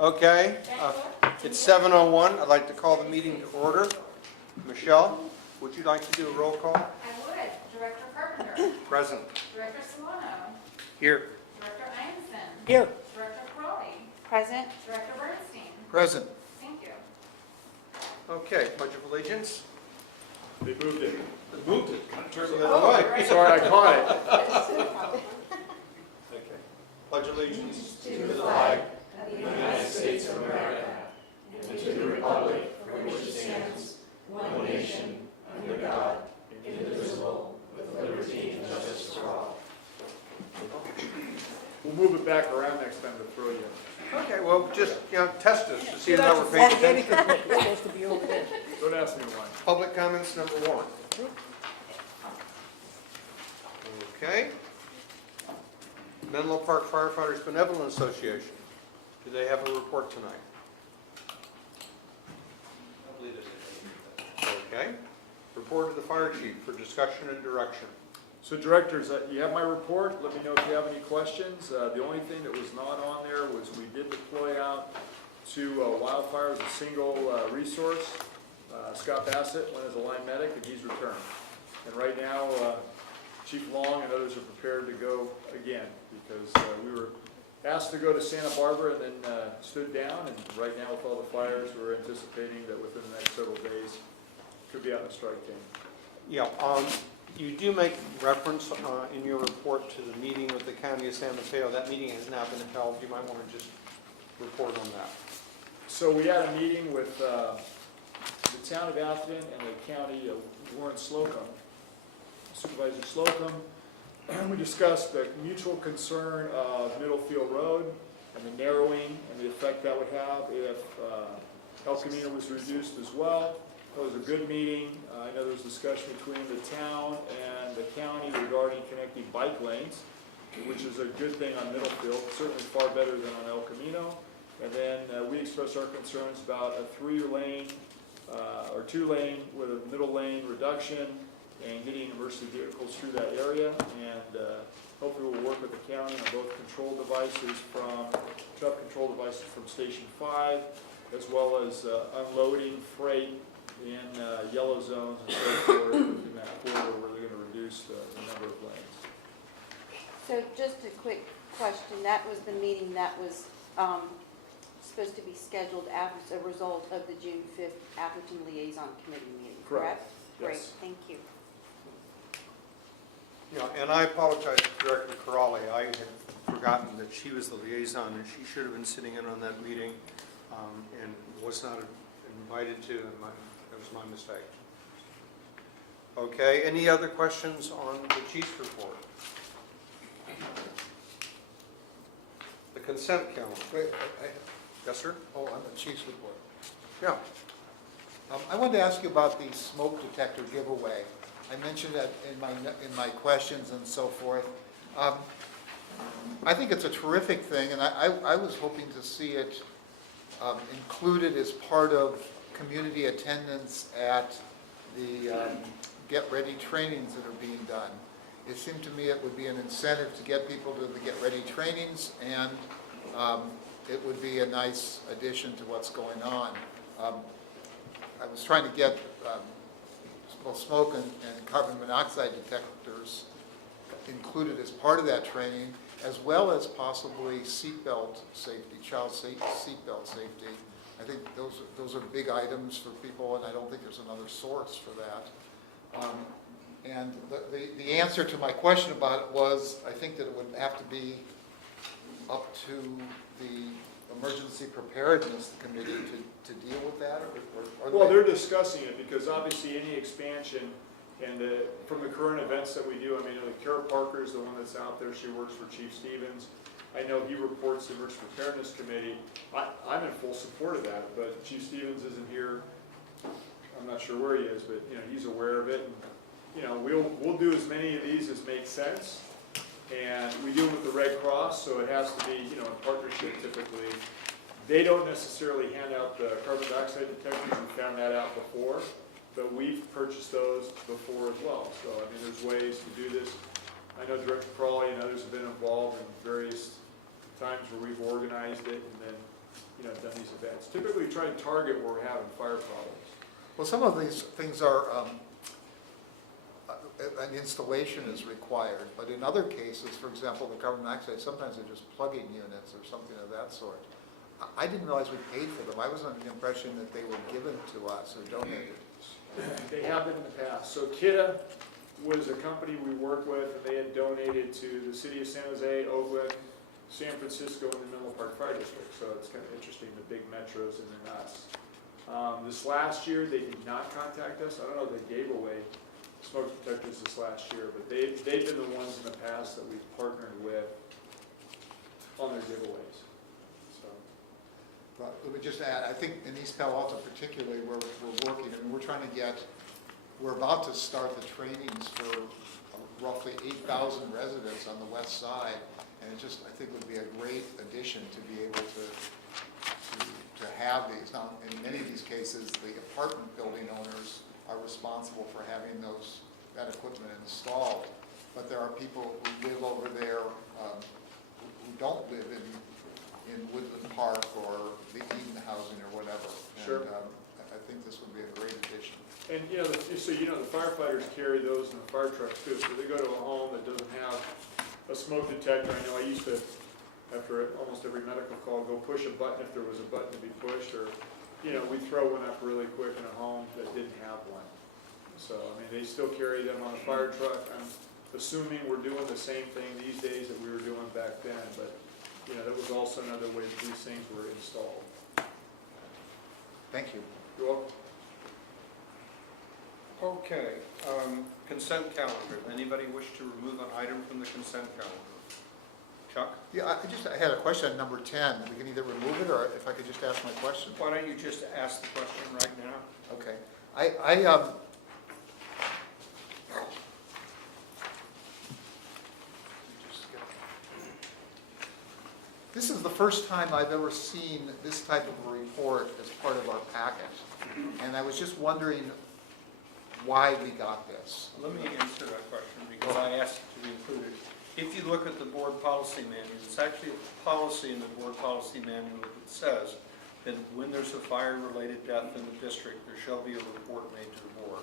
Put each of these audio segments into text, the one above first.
Okay, it's 7:01. I'd like to call the meeting to order. Michelle, would you like to do a roll call? I would. Director Carpenter. Present. Director Solano. Here. Director Einstein. Here. Director Crowley. Present. Director Bernstein. Present. Thank you. Okay, Pledge of Allegiance. They moved it. They moved it. Turn the other way. Sorry, I caught it. Okay. Pledge allegiance To the flag of the United States of America and to the republic for which it stands, one nation, under God, indivisible, with liberty and justice for all. We'll move it back around next time to throw you. Okay, well, just, test us to see how we're paying attention. It's supposed to be over there. Don't ask me why. Public comments number 1. Okay. Menlo Park Firefighters Benevolent Association. Do they have a report tonight? Okay. Report of the fire chief for discussion and direction. So directors, you have my report. Let me know if you have any questions. The only thing that was not on there was we did deploy out to wildfire as a single resource. Scott Bassett went as a line medic and he's returned. And right now, Chief Long and others are prepared to go again because we were asked to go to Santa Barbara and then stood down. And right now with all the fires, we're anticipating that within the next several days, could be out in a strike team. Yeah, you do make reference in your report to the meeting with the County of San Mateo. That meeting has now been held. You might want to just report on that. So we had a meeting with the town of Atherton and the county of Warren Slocum, Supervisor Slocum. We discussed the mutual concern of Middlefield Road and the narrowing and the effect that would have if El Camino was reduced as well. It was a good meeting. I know there was discussion between the town and the county regarding connecting bike lanes, which is a good thing on Middlefield, certainly far better than on El Camino. And then we expressed our concerns about a 3-lane or 2-lane with a middle lane reduction and getting emergency vehicles through that area. And hopefully we'll work with the county on both control devices truck control devices from Station 5, as well as unloading freight in yellow zones and so forth in that corridor where they're going to reduce the number of lanes. So just a quick question, that was the meeting that was supposed to be scheduled as a result of the June 5th Atherton Liaison Committee meeting, correct? Yes. Great, thank you. Yeah, and I apologize to Director Crowley. I had forgotten that she was the liaison and she should have been sitting in on that meeting and was not invited to, and that was my mistake. Okay, any other questions on the chief's report? The consent calendar. Wait, Yes, sir? on the chief's report. Yeah. I wanted to ask you about the smoke detector giveaway. I mentioned that in my questions and so forth. I think it's a terrific thing, and I was hoping to see it included as part of community attendance at the Get Ready trainings that are being done. It seemed to me it would be an incentive to get people to the Get Ready trainings, and it would be a nice addition to what's going on. I was trying to get both smoke and carbon monoxide detectors included as part of that training, as well as possibly seatbelt safety, child seatbelt safety. I think those are big items for people, and I don't think there's another source for that. And the answer to my question about it was, I think that it would have to be up to the Emergency Preparedness Committee to deal with that, or Well, they're discussing it because obviously any expansion and from the current events that we do, I mean, Kara Parker is the one that's out there. She works for Chief Stevens. I know he reports to the Emergency Preparedness Committee. I'm in full support of that, but Chief Stevens isn't here. I'm not sure where he is, but he's aware of it. And, we'll do as many of these as make sense. And we do it with the Red Cross, so it has to be, in partnership typically. They don't necessarily hand out the carbon dioxide detectors. We found that out before, but we've purchased those before as well. So, I mean, there's ways to do this. I know Director Crawley and others have been involved in various times where we've organized it, and then done these events. Typically try to target where we're having fire problems. Well, some of these things are, an installation is required, but in other cases, for example, the carbon monoxide, sometimes they're just plug-in units or something of that sort. I didn't realize we paid for them. I was under the impression that they were given to us or donated. They have been in the past. So Kidda was a company we worked with, and they had donated to the city of San Jose, Oakland, San Francisco, and the Menlo Park Fire District. So it's kind of interesting, the big metros and then us. This last year, they did not contact us. I don't know if they gave away smoke detectors this last year, but they've been the ones in the past that we've partnered with on their giveaways. So, But let me just add, I think in East Palo Alto particularly, we're working, and we're about to start the trainings for roughly 8,000 residents on the west side, and it just, I think, would be a great addition to be able to have these. Now, in many of these cases, the apartment building owners are responsible for having that equipment installed, but there are people who live over there who don't live in Woodland Park or the Eden housing or whatever. Sure. And I think this would be a great addition. and the firefighters carry those in the fire trucks too. So they go to a home that doesn't have a smoke detector. I know I used to, after almost every medical call, go push a button if there was a button to be pushed, or we throw one up really quick in a home that didn't have one. So, I mean, they still carry them on a fire truck. I'm assuming we're doing the same thing these days that we were doing back then, but, that was also another way that these things were installed. Thank you. You're welcome. Okay, consent calendar. Anybody wish to remove an item from the consent calendar? Chuck? Yeah, I had a question on number 10. We can either remove it, or if I could just ask my question. Why don't you just ask the question right now? Okay. This is the first time I've ever seen this type of a report as part of our packet. And I was just wondering why we got this. Let me answer that question because I asked it to be included. If you look at the board policy manual, it's actually a policy in the board policy manual that says that when there's a fire-related death in the district, there shall be a report made to the board.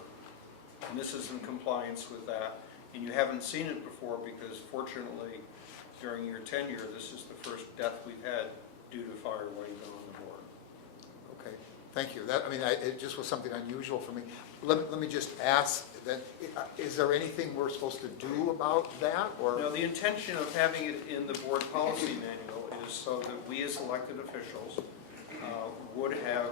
And this is in compliance with that. And you haven't seen it before because fortunately, during your tenure, this is the first death we've had due to fire while you've been on the board. Okay, thank you. It just was something unusual for me. Let me just ask that, is there anything we're supposed to do about that, or? No, the intention of having it in the board policy manual is so that we as elected officials would have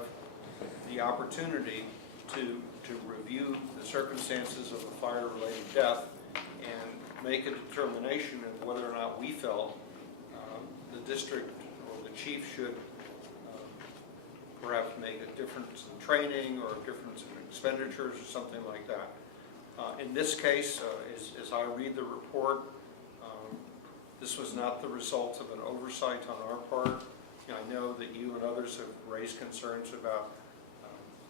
the opportunity to review the circumstances of a fire-related death and make a determination of whether or not we felt the district or the chief should perhaps make a difference in training or a difference in expenditures or something like that. In this case, as I read the report, this was not the result of an oversight on our part. I know that you and others have raised concerns about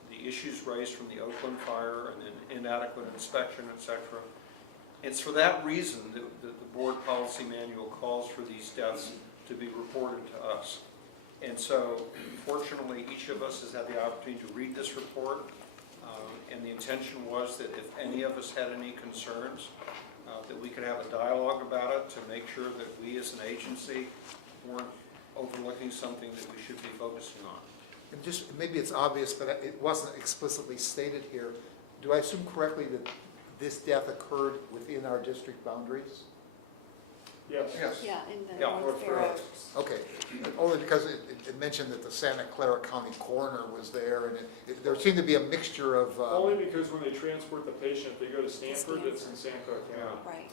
the issues raised from the Oakland fire and then inadequate inspection, etc. It's for that reason that the board policy manual calls for these deaths to be reported to us. And so, fortunately, each of us has had the opportunity to read this report, and the intention was that if any of us had any concerns, that we could have a dialogue about it to make sure that we as an agency weren't overlooking something that we should be focusing on. And just, maybe it's obvious, but it wasn't explicitly stated here. Do I assume correctly that this death occurred within our district boundaries? Yes. Yes. Yeah, in the Yeah, North Fair North Oaks. Okay, only because it mentioned that the Santa Clara County coroner was there, and there seemed to be a mixture of... Only because when they transport the patient, if they go to Stanford, it's in Santa Clara County. Right.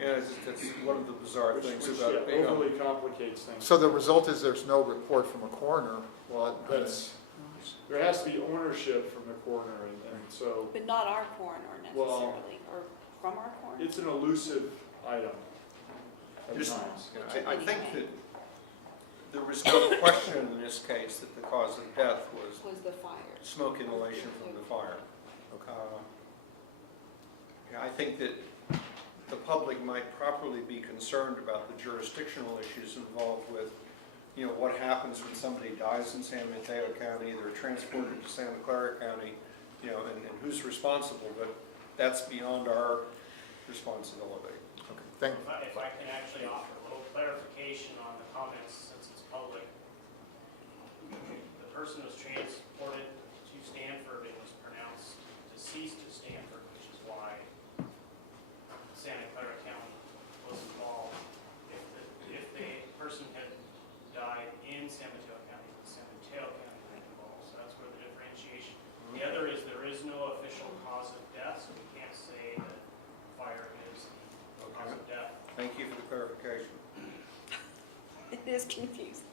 Yeah, that's one of the bizarre things Which about it being on. overly complicates things. So the result is there's no report from a coroner. Well, there has to be ownership from the coroner, and so But not our coroner Well, necessarily, or from our coroner? it's an elusive item at Just- times. I think that there was no question in this case that the cause of death was Was the fire. smoke inhalation from the fire. I think that the public might properly be concerned about the jurisdictional issues involved with what happens when somebody dies in San Mateo County, they're transported to Santa Clara County, and who's responsible, but that's beyond our responsibility. Okay, thank you. If I can actually offer a little clarification on the comments, since it's public. The person was transported to Stanford and was pronounced deceased to Stanford, which is why Santa Clara County was involved. If the person had died in San Mateo County, then San Mateo County would be involved. So that's where the differentiation. The other is there is no official cause of death, so we can't say that fire is the cause of death. Thank you for the clarification. It is confusing.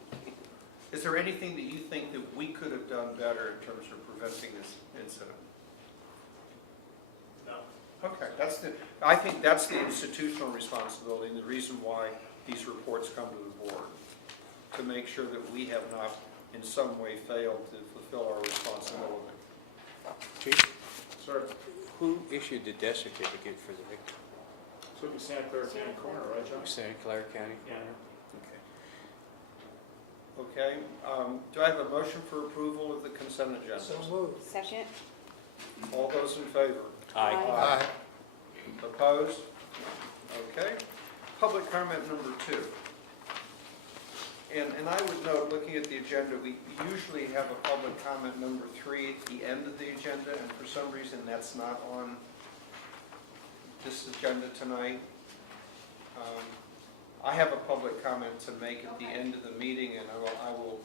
Is there anything that you think that we could have done better in terms of preventing this incident? No. Okay, I think that's the institutional responsibility and the reason why these reports come to the board, to make sure that we have not in some way failed to fulfill our responsibility. Chief, Sir, who issued the death certificate for the victim? so it'd be Santa Clara County Coroner, right, John? Santa Clara County Yeah. coroner? Okay, Okay. do I have a motion for approval of the consent agenda? Second? All those in favor? Aye. Aye. Opposed? Okay. Public comment number 2. And I would note, looking at the agenda, we usually have a public comment number 3 at the end of the agenda, and for some reason that's not on this agenda tonight. I have a public comment to make at the end of the meeting, and I will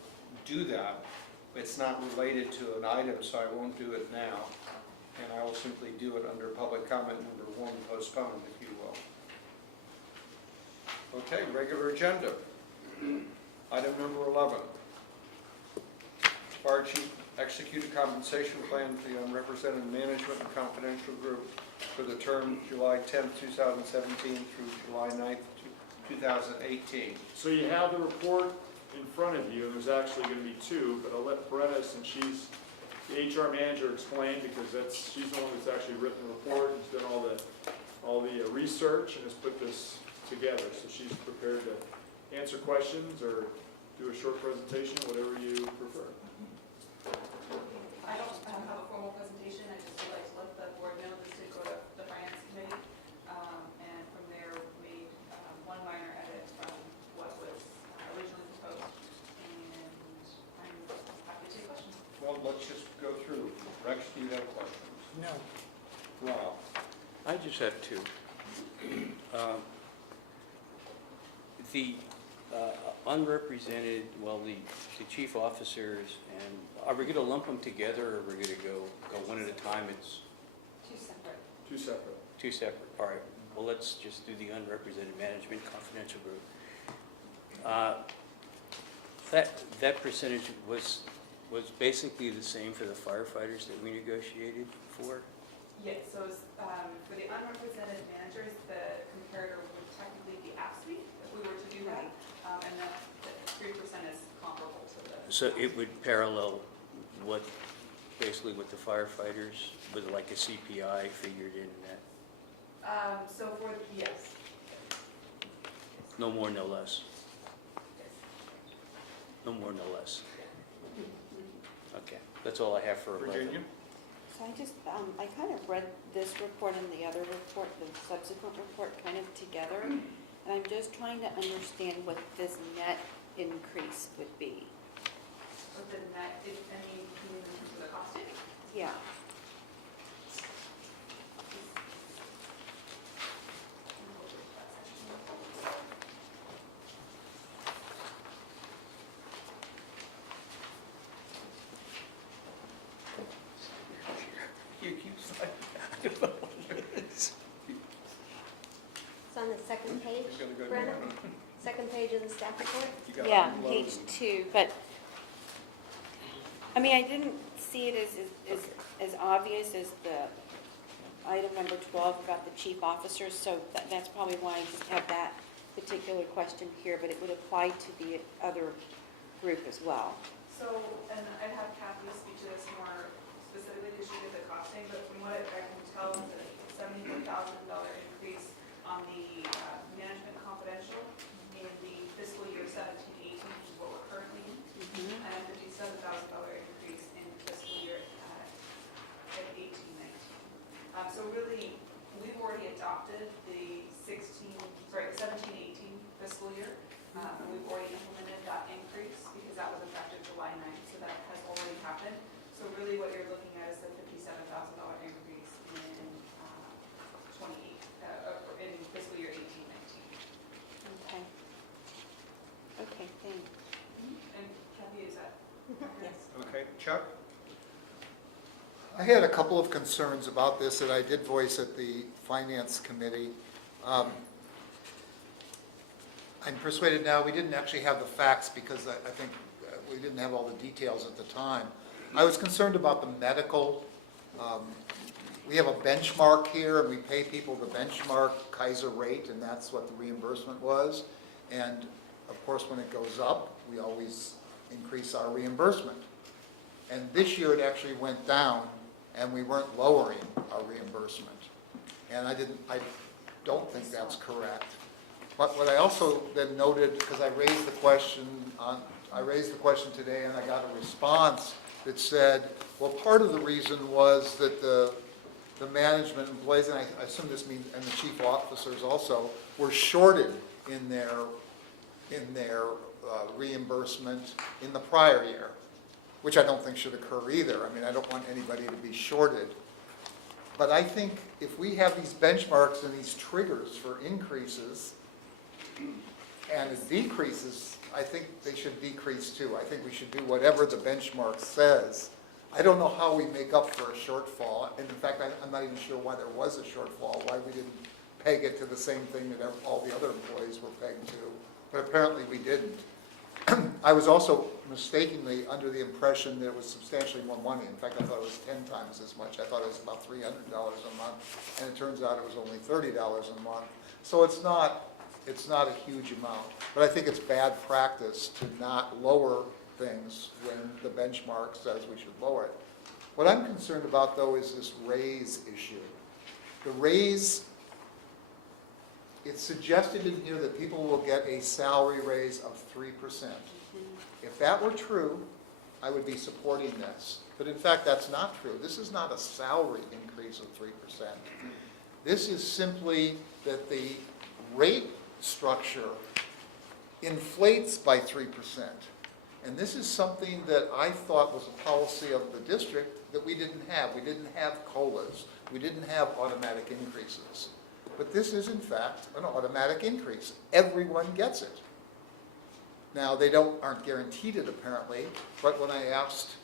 do that. It's not related to an item, so I won't do it now. And I will simply do it under public comment number 1, postponed, if you will. Okay, regular agenda. Item number 11. Fire Chief executed compensation plan for the unrepresented management and confidential group for the term July 10th, 2017 through July 9th, 2018. So you have the report in front of you, and there's actually going to be 2, but I'll let Brenda, since she's the HR manager, explain, because she's the one that's actually written the report, and has done all the research, and has put this together. So she's prepared to answer questions or do a short presentation, whatever you prefer. I don't have a formal presentation, I just would like to let the board know this did go to the finance committee, and from there made one minor edit from what was originally proposed, and I'm happy to take questions. Well, let's just go through. Rex, do you have questions? No. Rob? I just have 2. The unrepresented, the chief officers, and are we going to lump them together, or are we going to go one at a time? It's 2 separate. 2 separate. 2 separate. All right. Well, let's just do the unrepresented management confidential group. That percentage was basically the same for the firefighters that we negotiated for? Yes, so for the unrepresented managers, the comparator would technically be AFSCME if we were to do that, and the 3% is comparable to the. So it would parallel basically what the firefighters, with like a CPI figured in that? So yes. No more, no less. Yes. No more, no less. Okay, that's all I have for 11. Virginia? So I kind of read this report and the other report, the subsequent report, kind of together. And I'm just trying to understand what this net increase would be. With the net, if any, in terms of the costing? Yeah. You keep saying. It's on the second page, It's gonna go Brenna? down. Second page of the staff report? You got Yeah, it page loaded. 2, but, I mean, I didn't see it as obvious as the item number 12 about the chief officers, so that's probably why I just have that particular question here, but it would apply to the other group as well. So, and I'd have Kathy speak to this more specifically because she did the costing, but from what I can tell, it's a $74,000 increase on the management confidential in the fiscal year 17-18, which is what we're So really, we've already adopted the 17-18 fiscal year. And we've already implemented that increase because that was effective July 9th, so that has already happened. So really what you're looking at is the $57,000 increase in in fiscal year 18-19. Okay. Okay, thanks. And Kathy, is that? Yes. Okay, Chuck? I had a couple of concerns about this that I did voice at the Finance Committee. I'm persuaded now we didn't actually have the facts because I think we didn't have all the details at the time. I was concerned about the medical. We have a benchmark here, and we pay people the benchmark Kaiser rate, and that's what the reimbursement was. And of course, when it goes up, we always increase our reimbursement. And this year, it actually went down, and we weren't lowering our reimbursement. And I don't think that's correct. But what I also then noted, because I raised the question today, and I got a response that said, well, part of the reason was that the management employees, and I assume this means, and the chief officers also, were shorted in their reimbursement in the prior year, which I don't think should occur either. I mean, I don't want anybody to be shorted. But I think if we have these benchmarks and these triggers for increases and it decreases, I think they should decrease too. I think we should do whatever the benchmark says. I don't know how we make up for a shortfall. And in fact, I'm not even sure why there was a shortfall, why we didn't peg it to the same thing that all the other employees were pegged to. But apparently we didn't. I was also mistakenly under the impression that it was substantially more money. In fact, I thought it was 10 times as much. I thought it was about $300 a month, and it turns out it was only $30 a month. So it's not a huge amount, but I think it's bad practice to not lower things when the benchmark says we should lower it. What I'm concerned about, though, is this raise issue. The raise, it's suggested in here that people will get a salary raise of 3%. If that were true, I would be supporting this. But in fact, that's not true. This is not a salary increase of 3%. This is simply that the rate structure inflates by 3%. And this is something that I thought was a policy of the district that we didn't have. We didn't have COLAs. We didn't have automatic increases. But this is, in fact, an automatic increase. Everyone gets it. Now, they aren't guaranteed it, apparently, but when I asked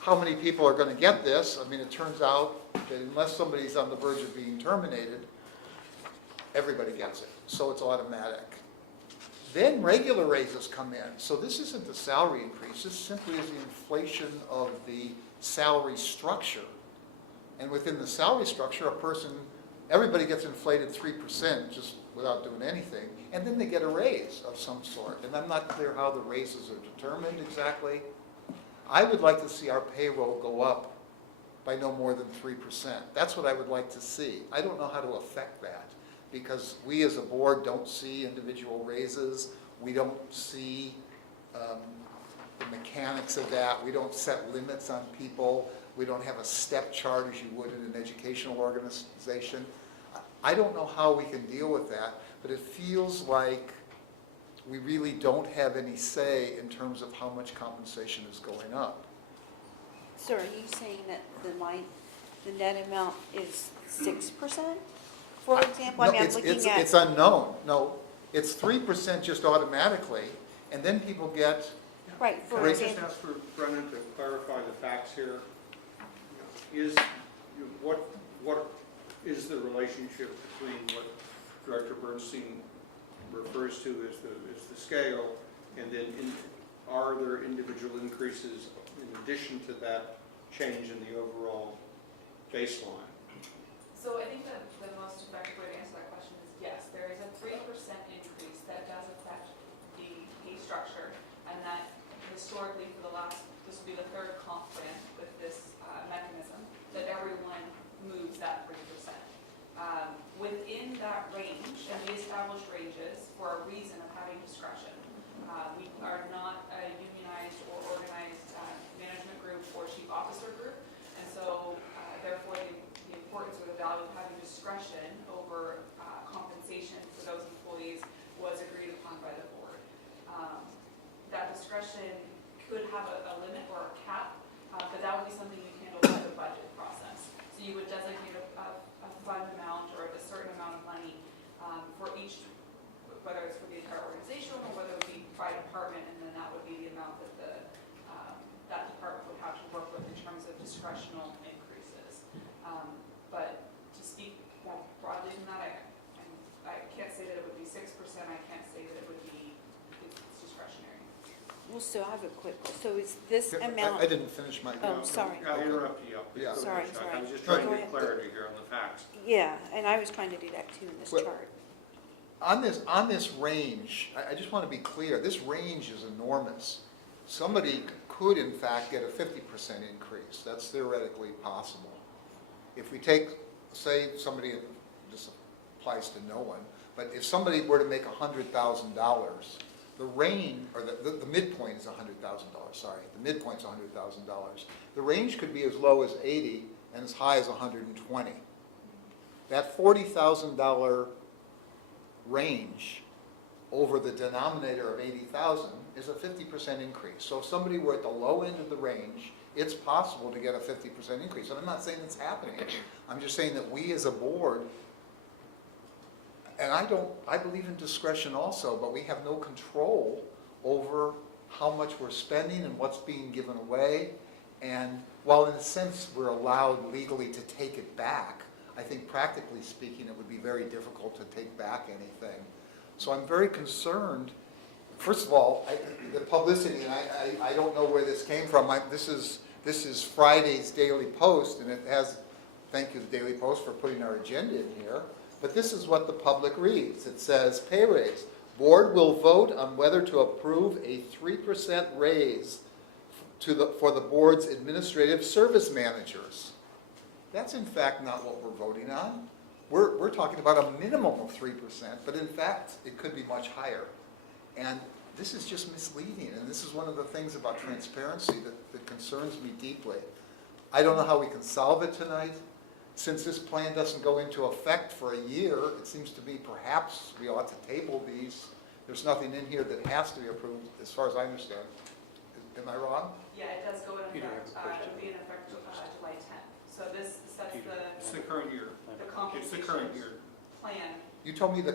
how many people are going to get this, I mean, it turns out that unless somebody's on the verge of being terminated, everybody gets it. So it's automatic. Then regular raises come in. So this isn't the salary increase. This simply is the inflation of the salary structure. And within the salary structure, everybody gets inflated 3% just without doing anything. And then they get a raise of some sort. And I'm not clear how the raises are determined exactly. I would like to see our payroll go up by no more than 3%. That's what I would like to see. I don't know how to affect that, because we as a board don't see individual raises. We don't see the mechanics of that. We don't set limits on people. We don't have a step chart as you would in an educational organization. I don't know how we can deal with that, but it feels like we really don't have any say in terms of how much compensation is going up. So are you saying that the net amount is 6%? For example, No, I mean, I'm looking at. It's unknown. No, it's 3% just automatically, and then people get, Right, Can for I just example. ask for Brennan to clarify the facts here? What is the relationship between what Director Bernstein refers to as the scale, and then are there individual increases in addition to that change in the overall baseline? So I think that the most effective way to answer that question is yes, there is a 3% increase that does affect the pay structure, and that historically for this will be the third comp plan with this mechanism, that everyone moves that 3%. Within that range, and we established ranges for a reason of having discretion. We are not a unionized or organized management group or chief officer group, and so therefore the importance or the we would designate a fund amount or a certain amount of money for each, whether it's for the entire organization or whether it would be by department, and then that would be the amount that that department would have to work with in terms of discretional increases. But to speak more broadly than that, I can't say that it would be 6%. I can't say that it would be it's discretionary. Well, so I have a quick, so is this I amount? didn't finish my. Oh, sorry. I interrupted you. Please Yeah. go Sorry, ahead, Chuck. sorry. I was just No, trying to go get ahead. clarity here on the facts. Yeah, and I was trying to do that too in this Well- chart. On this range, I just want to be clear, this range is enormous. Somebody could in fact get a 50% increase, that's theoretically possible. If we take, say somebody, this applies to no one, but if somebody were to make $100,000, the range, or the midpoint is $100,000, sorry, the midpoint's $100,000. The range could be as low as 80 and as high as 120. That $40,000 range over the denominator of 80,000 is a 50% increase. So if somebody were at the low end of the range, it's possible to get a 50% increase. And I'm not saying it's happening. I'm just saying that we as a board, and I believe in discretion also, but we have no control over how much we're spending and what's being given away. And while in a sense we're allowed legally to take it back, I think practically speaking, it would be very difficult to take back anything. So I'm very concerned. First of all, the publicity, and I don't know where this came from. This is Friday's Daily Post, and it has, thank you, the Daily Post, for putting our agenda in here. But this is what the public reads. It says, pay raise. Board will vote on whether to approve a 3% raise for the board's administrative service managers. That's in fact not what we're voting on. We're talking about a minimum of 3%, but in fact, it could be much higher. And this is just misleading, and this is one of the things about transparency that concerns me deeply. I don't know how we can solve it tonight. Since this plan doesn't go into effect for a year, it seems to me perhaps we ought to table these. There's nothing in here that has to be approved, as far as I understand. Am I wrong? Yeah, it does go in Peter, effect, I have a question. it'll be in effect July 10th. So this sets It's the current year. the It's the compensation current year. plan. You told me the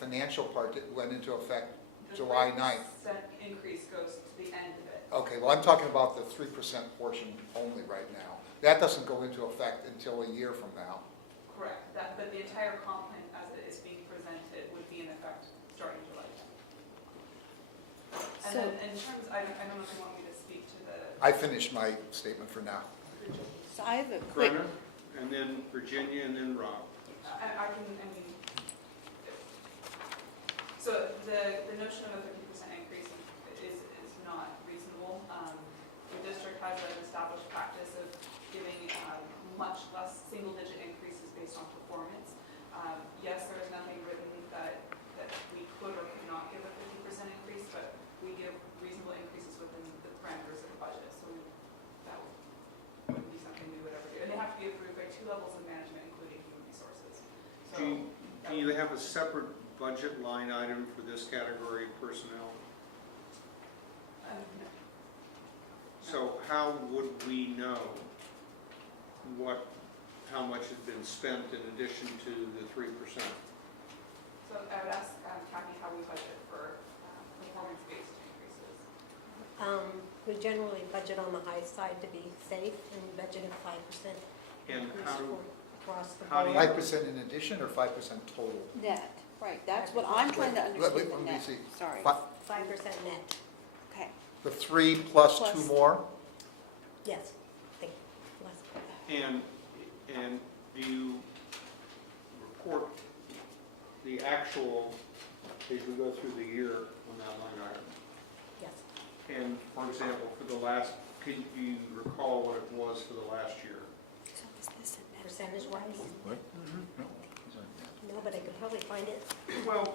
financial part that went into effect July 9th. The 3% increase goes to the end of it. Okay, well, I'm talking about the 3% portion only right now. That doesn't go into effect until a year from now. Correct. But the entire comp plan as it is being presented would be in effect starting July 10th. And So- then in terms, I don't know if you want me to speak to the. I finished my statement for now. So I have a quick, Brenner, and then Virginia, and then Rob. So the notion of a 50% increase is not reasonable. The district has an established practice of giving much less single-digit increases based on performance. Yes, there is nothing written that we could or could not give a 50% increase, but we give reasonable increases within the parameters of the budget. So that wouldn't be something we would ever do. And they have to be approved by 2 levels of management, including human resources. So Do you have a separate budget line item for this category of personnel? no. So how would we know how much has been spent in addition to the 3%? So I would ask Kathy how we budget for performance-based increases. We generally budget on the high side to be safe, and we budget at 5% And increase how do- across the how do board. you- 5% in addition or 5% total? net, right, that's what I'm trying to Let understand, the me net, see. sorry. 5% net, Okay, The 3 plus 2 Plus. more? yes. Think less. And do you report the actual, as we go through the year on that line item? Yes. And for example, for the last, can you recall what it was for the last year? so is this a net? Percentage-wise? What? No, but I could probably find it. Well,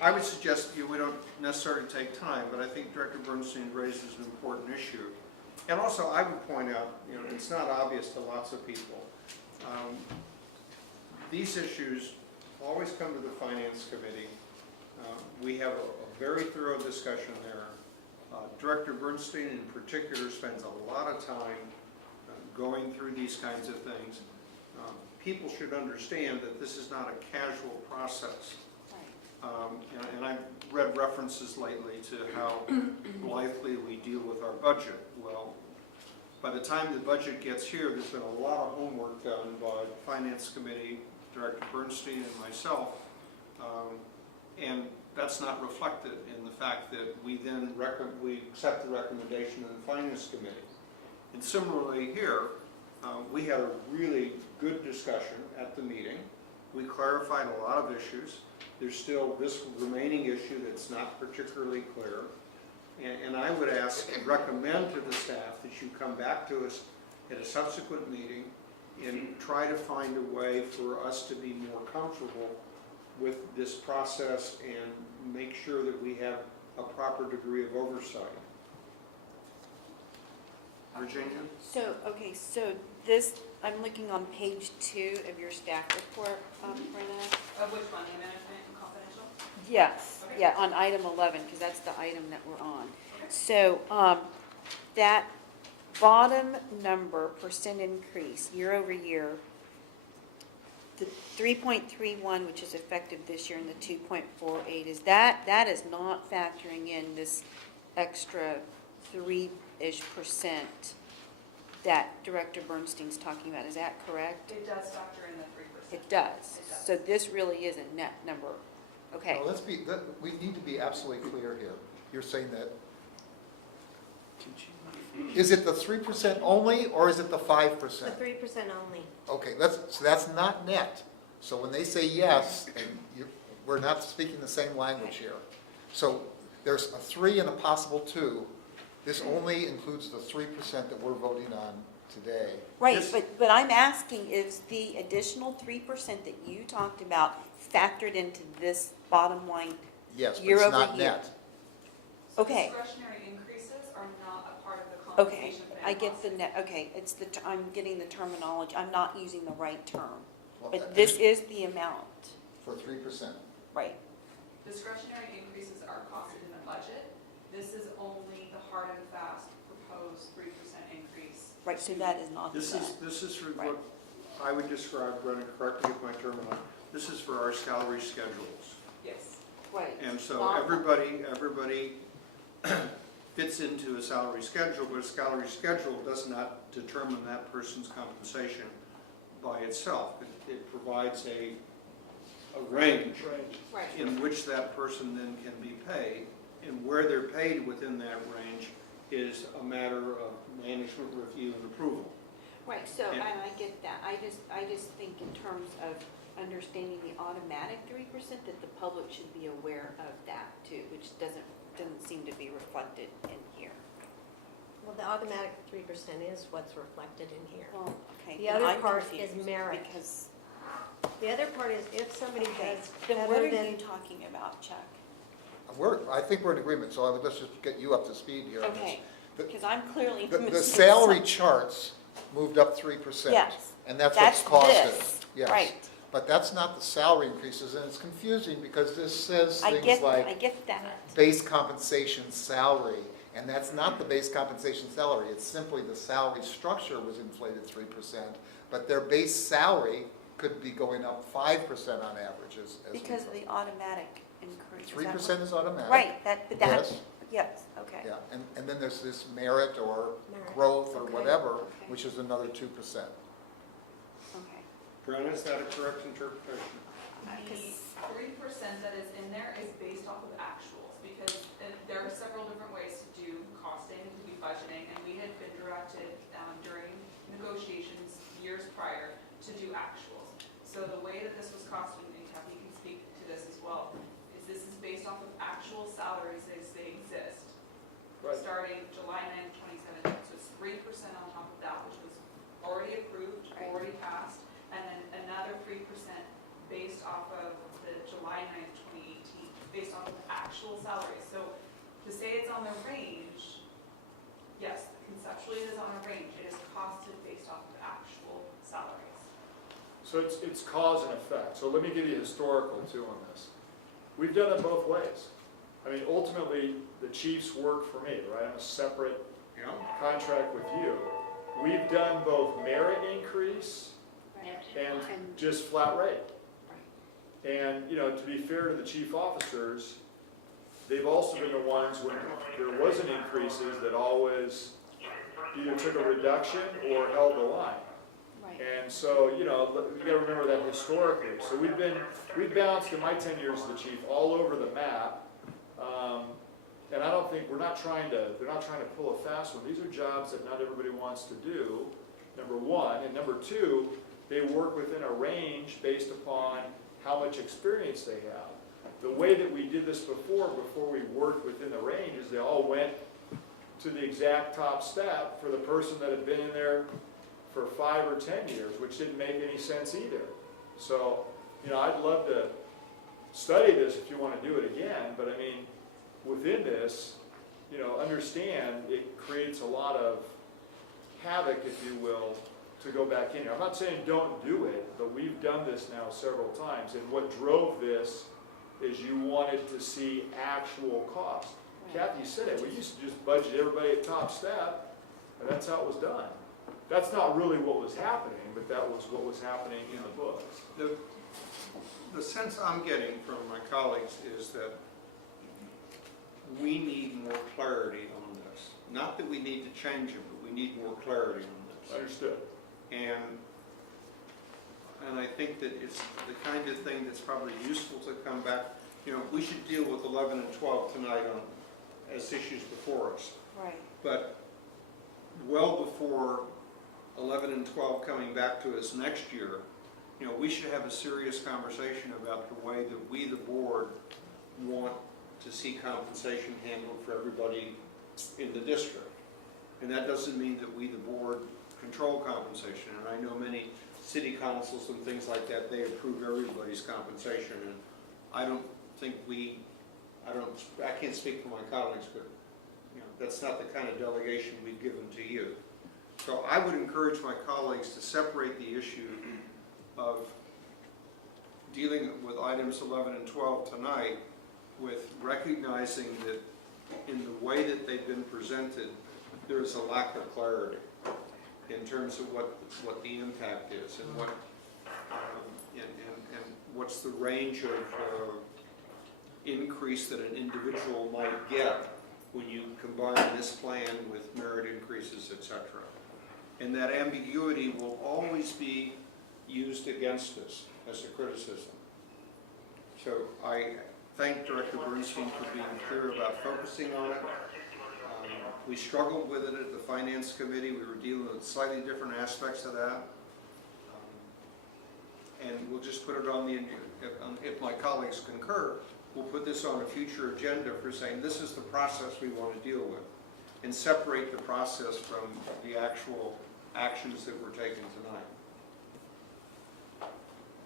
I would suggest we don't necessarily take time, but I think Director Bernstein raises an important issue. And also, I would point out, it's not obvious to lots of people. These issues always come to the Finance Committee. We have a very thorough discussion there. Director Bernstein in particular spends a lot of time going through these kinds of things. people should understand that this is not a casual process. And I've read references lately to how blithely we deal with our budget. Well, by the time the budget gets here, there's been a lot of homework done by the Finance Committee, Director Bernstein and myself, and that's not reflected in the fact that we then we accept the recommendation of the Finance Committee. And similarly here, we had a really good discussion at the meeting. We clarified a lot of issues. There's still this remaining issue that's not particularly clear. And I would recommend to the staff that you come back to us at a subsequent meeting and try to find a way for us to be more comfortable with this process and make sure that we have a proper degree of oversight. Virginia? So, okay, so this, I'm looking on page 2 of your staff report, Brenna. Of which one, the management and confidential? Yes, Okay. yeah, on item 11, because that's the item that we're on. So, that bottom number, percent increase, year over year, the 3.31, which is effective this year, and the 2.48, is that is not factoring in this extra 3-ish% that Director Bernstein's talking about, is that correct? It does factor in the 3%. It does. It does. So this really is a net number. Okay. Now, we need to be absolutely clear here. You're saying that, is it the 3% only, or is it the 5%? The 3% only. Okay, so that's not net. So when they say yes, and we're not speaking the same language here. So there's a 3 and a possible 2. This only includes the 3% that we're voting on today. Right, This- but I'm asking, is the additional 3% that you talked about factored into this bottom line? Yes, but Year it's over not year. net. So Okay. discretionary increases are not a part of the Okay, compensation plan. I get the process. net, okay, it's I'm getting the terminology, I'm not using the right term. Well, But this is the amount, For 3%. right? Discretionary increases are costed in the budget. This is only the hard and fast proposed 3% increase. Right, so that is not the This net. is for Right. what I would describe, Brennan, correct me if my term is wrong, this is for our salary schedules. Yes. Right. And so Not- everybody fits into a salary schedule, but a salary schedule does not determine that person's compensation by itself. It provides a range Right. in which that person then can be paid, and where they're paid within that range is a matter of management review and approval. Right, so, And- and I get that, I just think in terms of understanding the automatic 3%, that the public should be aware of that too, which doesn't seem to be reflected in here. Well, the automatic 3% is what's reflected in here. Well, okay. The then other I'm part is confused merit. Because, The other part is if somebody okay, does then what better are than, you talking about, Chuck? I think we're in agreement, so let's just get you up to speed here. on this. Okay, The- because I'm clearly The missing salary something. charts moved up 3%. Yes, And that's that's what's costed. this, Yes. right. But that's not the salary increases, and it's confusing because this says I things get like that. base compensation salary, and that's not the base compensation salary. It's simply the salary structure was inflated 3%, but their base salary could be going up 5% on average as Because of the automatic increase. 3% is automatic. Right, but that, Yes. yes, okay. Yeah, and then there's this merit or Merit. growth or Okay, whatever, okay. which is another 2%. Okay. Brennan, is that a correct interpretation? The 3% that is in there is based off of actuals, because there are several different ways to do costing, to do budgeting, and we had been directed during negotiations years prior to do actuals. So the way that this was costed, and Kathy can speak to this as well, is this is based off of actual salaries as they exist, Right. starting July 9th, 2017. So it's 3% on top of that, which was already approved, Right. already passed, and then another 3% based off of the July 9th, 2018, based off of actual salaries. So to say it's on the range, yes, conceptually it is on a range. It is costed based off of actual salaries. So it's cause and effect. So let me give you historical too on this. We've done it both ways. I mean, ultimately, the chiefs work for me, right? I'm a separate Yeah. contract with you. We've done both merit increase and And, just flat rate. And, you know, to be fair to the chief officers, they've also been the ones when there wasn't increases that always either took a reduction or held the line. right, And so, you know, you gotta remember that historically. So we've bounced in my 10 years as the chief all over the map. And I don't think, they're not trying to pull a fast one. These are jobs that not everybody wants to do, number one. And number two, they work within a range based upon how much experience they have. The way that we did this before we worked within the range, is they all went to the exact top step for the person that had been in there for 5 or 10 years, which didn't make any sense either. So, you know, I'd love to study this if you want to do it again, but I mean, within this, you know, understand it creates a lot of havoc, if you will, to go back in here. I'm not saying don't do it, but we've done this now several times, and what drove this is you wanted to see actual cost. right. Kathy said it, we used to just budget everybody at top step, and that's how it was done. That's not really what was happening, but that was what was happening in the books. The sense I'm getting from my colleagues is that we need more clarity on this. Not that we need to change it, but we need more clarity on this. Understood. And I think that it's the kind of thing that's probably useful to come back. You know, we should deal with 11 and 12 tonight as issues before us. Right, But well before 11 and 12 coming back to us next year, you know, we should have a serious conversation about the way that we, the board, want to see compensation handled for everybody in the district. And that doesn't mean that we, the board, control compensation. And I know many city councils and things like that, they approve everybody's compensation. And I don't think I can't speak for my colleagues, but you know, that's not the kind of delegation we've given to you. So I would encourage my colleagues to separate the issue of dealing with items 11 and 12 tonight with recognizing that in the way that they've been presented, there is a lack of clarity in terms of what the impact is and what and what's the range of increase that an individual might get when you combine this plan with merit increases, etc. And that ambiguity will always be used against us as a criticism. So I thank Director Bernstein for being clear about focusing on it. We struggled with it at the Finance Committee. We were dealing with slightly different aspects of that. And we'll just put it on if my colleagues concur, we'll put this on a future agenda for saying this is the process we want to deal with, and separate the process from the actual actions that we're taking tonight.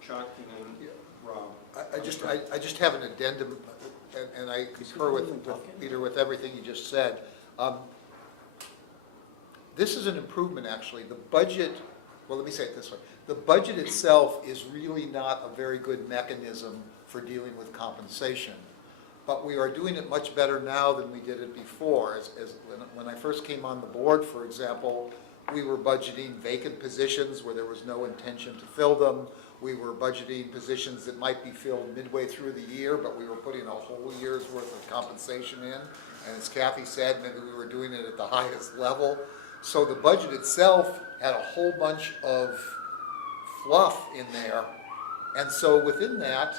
Chuck and then Rob. I just have an addendum, and I concur with Peter with everything you just said. This is an improvement, actually. The budget, well, let me say it this way. The budget itself is really not a very good mechanism for dealing with compensation. But we are doing it much better now than we did it before. When I first came on the board, for example, we were budgeting vacant positions where there was no intention to fill them. We were budgeting positions that might be filled midway through the year, but we were putting a whole year's worth of compensation in. And as Kathy said, maybe we were doing it at the highest level. So the budget itself had a whole bunch of fluff in there. And so within that,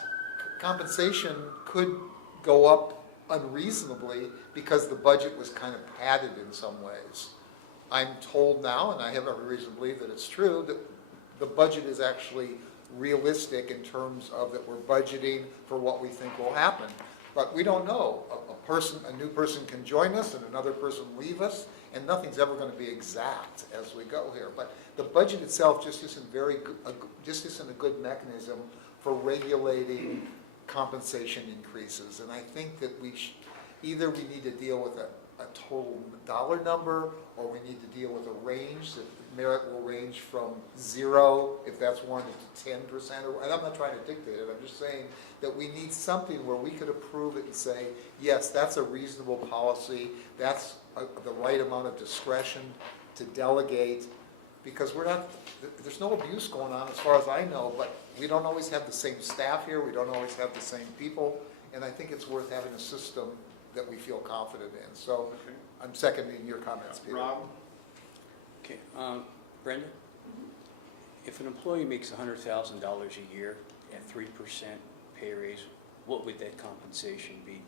compensation could go up unreasonably because the budget was kind of padded in some ways. I'm told now, and I have every reason to believe that it's true, that the budget is actually realistic in terms of that we're budgeting for what we think will happen. But we don't know. A new person can join us and another person leave us, and nothing's ever going to be exact as we go here. But the budget itself just isn't a good mechanism for regulating compensation increases. And I think that either we need to deal with a total dollar number, or we need to deal with a range that merit will range from 0, if that's warranted, to 10%. And I'm not trying to dictate it. I'm just saying that we need something where we could approve it and say, yes, that's a reasonable policy. That's the right amount of discretion to delegate. because we're not, there's no abuse going on as far as I know, but we don't always have the same staff here, we don't always have the same people, and I think it's worth having a system that we feel confident in. So Okay. I'm seconding your comments, Peter. Rob? Okay, Brenda? If an employee makes $100,000 a year at 3% pay raise, what would that compensation be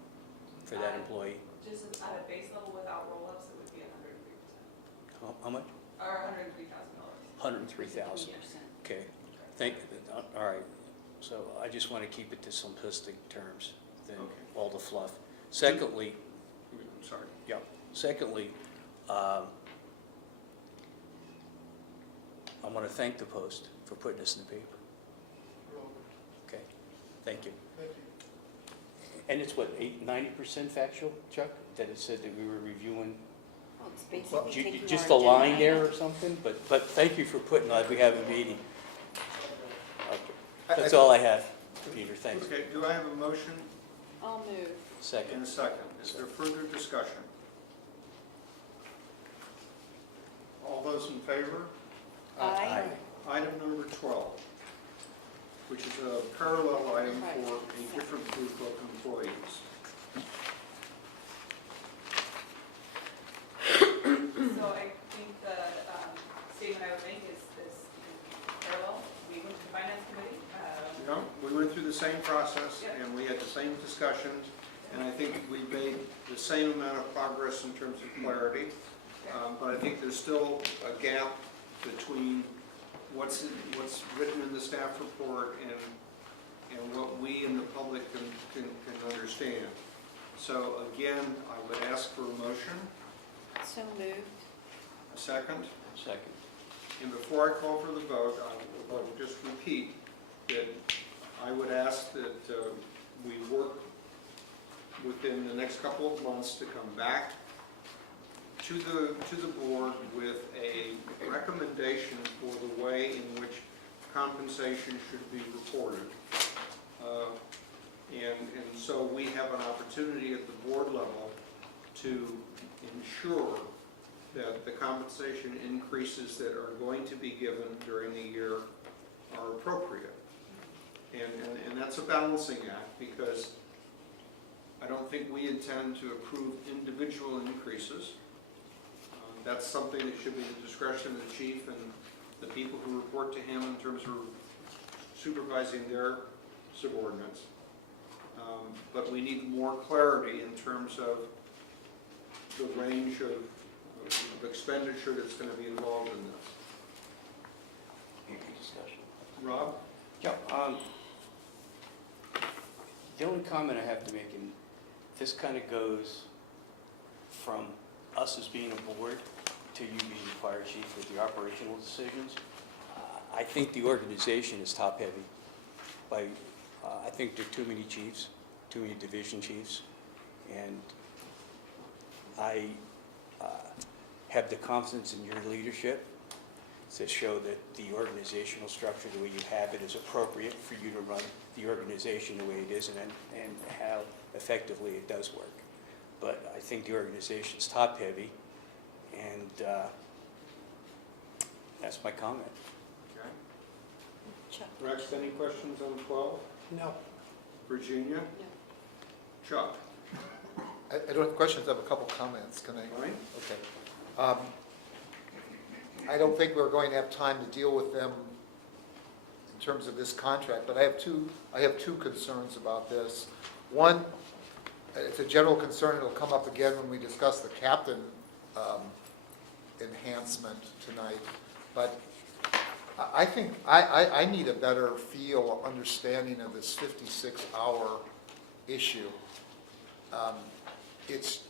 for that employee? Just at a base level without roll-ups, it would be 103%, How much? or $103,000. 103,000. Okay, all right. So I just want to keep it to simplistic terms than Okay. all the fluff. Secondly, Sorry. yeah, secondly, I want to thank the Post for putting this in the paper. Okay, thank you. And it's what, 90% factual, Chuck? That it said that we were reviewing Well, it's basically taking just our a line agenda there or items. something? But thank you for putting, we have a meeting. Okay. I- That's all I have, Peter, thanks. Okay, do I have a motion I'll move. and Second. a second? Is there further discussion? All those in favor? Aye. Item number 12, which is a parallel item for a different group of employees. So I think the statement I would make is parallel. We went to the finance committee. You know, we went through the same process, Yep. and we had the same discussions, and I think we made the same amount of progress in terms of clarity. But I think there's still a gap between what's written in the staff report and what we in the public can understand. So again, I would ask for a motion, So moved. a second. Second. And before I call for the vote, I will just repeat that I would ask that we work within the next couple of months to come back to the board with a recommendation for the way in which compensation should be reported. And so we have an opportunity at the board level to ensure that the compensation increases that are going to be given during the year are appropriate. And that's a balancing act, because I don't think we intend to approve individual increases. That's something that should be the discretion of the chief and the people who report to him in terms of supervising their subordinates. But we need more clarity in terms of the range of expenditure that's going to be involved in this. Any discussion? Rob? Yeah. The only comment I have to make, and this kind of goes from us as being a board to you being the fire chief with the operational decisions. I think the organization is top-heavy. I think there are too many chiefs, too many division chiefs, and I have the confidence in your leadership to show that the organizational structure, the way you have it, is appropriate for you to run the organization the way it is and how effectively it does work. But I think the organization's top-heavy, and that's my comment. Okay. Chuck. Rex, any questions on 12? No. Virginia? No. Chuck? I don't have questions, I have a couple comments, can I? All right. Okay. I don't think we're going to have time to deal with them in terms of this contract, but I have two concerns about this. One, it's a general concern, it'll come up again when we discuss the captain enhancement tonight, but I think I need a better feel or understanding of this 56-hour issue. It's,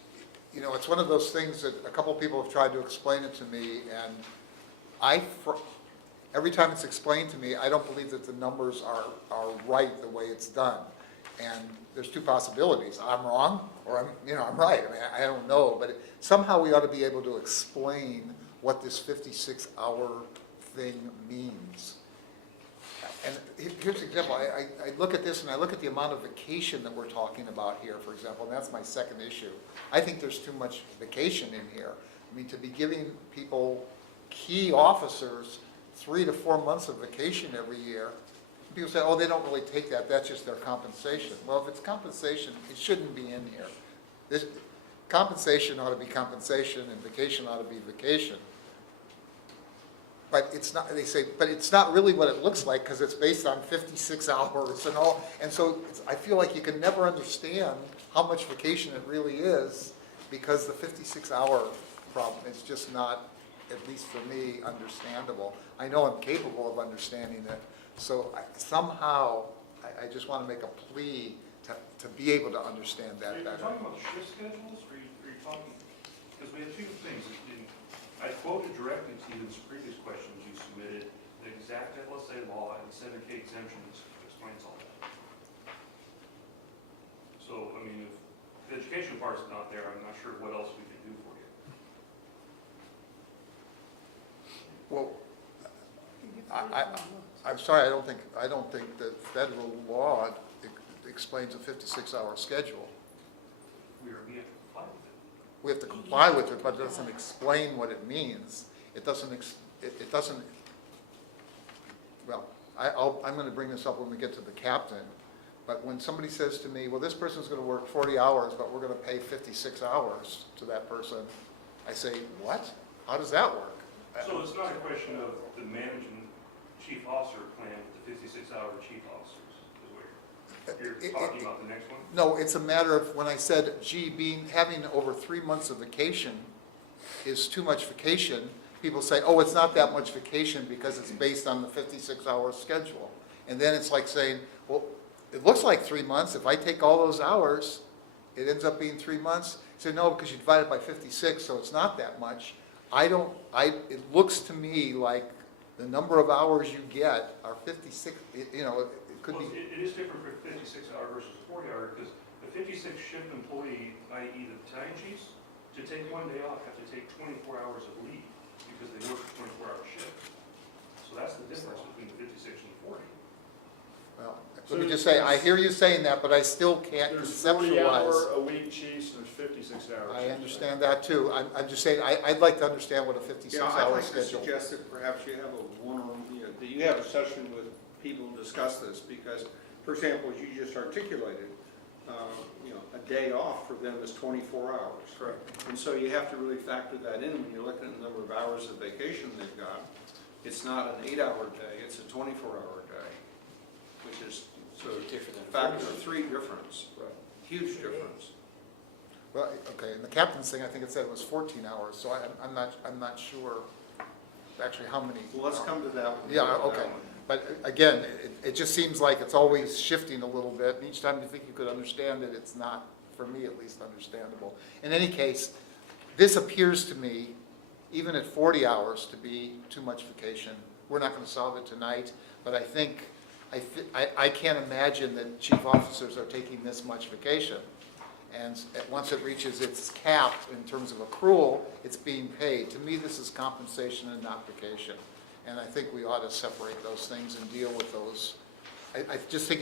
you know, it's one of those things that a couple people have tried to explain it to me, and every time it's explained to me, I don't believe that the numbers are right the way it's done. And there's two possibilities. I'm wrong, or I'm right. I mean, I don't know, but somehow we ought to be able to explain what this 56-hour thing means. And here's an example. I look at this and I look at the amount of vacation that we're talking about here, for example, and that's my second issue. I think there's too much vacation in here. I mean, to be giving people key officers 3 to 4 months of vacation every year. People say, oh, they don't really take that, that's just their compensation. Well, if it's compensation, it shouldn't be in here. This, compensation ought to be compensation, and vacation ought to be vacation. But it's not, they say, but it's not really what it looks like, because it's based on 56 hours and all, and so I feel like you can never understand how much vacation it really is, because the 56-hour problem is just not, at least for me, understandable. I know I'm capable of understanding it, so somehow, I just want to make a plea to be able to understand that You're better. talking about the shift schedules, or are you talking, because we have two things. I quoted directly to you in some previous questions you submitted, the exact FLSA law and the 7K exemptions explains all that. So, I mean, if the education part's not there, I'm not sure what else we can do for you. Well, I'm sorry, I don't think the federal law explains a 56-hour schedule. We have to comply with it. We have to comply with it, but it doesn't explain what it means. It doesn't, well, I'm going to bring this up when we get to the captain, but when somebody says to me, well, this person's going to work 40 hours, but we're going to pay 56 hours to that person, I say, what? How does that work? So it's not a question of the management chief officer plan with the 56-hour chief officers, is what you're talking about the next one? No, it's a matter of, when I said, gee, having over 3 months of vacation is too much vacation, people say, oh, it's not that much vacation because it's based on the 56-hour schedule. And then it's like saying, well, it looks like 3 months. If I take all those hours, it ends up being 3 months. Say, no, because you divide it by 56, so it's not that much. It looks to me like the number of hours you get are 56, it could be. It is different for 56-hour versus 40-hour, because the 56-shift employee, i.e. the battalion chiefs, to take 1 day off have to take 24 hours of leave because they work a 24-hour shift. So that's the difference between the 56 and the 40. Well, let me just say, I hear you saying that, but I still can't There's conceptualize. 40-hour-a-week chiefs, and there's 56 hours. I understand that too. I'm just saying, I'd like to understand what a Yeah, I'd 56-hour like to schedule. suggest that perhaps you have that you have a session with people to discuss this, because, for example, as you just articulated, a day off for them is 24 hours. Correct. And so you have to really factor that in when you're looking at the number of hours of vacation they've got. It's not an 8-hour day, it's a 24-hour day, which is so Different than a factor 40. 3 difference, Right. huge difference. Well, okay, and the captain's thing, I think it said it was 14 hours, so I'm not sure actually how many. Well, let's come to that one. Yeah, okay. But again, it just seems like it's always shifting a little bit, and each time you think you could understand it, it's not, for me at least, understandable. In any case, this appears to me, even at 40 hours, to be too much vacation. We're not going to solve it tonight, but I think, I can't imagine that chief officers are taking this much vacation. And once it reaches its cap in terms of accrual, it's being paid. To me, this is compensation and not vacation. And I think we ought to separate those things and deal with those. I just think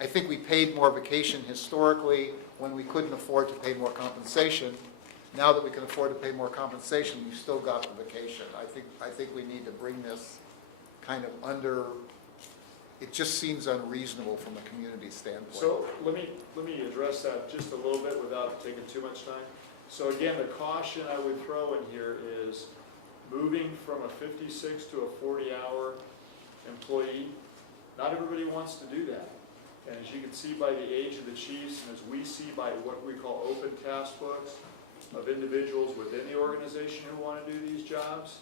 I think we paid more vacation historically when we couldn't afford to pay more compensation. Now that we can afford to pay more compensation, we've still got the vacation. I think we need to bring this kind of under, it just seems unreasonable from a community standpoint. So let me address that just a little bit without taking too much time. So again, the caution I would throw in here is moving from a 56 to a 40-hour employee. Not everybody wants to do that. And as you can see by the age of the chiefs, and as we see by what we call open task books of individuals within the organization who want to do these jobs,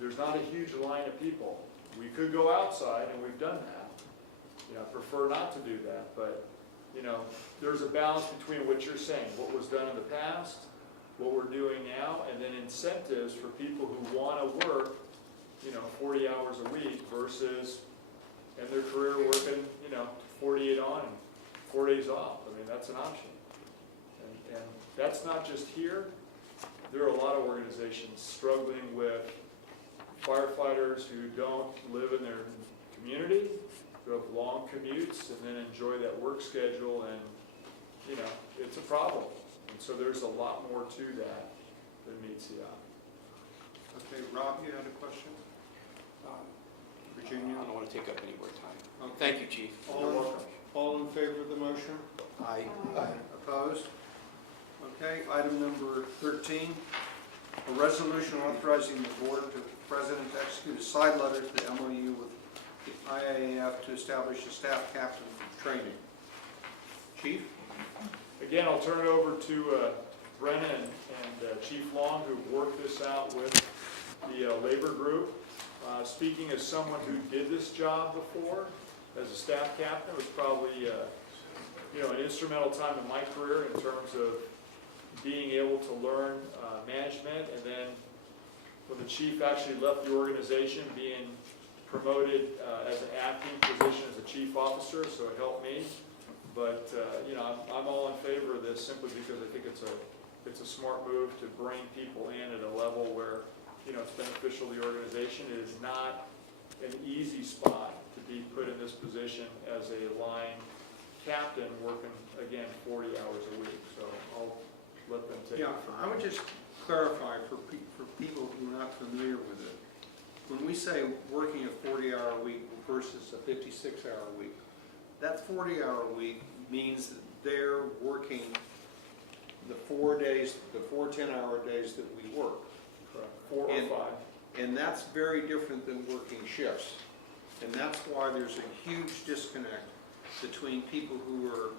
there's not a huge line of people. We could go outside, and we've done that. I prefer not to do that, but, there's a balance between what you're saying, what was done in the past, what we're doing now, and then incentives for people who want to work, 40 hours a week versus in their career working, 48 on and 4 days off. I mean, that's an option. And that's not just here. There are a lot of organizations struggling with firefighters who don't live in their community, who have long commutes, and then enjoy that work schedule, and, it's a problem. And so there's a lot more to that than meets the eye. Okay, Rob, you had a question? Virginia? I don't want to take up any more time. Okay. Thank you, Chief. All in favor of the motion? Aye. Opposed? Okay, item number 13, a resolution authorizing the board to president to execute a side letter to the MOU with the IAAF to establish a staff captain for training. Chief? Again, I'll turn it over to Brenna and Chief Long, who've worked this out with the labor group. Speaking as someone who did this job before, as a staff captain, it was probably an instrumental time in my career in terms of being able to learn management, and then when the chief actually left the organization, being promoted as an acting position as a chief officer, so it helped me. But I'm all in favor of this simply because I think it's a smart move to bring people in at a level where it's beneficial to the organization. It is not an easy spot to be put in this position as a line captain working, again, 40 hours a week. So I'll let them take it Yeah, from I would just clarify for people who are not familiar with it. When we say working a 40-hour week versus a 56-hour week, that 40-hour week means that they're working the 4 days, the 4 10-hour days that we work. Correct. 4 or 5. And that's very different than working shifts. And that's why there's a huge disconnect between people who are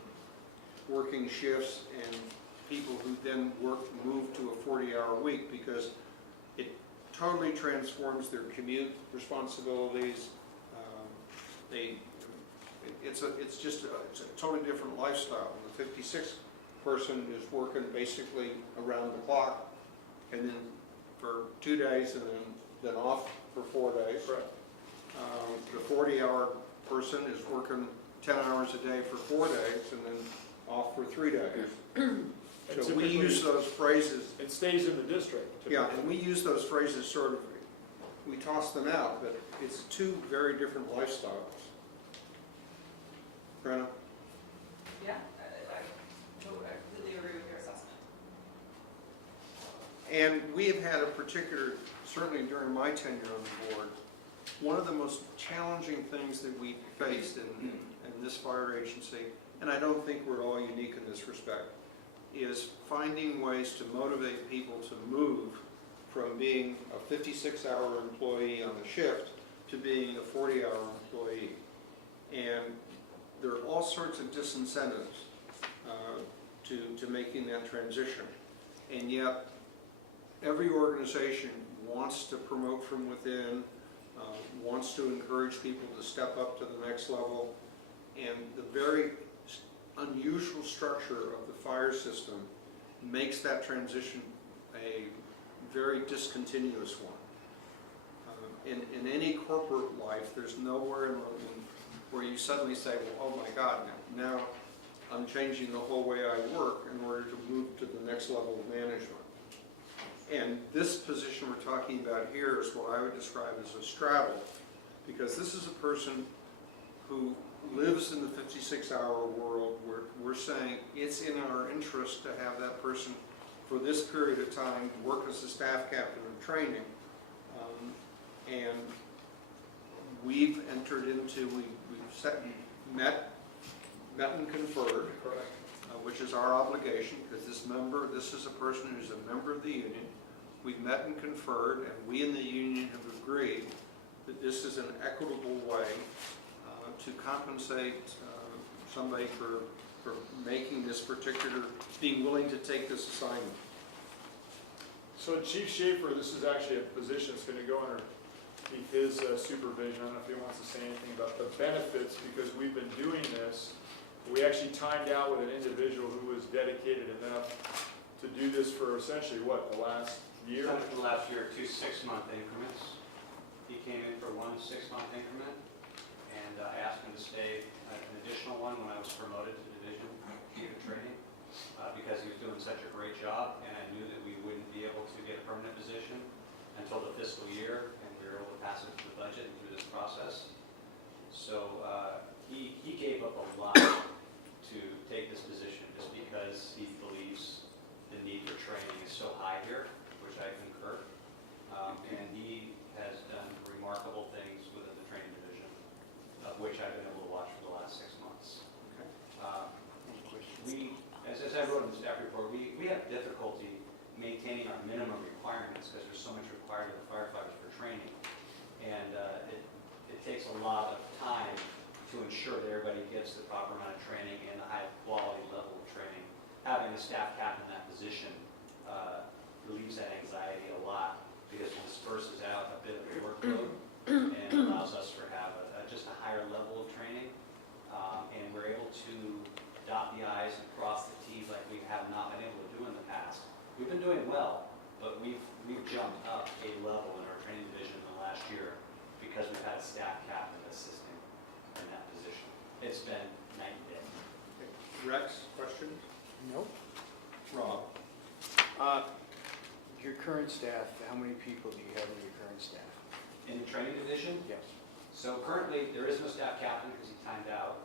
working shifts and people who then move to a 40-hour week, because it totally transforms their commute responsibilities. It's a totally different lifestyle. The 56 person is working basically around the clock, and then for 2 days, and then off for 4 days. Right. The 40-hour person is working 10 hours a day for 4 days, and then off for 3 days. So we use those phrases. It stays in the district. Yeah, and we use those phrases sort of, we toss them out, but it's two very different lifestyles. Brenna? Yeah, I completely agree with your assessment. And we have had a particular, certainly during my tenure on the board, one of the most challenging things that we faced in this fire agency, and I don't think we're all unique in this respect, is finding ways to motivate people to move from being a 56-hour employee on a shift to being a 40-hour employee. And there are all sorts of disincentives to making that transition. And yet, every organization wants to promote from within, wants to encourage people to step up to the next level. And the very unusual structure of the fire system makes that transition a very discontinuous one. In any corporate life, there's nowhere where you suddenly say, well, oh my God, now I'm changing the whole way I work in order to move to the next level of management. And this position we're talking about here is what I would describe as a straddle, because this is a person who lives in the 56-hour world where we're saying it's in our interest to have that person for this period of time work as a staff captain of training. And we've entered into, met and conferred, which is our obligation, because this is a person who's a member of the union. We've met and conferred, and we in the union have agreed that this is an equitable way to compensate somebody for making this particular, being willing to take this assignment. So Chief Schaefer, this is actually a position that's going to go underneath his supervision. I don't know if he wants to say anything about the benefits, because we've been doing this. We actually timed out with an individual who was dedicated enough to do this for essentially, what, the last year? Done it for the last year, 2 6-month increments. He came in for 1 6-month increment, and I asked him to stay an additional one when I was promoted to division chief of training, because he was doing such a great job, and I knew that we wouldn't be able to get a permanent position until the fiscal year, and we were able to pass it through the budget and through this process. So he gave up a lot to take this position, just because he believes the need for training is so high here, which I concur. and he has done remarkable things within the training division, of which I've been able to watch for the last 6 months. As I wrote in the staff report, we have difficulty maintaining our minimum requirements because there's so much required of the firefighters for training. And it takes a lot of time to ensure that everybody gets the proper amount of training and a high quality level of training. Having a staff captain in that position relieves that anxiety a lot because it disperses out a bit of the workload and allows us to have just a higher level of training. And we're able to dot the I's and cross the T's like we have not been able to do in the past. We've been doing well, but we've jumped up a level in our training division in the last year because we've had a staff captain assisting in that position. It's been night and day. Rex, questions? Nope. Rob? Your current staff, how many people do you have in your current staff? In the training division, Yes. so currently there is no staff captain because he timed out,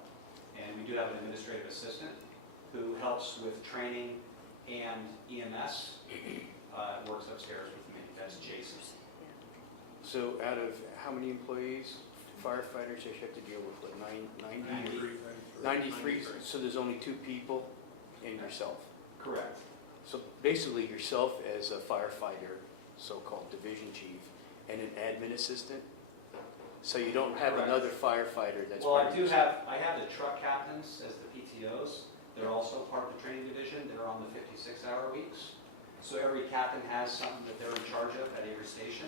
and we do have an administrative assistant who helps with training and EMS, works upstairs with me. That's Jason. So out of how many employees, firefighters, you have to deal with, what, 93? So there's only 2 people and yourself. Correct. So basically yourself as a firefighter, so-called division chief, and an admin assistant? So you don't have Correct. another firefighter that's Well, part of your staff? I have the truck captains as the PTOs. They're also part of the training division. They're on the 56-hour weeks. So every captain has something that they're in charge of at every station.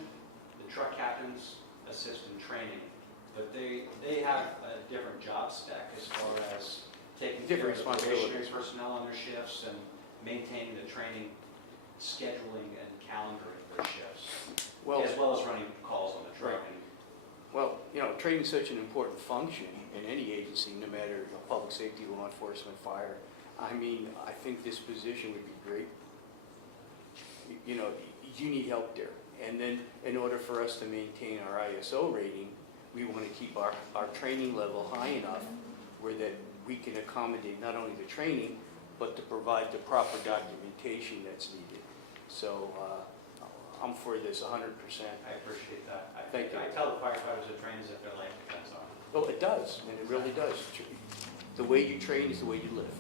The truck captains assist in training, but they have a different job spec as far as taking care Different of the probationary responsibilities. personnel on their shifts and maintaining the training, scheduling and calendaring their shifts, Well, as well as running calls on the truck. Right. Well, you know, training is such an important function in any agency, no matter public safety, law enforcement, fire. I mean, I think this position would be great. You know, you need help there. And then in order for us to maintain our ISO rating, we want to keep our training level high enough where that we can accommodate not only the training, but to provide the proper documentation that's needed. So I'm for this 100%. I appreciate that. Thank you. I tell the firefighters that train as if their life depends on it. Well, it does, and it really does. The way you train is the way you live,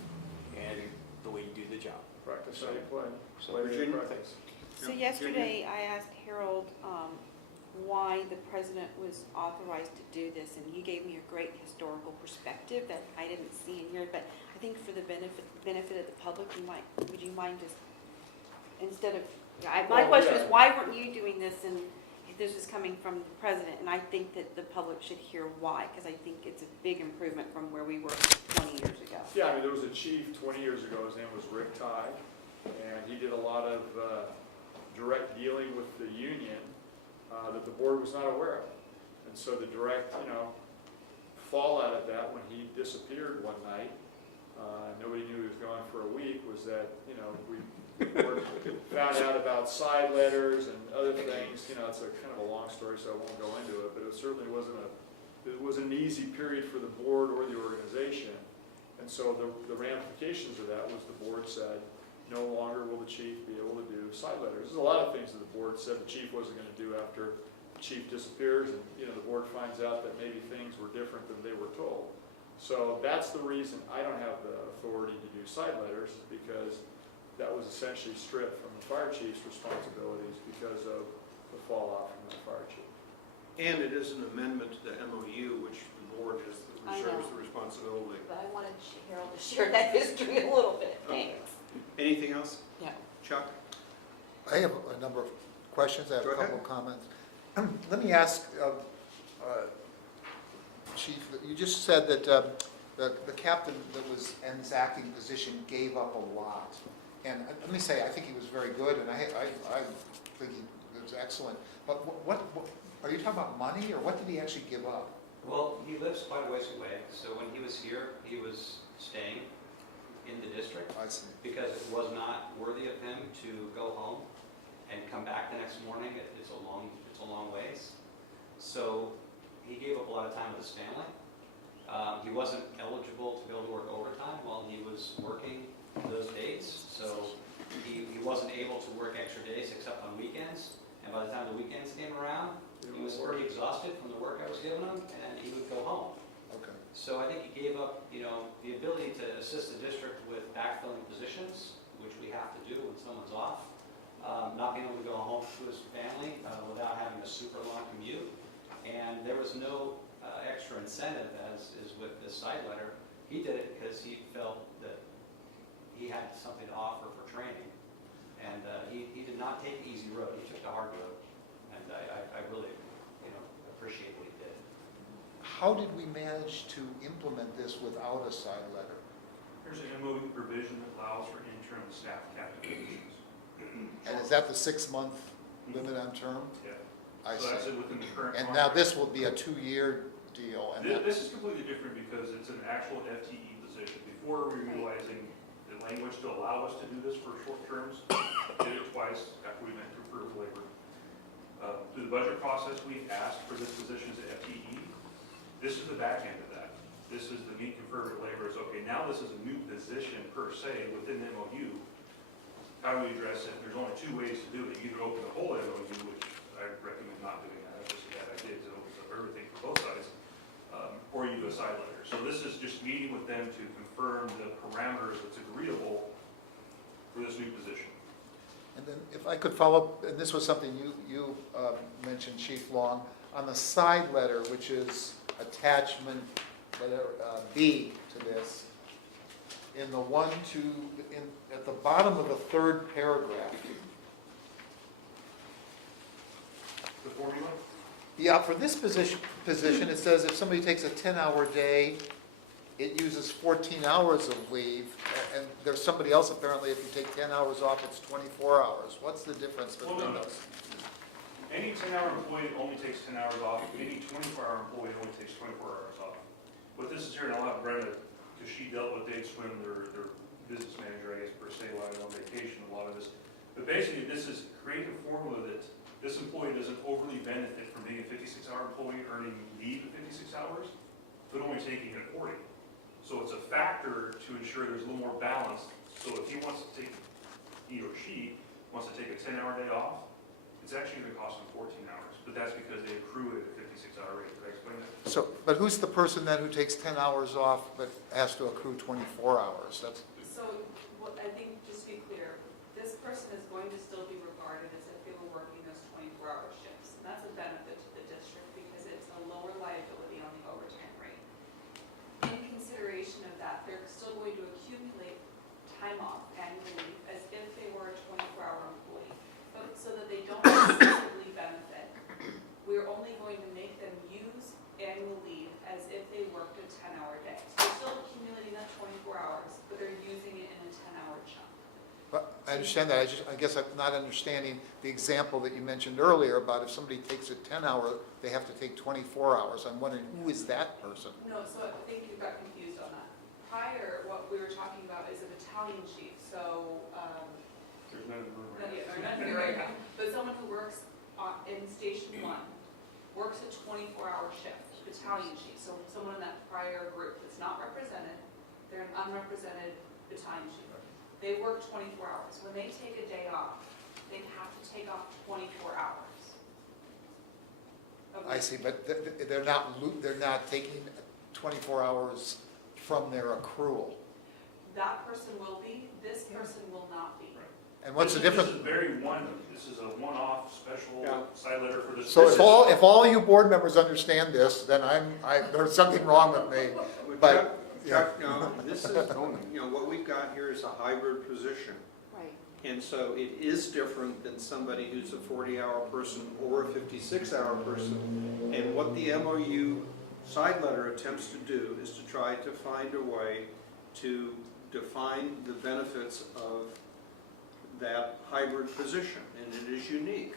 and the way you do the job. Practice how you play. So, Play how you Virginia? practice. So yesterday, I asked Harold why the president was authorized to do this, and he gave me a great historical perspective that I didn't see in here, but I think for the benefit of the public, would you mind just, instead of, my Well, question yeah. is, why weren't you doing this, and this is coming from the president, and I think that the public should hear why, because I think it's a big improvement from where we were 20 years ago. Yeah, I mean, there was a chief 20 years ago, his name was Rick Tye, and he did a lot of direct dealing with the union that the board was not aware of. And so the direct, fallout of that when he disappeared one night, nobody knew he was gone for a week, was that, the board found out about side letters and other things. It's a kind of a long story, so I won't go into it, but it certainly wasn't an easy period for the board or the organization. And so the ramifications of that was the board said, no longer will the chief be able to do side letters. There's a lot of things that the board said the chief wasn't going to do after the chief disappears, and the board finds out that maybe things were different than they were told. So that's the reason I don't have the authority to do side letters, because that was essentially stripped from the fire chief's responsibilities because of the fallout from the fire chief. And it is an amendment to the MOU, which the board reserves the responsibility. But I wanted Harold to share that history a little bit. Thanks. Anything else? Yeah. Chuck? I have a number of questions, I have Go a ahead. couple of comments. Let me ask, Chief, you just said that the captain that was in this acting position gave up a lot. And let me say, I think he was very good, and I think he was excellent. But what are you talking about, money, or what did he actually give up? Well, he lives quite a ways away, so when he was here, he was staying in the district I see. because it was not worthy of him to go home and come back the next morning. It's a long ways. So he gave up a lot of time with his family. He wasn't eligible to be able to work overtime while he was working those days, so he wasn't able to work extra days except on weekends, And by the time the weekends came around, he was already exhausted from the work I was giving him, and he would go home. Okay. So I think he gave up, the ability to assist the district with backfilling positions, which we have to do when someone's off. Not being able to go home to his family without having a super long commute. And there was no extra incentive, as is with this side letter. He did it because he felt that he had something to offer for training. And he did not take the easy road, he took the hard road. And I really, appreciate what he did. How did we manage to implement this without a side letter? There's an MOU provision that allows for interim staff captain positions. And is that the 6-month limit on term? Yeah. I So that's see. it within the current And contract. now this will be a 2-year deal. And This is completely different because it's an actual FTE position. Before, we were utilizing the language to allow us to do this for short terms. Did it twice after we went through approved labor. Through the budget process, we asked for this position as an FTE. This is the back end of that. This is the meet conferred labor. Is okay, now this is a new position per se within the MOU. How do we address it? There's only 2 ways to do it. Either open the whole MOU, which I recommend not doing that. I just see that idea to open up everything for both sides, or you do a side letter. So this is just meeting with them to confirm the parameters that's agreeable for this new position. And then if I could follow up, and this was something you mentioned, Chief Long, on the side letter, which is attachment letter B to this, in the at the bottom of the 3rd paragraph. The formula? Yeah, for this position, it says if somebody takes a 10-hour day, it uses 14 hours of leave, and there's somebody else apparently, if you take 10 hours off, it's 24 hours. What's the difference between Well, no. those? Any 10-hour employee only takes 10 hours off. Any 24-hour employee only takes 24 hours off. What this is here, and I'll have Brenda, because she dealt with Dave Swim, their business manager, I guess, per se, while I was on vacation, a lot of this. But basically, this is create a formula that this employee doesn't overly benefit from being a 56-hour employee, earning leave at 56 hours, but only taking it at 40. So it's a factor to ensure there's a little more balance. So if he wants to take, he or she wants to take a 10-hour day off, it's actually going to cost them 14 hours. But that's because they accrue it at a 56-hour rate. Did I explain that? So, but who's the person then who takes 10 hours off but has to accrue 24 hours? That's, So, I think, just to be clear, this person is going to still be regarded as if they were working those 24-hour shifts. And that's a benefit to the district because it's a lower liability on the overtime rate. In consideration of that, they're still going to accumulate time off annual leave as if they were a 24-hour employee. But so that they don't excessively benefit, we're only going to make them use annual leave as if they worked a 10-hour day. So they're still accumulating that 24 hours, but they're using it in a 10-hour chunk. but I understand that. I guess I'm not understanding the example that you mentioned earlier about if somebody takes a 10-hour, they have to take 24 hours. I'm wondering, who is that person? No, so I think you got confused on that. Prior, what we were talking about is a battalion chief, so, There's none in the room none right yet, or none here right now, but someone who works in Station 1, works a 24-hour shift, battalion chief, so someone in that prior group that's not represented, they're an unrepresented battalion chief. They work 24 hours. When they take a day off, they have to take off 24 hours. I see, but they're not taking 24 hours from their accrual. That person will be, this person will not be. And what's the This difference? This is a one-off special Yeah. side letter for this. So if all you board members understand this, then there's something wrong with me. But, Chuck, no, this is, what we've got here is a hybrid position. Right. And so it is different than somebody who's a 40-hour person or a 56-hour person. And what the MOU side letter attempts to do is to try to find a way to define the benefits of that hybrid position, and it is unique.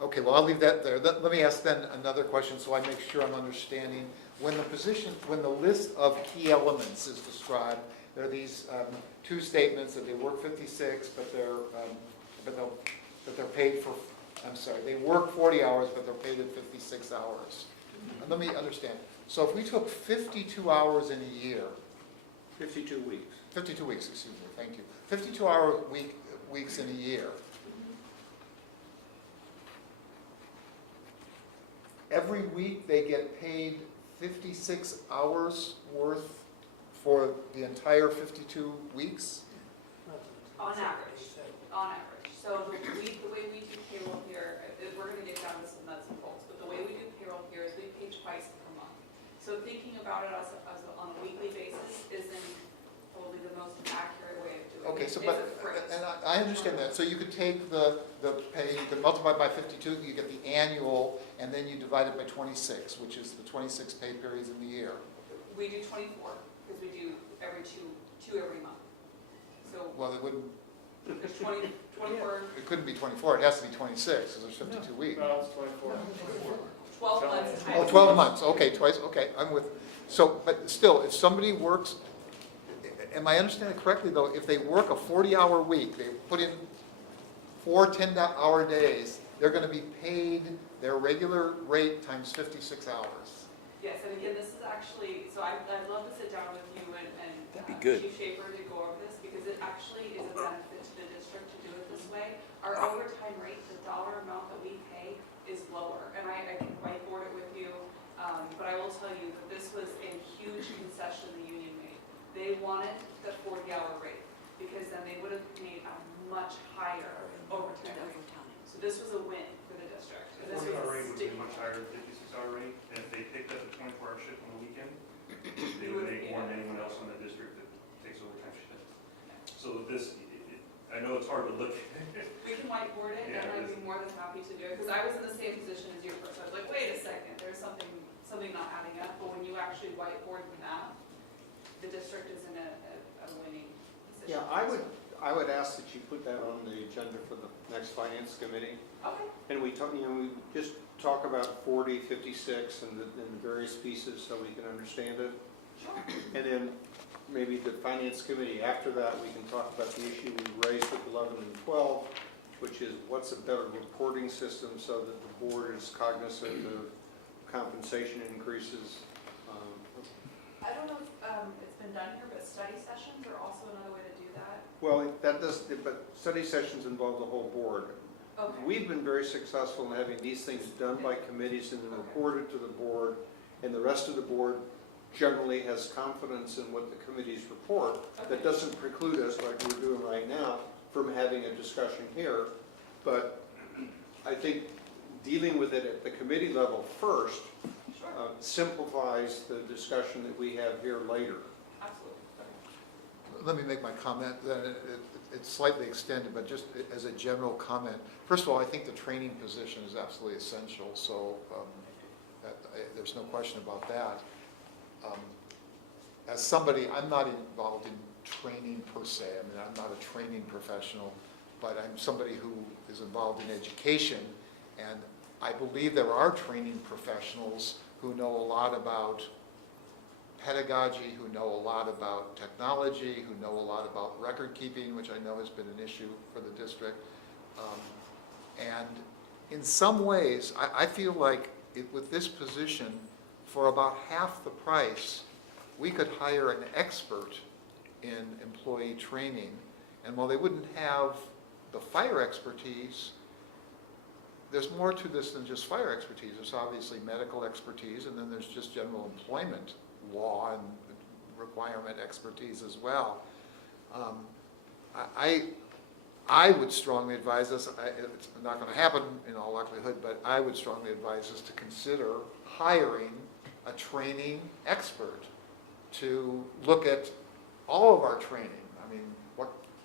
okay, well, I'll leave that there. Let me ask then another question so I make sure I'm understanding. When the list of key elements is described, there are these 2 statements that they work 56, but they're paid for, I'm sorry, they work 40 hours, but they're paid at 56 hours. And let me understand. So if we took 52 hours in a year, 52 weeks. 52 weeks, excuse me, thank you. 52-hour weeks in a year. every week they get paid 56 hours worth for the entire 52 weeks? On average, on average. So the way we do payroll here, we're gonna get down to some nuts and bolts, but the way we do payroll here is we pay twice per month. So thinking about it as on a weekly basis isn't probably the most accurate way of doing it. Okay, so, It's but, a phrase. and I understand that, so you could take the pay, you could multiply by 52, you get the annual, and then you divide it by 26, which is the 26 pay periods in the year. We do 24, because we do every two every month. So Well, it wouldn't, there's 24, it couldn't be 24, it has to be 26, because there's 52 weeks. No, it's 24. 12 months. Oh, 12 months, okay, twice, okay, I'm with, so, but still, if somebody works, am I understanding correctly, though, if they work a 40-hour week, they put in 4 10-hour days, they're gonna be paid their regular rate times 56 hours? Yes, and again, this is actually, so I'd love to sit down with you and That'd be good. Chief Schaefer to go over this, because it actually is a benefit to the district to do it this way. Our overtime rate, the dollar amount that we pay is lower, and I can whiteboard it with you, but I will tell you that this was a huge concession the union made. They wanted the 40-hour rate, because then they would have made a much higher overtime rate. So this was a win for the district. And this was 40-hour a rate would be sticky much one. higher than 56-hour rate, and if they picked up a 24-hour shift on the weekend, they You would would- make more than anyone else in the district that takes overtime shift. So this, I know it's hard to look at. We can whiteboard it, Yeah, and I'd it be more than happy to do it, because I was in the same position as you first. I was like, wait a second, there's something not adding up, but when you actually whiteboard the math, the district is in a winning position. Yeah, I would ask that you put that on the agenda for the next finance committee. Okay, And we talk, we just talk about 40, 56 and the various pieces so we can understand it. sure. And then maybe the finance committee, after that, we can talk about the issue we raised with 11 and 12, which is what's a better reporting system so that the board is cognizant of compensation increases. I don't know if it's been done here, but study sessions are also another way to do that. Well, that does, but study sessions involve the whole board. Okay. We've been very successful in having these things done by committees and then reported to the board, and the rest of the board generally has confidence in what the committees report. That doesn't preclude us, like we're doing right now, from having a discussion here, but I think dealing with it at the committee level first Sure, simplifies the discussion that we have here later. absolutely. Let me make my comment, then it's slightly extended, but just as a general comment. First of all, I think the training position is absolutely essential, so there's no question about that. As somebody, I'm not involved in training per se, I mean, I'm not a training professional, but I'm somebody who is involved in education, and I believe there are training professionals who know a lot about pedagogy, who know a lot about technology, who know a lot about record keeping, which I know has been an issue for the district. And in some ways, I feel like with this position, for about half the price, we could hire an expert in employee training. And while they wouldn't have the fire expertise, there's more to this than just fire expertise. There's obviously medical expertise, and then there's just general employment law and requirement expertise as well. I would strongly advise us, it's not going to happen in all likelihood, but I would strongly advise us to consider hiring a training expert to look at all of our training. I mean,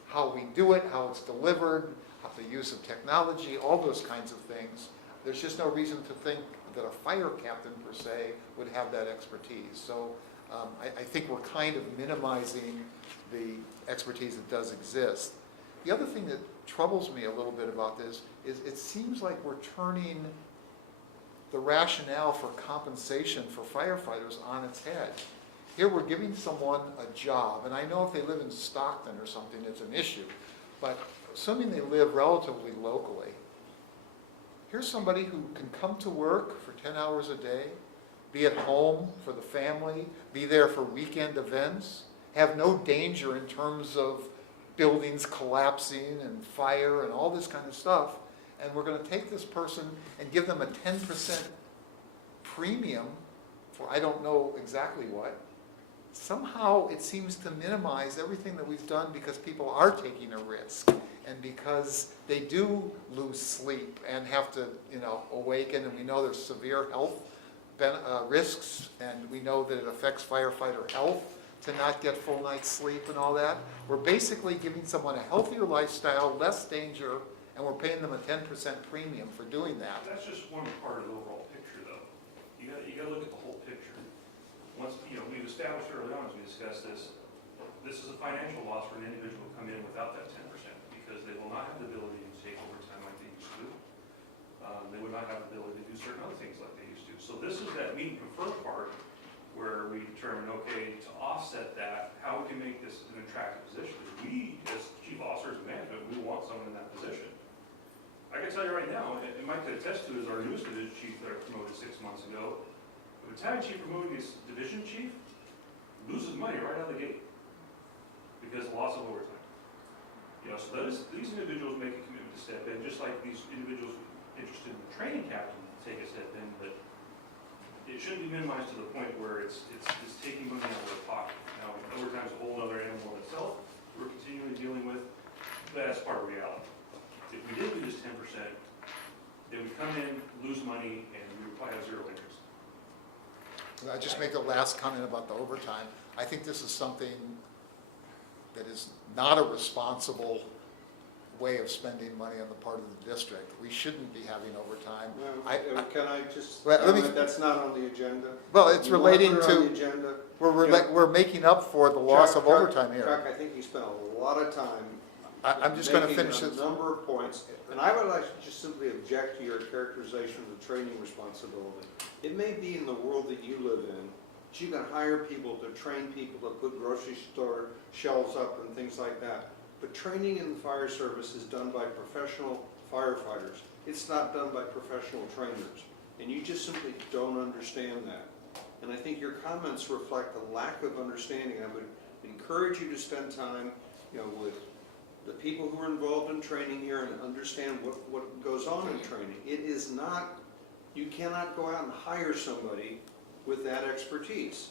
how we do it, how it's delivered, the use of technology, all those kinds of things. There's just no reason to think that a fire captain per se would have that expertise. So I think we're kind of minimizing the expertise that does exist. The other thing that troubles me a little bit about this is it seems like we're turning the rationale for compensation for firefighters on its head. Here we're giving someone a job, and I know if they live in Stockton or something, it's an issue, but assuming they live relatively locally, here's somebody who can come to work for 10 hours a day, be at home for the family, be there for weekend events, have no danger in terms of buildings collapsing and fire and all this kind of stuff, and we're going to take this person and give them a 10% premium for I don't know exactly what, somehow it seems to minimize everything that we've done because people are taking a risk and because they do lose sleep and have to, awaken, and we know there's severe health risks, and we know that it affects firefighter health to not get full night's sleep and all that. We're basically giving someone a healthier lifestyle, less danger, and we're paying them a 10% premium for doing that. That's just one part of the overall picture, though. You gotta look at the whole picture. Once, we've established early on, as we discussed this is a financial loss for an individual to come in without that 10%, because they will not have the ability to take overtime like they used to. They would not have the ability to do certain other things like they used to. So this is that meet and confer part where we determine, okay, to offset that, how we can make this an attractive position. Because we, as chief officers of management, we want someone in that position. I can tell you right now, and Mike could attest to, is our newest division chief that I promoted 6 months ago. The battalion chief promoting his division chief loses money right out of the gate because of loss of overtime. So these individuals make a commitment to step in, just like these individuals interested in the training captain take a step in, but it shouldn't be minimized to the point where it's taking money out of their pocket. Now, overtime is a whole other animal in itself we're continually dealing with, but that's part of reality. If we did lose 10%, then we come in, lose money, and we would probably have zero interest. I just make the last comment about the overtime. I think this is something that is not a responsible way of spending money on the part of the district. We shouldn't be having overtime. Can I just, Well, let me- that's not on the agenda? Well, it's You want relating it on the to, agenda? we're making up for the loss Chuck, of overtime here. Chuck, I think you spent a lot of time I'm just gonna making finish this. a number of points, and I would like to just simply object to your characterization of the training responsibility. It may be in the world that you live in, that you can hire people to train people to put grocery store shelves up and things like that. But training in the fire service is done by professional firefighters. It's not done by professional trainers. And you just simply don't understand that. And I think your comments reflect a lack of understanding. I would encourage you to spend time, with the people who are involved in training here and understand what goes on in training. It is not, you cannot go out and hire somebody with that expertise.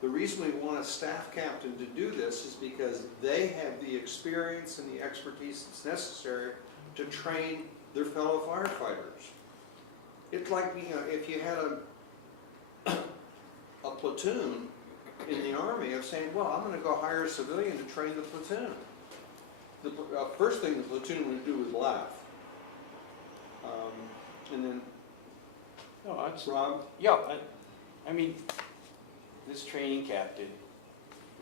The reason we want a staff captain to do this is because they have the experience and the expertise that's necessary to train their fellow firefighters. It's like, if you had a platoon in the Army of saying, well, I'm going to go hire a civilian to train the platoon. The first thing the platoon would do is laugh. And then, No, that's, Rob? yeah, I mean, this training captain,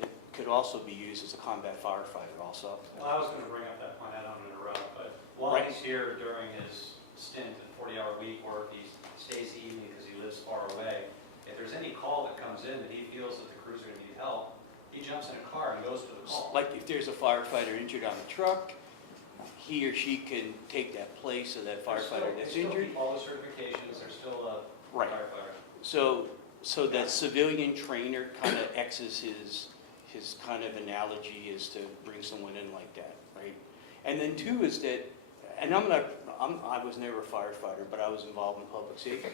it could also be used as a combat firefighter also. Well, I was going to bring up that point, I don't interrupt, but while he's here during his stint at 40-hour week, or if he stays the evening because he lives far away, if there's any call that comes in that he feels that the crew's going to need help, he jumps in a car and goes to the call. Like if there's a firefighter injured on the truck, he or she can take that place of that firefighter that's injured. All the certifications, there's still a Right. firefighter. So that civilian trainer kind of X's his kind of analogy is to bring someone in like that, right? And then two is that, and I was never a firefighter, but I was involved in public safety.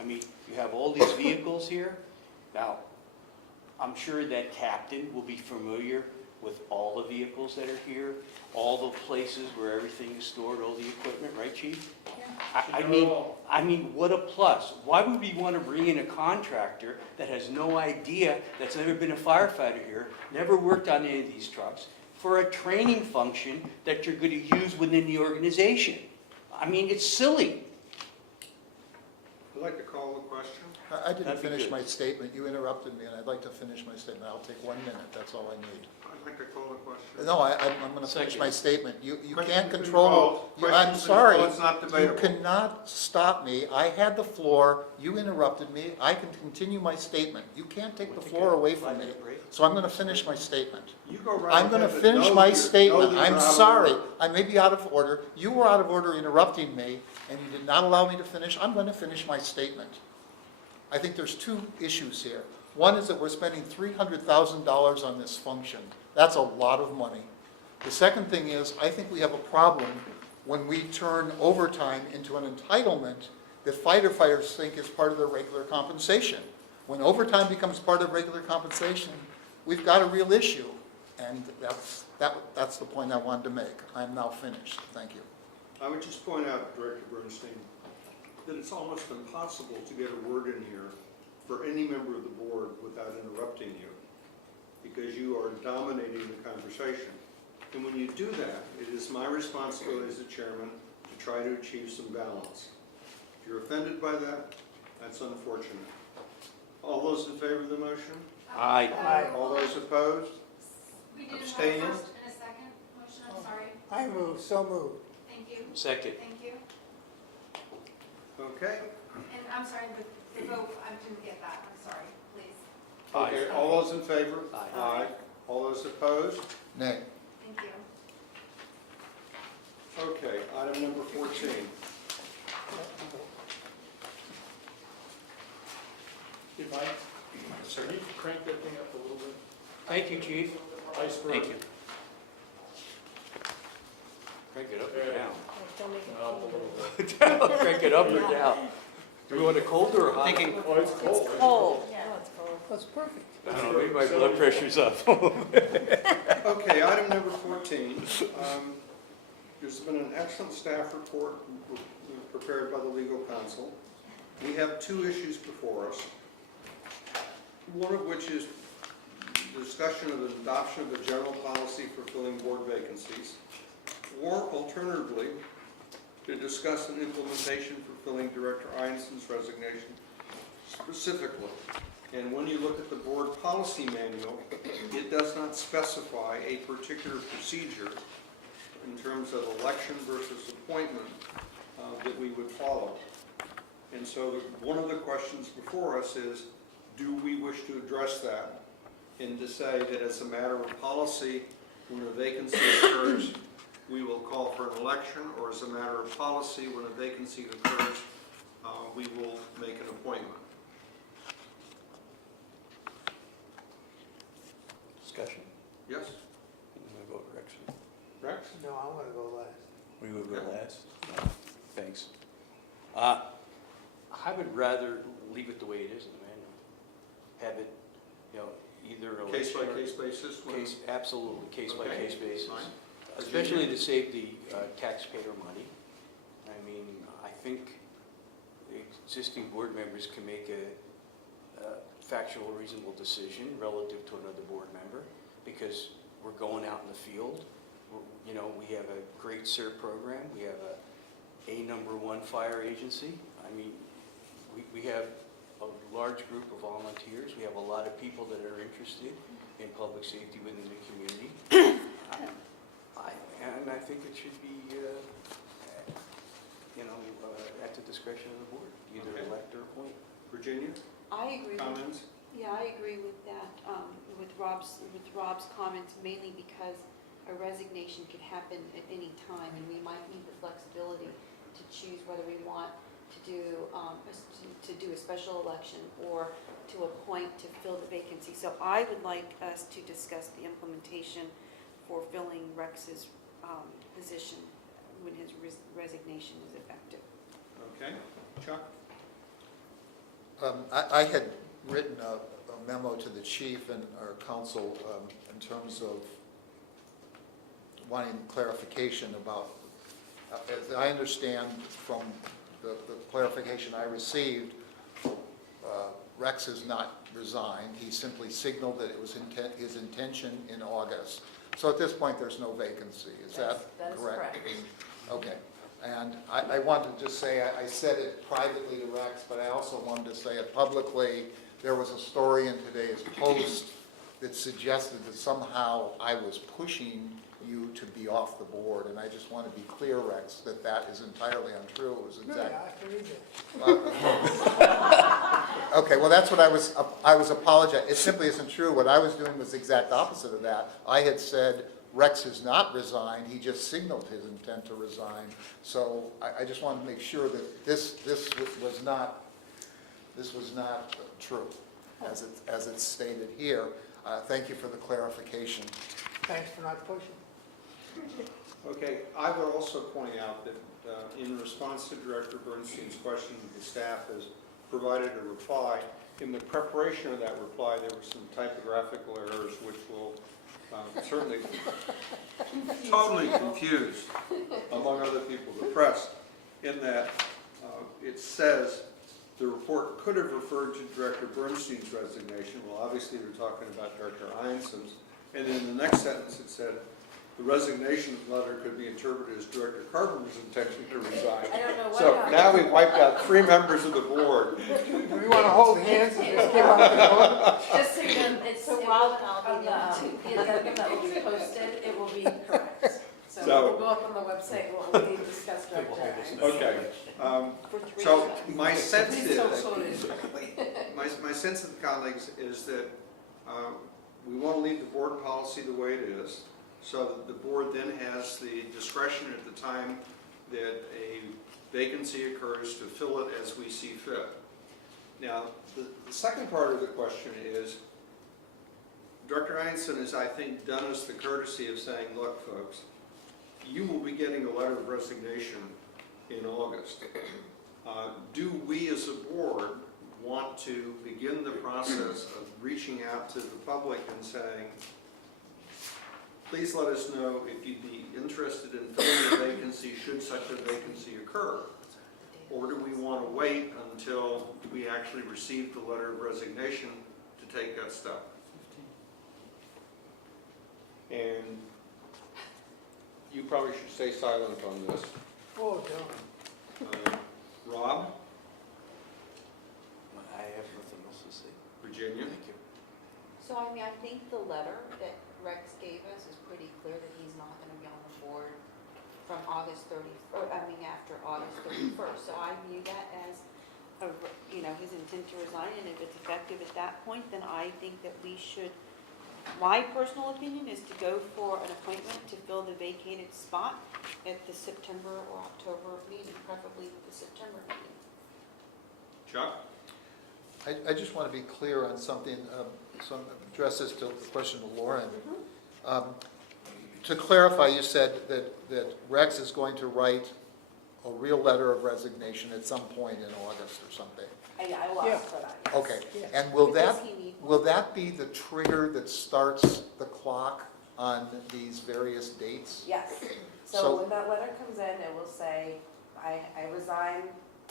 I mean, you have all these vehicles here. Now, I'm sure that captain will be familiar with all the vehicles that are here, all the places where everything is stored, all the equipment, right, Chief? I mean, what a plus. Why would we want to bring in a contractor that has no idea, that's never been a firefighter here, never worked on any of these trucks, for a training function that you're going to use within the organization? I mean, it's silly. I'd like to call the question. I didn't That'd be finish good. my statement. You interrupted me, and I'd like to finish my statement. I'll take 1 minute. That's all I need. I'd like to call the question. No, I'm going to finish Second. my statement. You Question's can't been control, called. I'm Question's been sorry. called. It's not You debatable. cannot stop me. I had the floor. You interrupted me. I can continue my statement. You can't take the floor away from me. So I'm going to finish my statement. You go right I'm going to ahead, but finish know my you're- statement. know you're I'm out of sorry. order. I may be out of order. You were out of order interrupting me, and you did not allow me to finish. I'm going to finish my statement. I think there's two issues here. One is that we're spending $300,000 on this function. That's a lot of money. The second thing is, I think we have a problem when we turn overtime into an entitlement that firefighters think is part of their regular compensation. When overtime becomes part of regular compensation, we've got a real issue. And that's the point I wanted to make. I'm now finished. Thank you. I would just point out, Director Bernstein, that it's almost impossible to get a word in here for any member of the board without interrupting you, because you are dominating the conversation. And when you do that, it is my responsibility as the chairman to try to achieve some balance. If you're offended by that, that's unfortunate. All those in favor of the motion? Aye. All those opposed? We did have a Abstaining? first and a second motion, I'm sorry. I move, so moved. Thank you. Second. Thank you. Okay. And I'm sorry, the vote, I didn't get that, I'm sorry, please. Okay, all those in favor? Aye. All those opposed? Nay. Thank you. Okay, item number 14. Hey, Mike, can you crank that thing up a little bit? Thank you, Chief. Iceberg. Thank you. Crank it up or down? Don't make it Up a colder. little bit. Crank it up or down? Do we want it colder or hot? Oh, it's cold. Cold. Oh, it's cold. That's perfect. I don't know, maybe my blood pressure's up. Okay, item number 14. There's been an excellent staff report prepared by the legal counsel. We have two issues before us, one of which is the discussion of the adoption of a general policy for filling board vacancies, or alternatively, to discuss an implementation for filling Director Einson's resignation specifically. And when you look at the board policy manual, it does not specify a particular procedure in terms of election versus appointment that we would follow. And so one of the questions before us is, do we wish to address that? And to say that as a matter of policy, when a vacancy occurs, we will call for an election, or as a matter of policy, when a vacancy occurs, we will make an appointment. Discussion. Yes? I'm going to vote Rex. Rex? No, I want to go last. We would go Okay. last? Thanks. I would rather leave it the way it is in the manual. Have it, either Case by election or- case basis? when- Case, absolutely, case by Okay, case basis. fine. Especially to save the taxpayer money. I mean, I think existing board members can make a factual, reasonable decision relative to another board member, because we're going out in the field. We have a great CERT program. We have a #1 fire agency. I mean, we have a large group of volunteers. We have a lot of people that are interested in public safety within the community. And I think it should be, at the discretion of the board, either Okay. elect or appoint. Virginia, I agree. comments? Yeah, I agree with that, with Rob's comments, mainly because a resignation could happen at any time, and we might need the flexibility to choose whether we want to do a special election or to appoint to fill the vacancy. So I would like us to discuss the implementation for filling Rex's position when his resignation is effective. Okay. Chuck? I had written a memo to the chief and our council in terms of wanting clarification about, as I understand from the clarification I received, Rex has not resigned. He simply signaled that it was his intention in August. So at this point, there's no vacancy. Is that correct? Okay. And I wanted to just say, I said it privately to Rex, but I also wanted to say it publicly. There was a story in today's Post that suggested that somehow I was pushing you to be off the board, and I just want to be clear, Rex, that that is entirely untrue. It was Really, exactly. I have to read that. Okay, well, that's what I was apologizing. It simply isn't true. What I was doing was the exact opposite of that. I had said Rex has not resigned, he just signaled his intent to resign. So I just wanted to make sure that this was not true, as it's stated here. Thank you for the clarification. Thanks for not pushing. Okay, I would also point out that in response to Director Bernstein's question, the staff has provided a reply. In the preparation of that reply, there were some typographical errors which will certainly totally confuse, among other people, the press, in that it says the report could have referred to Director Bernstein's resignation. Well, obviously they're talking about Director Einson's. And in the next sentence it said, the resignation letter could be interpreted as Director Carpenter's intention to resign. I don't know what So happened. now we've wiped out 3 members of the board. Do we want to hold hands and just give up the vote? Just so you know, it's, So it Rob will, and I'll be on the addendum that will be posted, it will be correct. So So- we'll go up on the website, what we discussed right there. Okay. For 3 So months. my sense Please don't is, quote it. my sense of the colleagues is that we want to leave the board policy the way it is, so that the board then has the discretion at the time that a vacancy occurs to fill it as we see fit. Now, the second part of the question is, Director Einson has, I think, done us the courtesy of saying, look, folks, you will be getting a letter of resignation in August. Do we as a board want to begin the process of reaching out to the public and saying, please let us know if you'd be interested in filling a vacancy should such a vacancy occur? Or do we want to wait until we actually receive the letter of resignation to take that step? And you probably should stay silent on this. Oh, darn. Rob, I have nothing else to say. Virginia? Thank you. So I mean, I think the letter that Rex gave us is pretty clear that he's not going to be on the board from August 30th, after August 31st. So I view that as, his intent to resign, and if it's effective at that point, then I think that we should, my personal opinion is to go for an appointment to fill the vacated spot at the September or October meeting, preferably the September meeting. Chuck? I just want to be clear on something, so address this to the question to Lauren. To clarify, you said that Rex is going to write a real letter of resignation at some point in August or something. I will ask for that. Okay, and will Does he need one? will that be the trigger that starts the clock on these various dates? Yes, So- so when that letter comes in, it will say, I resign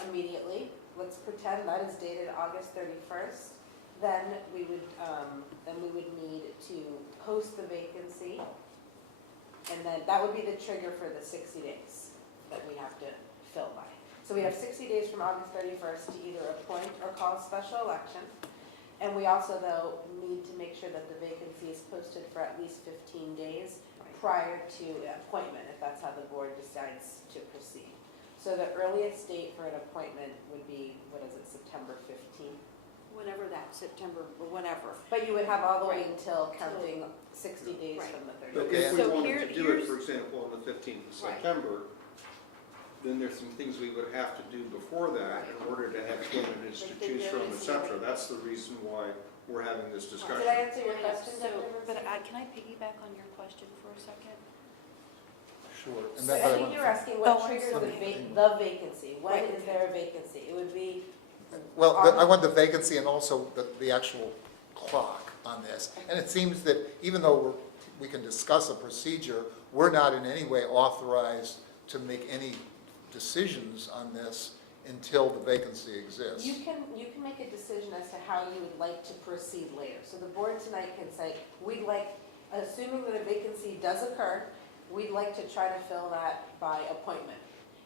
immediately. Let's pretend that is dated August 31st. Then we would need to post the vacancy. And then that would be the trigger for the 60 days that we have to fill by. So we have 60 days from August 31st to either appoint or call a special election. And we also, though, need to make sure that the vacancy is posted for at least 15 days prior to appointment, if that's how the board decides to proceed. So the earliest date for an appointment would be, September 15th? Whenever that, September, or whenever. But you would have all the way Right. until counting 60 days Right. from the But 30th. Okay. if we So wanted to do it, here's- for example, on the 15th of Right. September, then there's some things we would have to do before that in order to have candidates to Like the choose from, et notice cetera. and- That's the reason why we're having this Did I discussion. answer your question, So, Dr. but Mercer? can I piggyback on your question for a second? Sure. And So that's I what I think want- you're asking Oh, what I'm triggers sorry. the vacancy. When Right. is there a vacancy? It would be, Well, I want the vacancy and also the actual clock on this. And it seems that even though we can discuss a procedure, we're not in any way authorized to make any decisions on this until the vacancy exists. you can make a decision as to how you would like to proceed later. So the board tonight can say, assuming that a vacancy does occur, we'd like to try to fill that by appointment.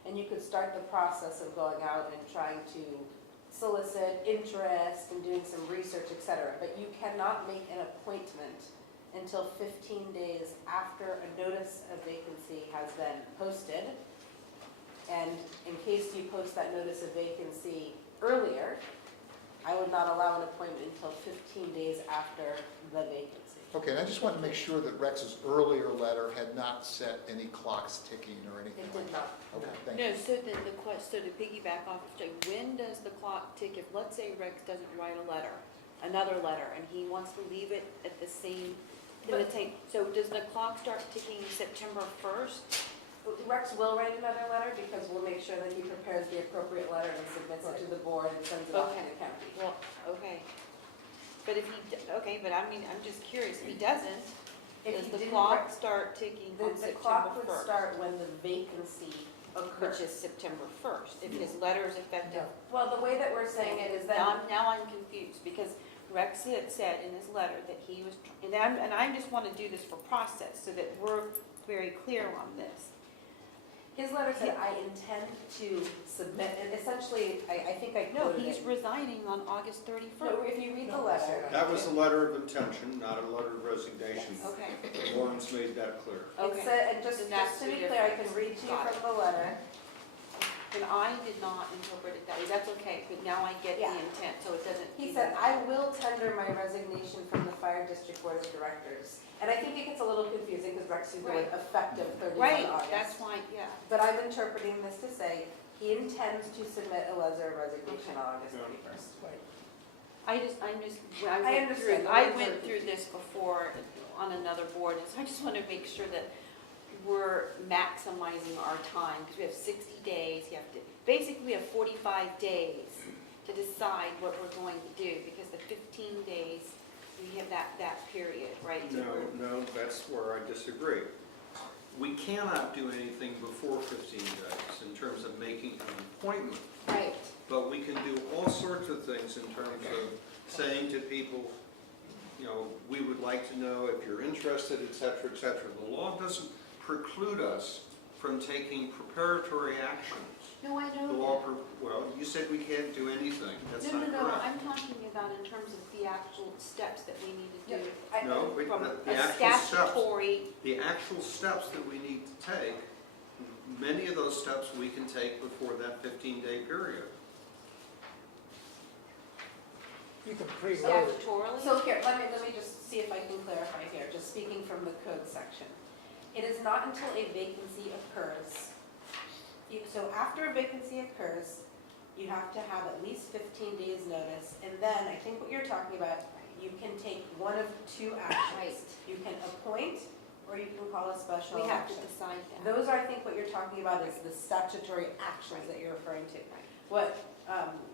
And you could start the process of going out and trying to solicit interest and doing some research, et cetera. But you cannot make an appointment until 15 days after a notice of vacancy has been posted. And in case you post that notice of vacancy earlier, I would not allow an appointment until 15 days after the vacancy. Okay, and I just want to make sure that Rex's earlier letter had not set any clocks ticking or anything It like did that. not. Okay, thank No, you. so then so to piggyback off of Jay, when does the clock tick? If, let's say Rex doesn't write another letter, and he wants to leave it at the same, so does the clock start ticking September 1st? Rex will write another letter because we'll make sure that he prepares the appropriate letter and submits it to the board and sends it off to the county. Well, okay. But if he, okay, but I mean, I'm just curious, if he doesn't, If does he the didn't clock write- start ticking The on the September clock would 1st? start when the vacancy Which occurs. is September 1st, if his letter is effective. Well, the way that we're saying it is that. Now I'm confused, because Rex had said in his letter that he was, and I just want to do this for process, so that we're very clear on this. His letter said, I intend to submit, and essentially, I think I No, quoted he's it. resigning on August No, 31st. if you read the letter. That was a letter of intention, not a letter of resignation. Okay, Lawrence made that clear. It okay. said, and just Then that's to be the clear, I can difference. read to you Got from the letter. And I did not interpret it that way, that's okay, but now I get the Yeah. intent, so it doesn't. He said, I will tender my resignation from the Fire District Board of Directors. And I think it gets a little confusing because Rex used the word Right. effective 31 Right, August. that's why, yeah. But I'm interpreting this to say he intends to submit a letter of resignation on August Yeah. 31st. When I went through, understand. I went through this before on another board, and so I just want to make sure that we're maximizing our time, because we have 60 days, basically we have 45 days to decide what we're going to do, because the 15 days, we have that period, right? No, that's where I disagree. We cannot do anything before 15 days in terms of making an appointment, Right, but we can do all sorts of things in terms of saying to people, you know, we would like to know if you're interested, et cetera, et cetera. The law doesn't preclude us from taking preparatory actions. no, I The know law, that. well, you said we can't do anything. That's No, not correct. I'm talking about in terms of the actual steps that we need to do. No, wait, From the a actual steps. statutory, The actual steps that we need to take, many of those steps we can take before that 15-day period. You can preload it. statutorily. So here, let me just see if I can clarify here, just speaking from the code section. It is not until a vacancy occurs. So after a vacancy occurs, you have to have at least 15 days notice, and then I think what you're talking about, you can take one of two actions. Right. You can appoint, or you can call a special We have to election. decide that. Those are, I think, what you're talking about is the statutory actions that you're referring to. What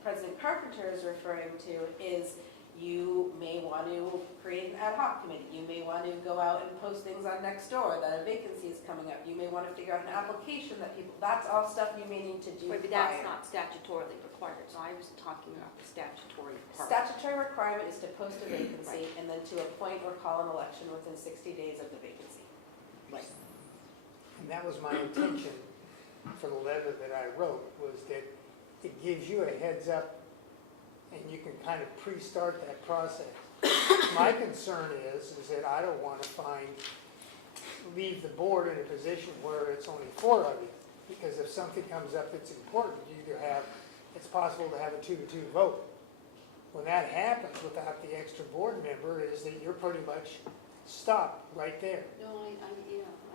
President Carpenter is referring to is you may want to create an ad hoc committee. You may want to go out and post things on Nextdoor that a vacancy is coming up. You may want to figure out an application that people, that's all stuff you may need to do Wait, but that's prior. not statutorily required, so I was talking about the statutory part. Statutory requirement is to post a vacancy and then to appoint or call an election within 60 days of the vacancy. And that was my intention for the letter that I wrote, was that it gives you a heads up and you can kind of pre-start that process. My concern is that I don't want to leave the board in a position where it's only 4 of you. Because if something comes up that's important, it's possible to have a 2-2 vote. When that happens without the extra board member, is that you're pretty much stopped right there. No,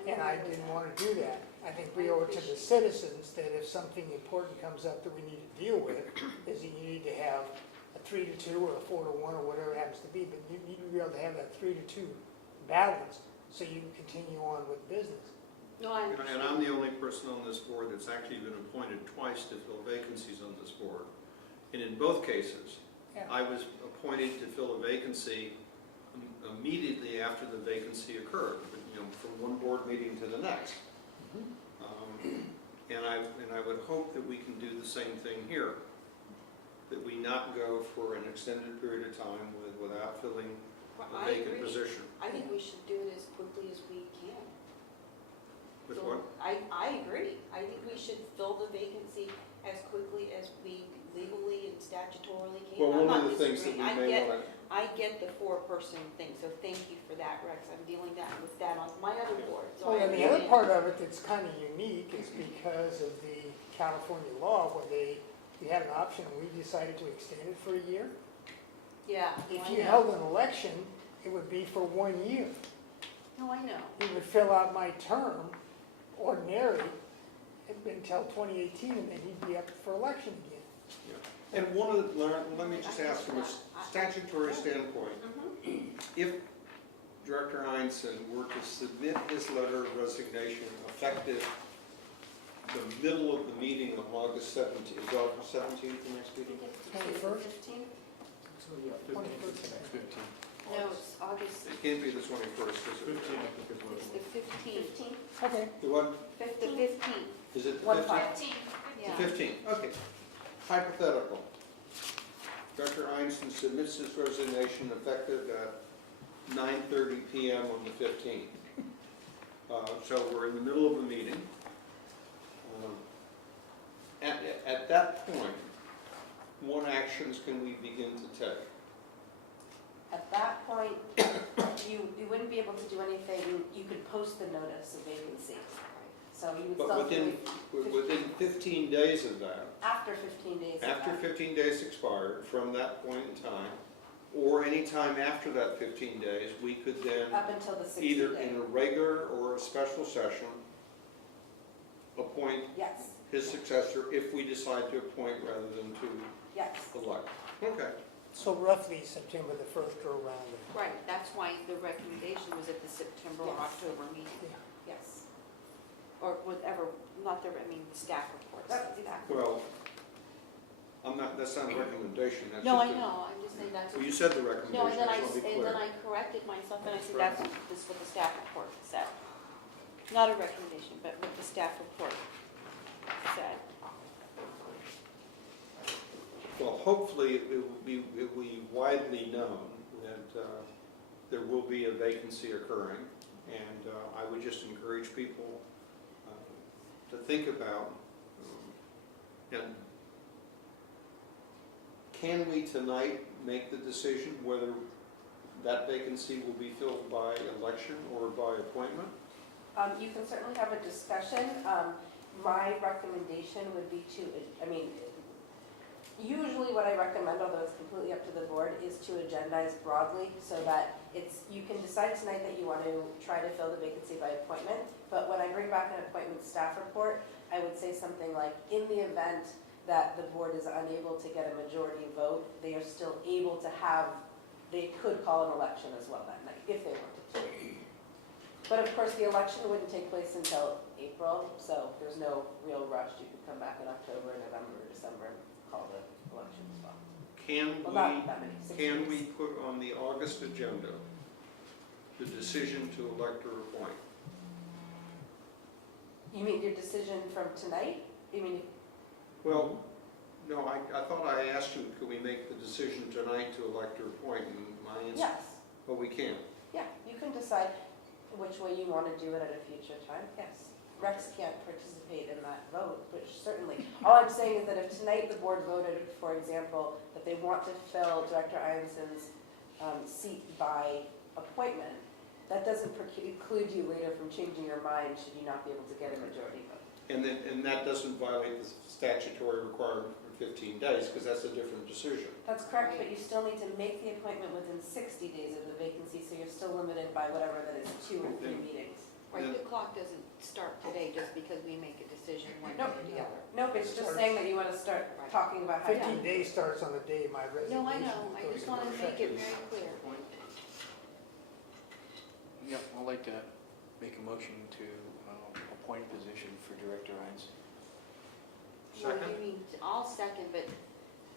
I And I didn't want to do that. I think we owe it to the citizens that if something important comes up that we need to deal with, is that you need to have a 3-2 or a 4-1 or whatever it happens to be, but you need to be able to have that 3-2 balance so you can continue on with business. No, I And understand. I'm the only person on this board that's actually been appointed twice to fill vacancies on this board. And in both cases, Yeah. I was appointed to fill a vacancy immediately after the vacancy occurred, from one board meeting to the next. And I would hope that we can do the same thing here, that we not go for an extended period of time without filling a I vacant agree. position. I think we should do it as quickly as we can. With So, what? I agree. I think we should fill the vacancy as quickly as we legally and statutorily can. Well, I'm one of not the things that we disagreeing. may want to, I get the 4-person thing, so thank you for that, Rex. I'm dealing with that on my other board. So Well, I and the other understand. part of it that's kind of unique is because of the California law where you had an option and we decided to extend it for a year. Yeah. If I you know. held an election, it would be for 1 year. No, I know. You would fill out my term, ordinary, until 2018, and then he'd be up for election again. and let me just ask from a statutory standpoint, Mhm. if Director Heinsohn were to submit his letter of resignation effective the middle of the meeting on August 17th, is August 17th the next meeting? 21st? 15th? So, yeah, 15th. 15. No, it's August, It can't be the 21st, is it? 15th, I think is what it's it the was. 15th. Okay. The what? The 15th, Is it the 1 15th? 5. Yeah. The 15th, okay. Hypothetical. Dr. Einstein submits his resignation effective at 9:30 PM on the 15th. So we're in the middle of a meeting. At that point, what actions can we begin to take? At that point, you wouldn't be able to do anything, you could post the notice of vacancy. So you would But still do within 15 days of that, after 15 days. of after that. 15 days expired from that point in time, or any time after that 15 days, we could then, Up until the 60 either day. in a regular or a special session, appoint Yes, his successor if we decide to appoint rather than to yes. elect. Okay. So roughly September the 1st or around there. Right, that's why the recommendation was at the September or Yes. October meeting. Yeah. Yes. Or whatever, not the, I mean, the staff reports. That's exactly. Well, that's not a recommendation, that's No, I just a- know, I'm just saying that's. Well, you said the No, recommendation, and then I just want to be and then clear. I corrected myself, and I said that's what the staff report said. Not a recommendation, but what the staff report said. Well, hopefully, it will be widely known that there will be a vacancy occurring, and I would just encourage people to think about, and can we tonight make the decision whether that vacancy will be filled by election or by appointment? You can certainly have a discussion. My recommendation would be to, usually what I recommend, although it's completely up to the board, is to agendize broadly so that you can decide tonight that you want to try to fill the vacancy by appointment. But when I bring back an appointment staff report, I would say something like, in the event that the board is unable to get a majority vote, they are still able to they could call an election as well that night, if they wanted to. But of course, the election wouldn't take place until April, so there's no real rush. You could come back in October, November, December, and call the election as well. Well, not that many, 6 Can we weeks. put on the August agenda the decision to elect or appoint? You mean your decision from tonight? You mean, Well, no, I thought I asked you, could we make the decision tonight to elect or appoint, and my answer, yes, well, we can. yeah, you can decide which way you want to do it at a future time, yes. Rex can't participate in that vote, which certainly, all I'm saying is that if tonight the board voted, for example, that they want to fill Director Iamson's seat by appointment, that doesn't preclude you later from changing your mind should you not be able to get a majority vote. And that doesn't violate the statutory requirement for 15 days, because that's a different decision. That's correct, but you still need to make the appointment within 60 days of the vacancy, so you're still limited by whatever that is, 2 or 3 meetings. Right, Yeah. the clock doesn't start today just because we make a decision one way Nope. or the other. Nope, it's just saying that you want to start Right. talking about how. 15 days starts on the day of my resignation. No, I know, I just want to make it very clear. Yeah, I'd like to make a motion to appoint a position for Director Hines. Well, Second? you mean, I'll second, but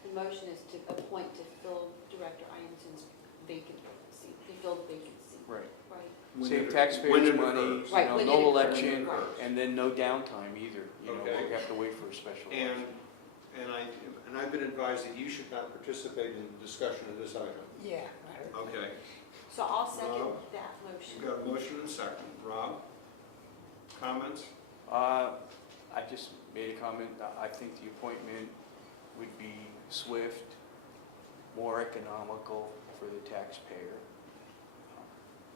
the motion is to appoint to fill Director Iamson's vacant seat, to fill the vacancy, Right. right? When Save it- taxpayers' when it money, occurs. Right, when it no occurs, election, right. and then no downtime either. You know, Okay. we have to wait for a special And, election. and I've been advised that you should not participate in the discussion of this item. Yeah. I heard. Okay, So I'll second Rob? that you've motion. got a motion and second. Rob, comments? I just made a comment, I think the appointment would be swift, more economical for the taxpayer.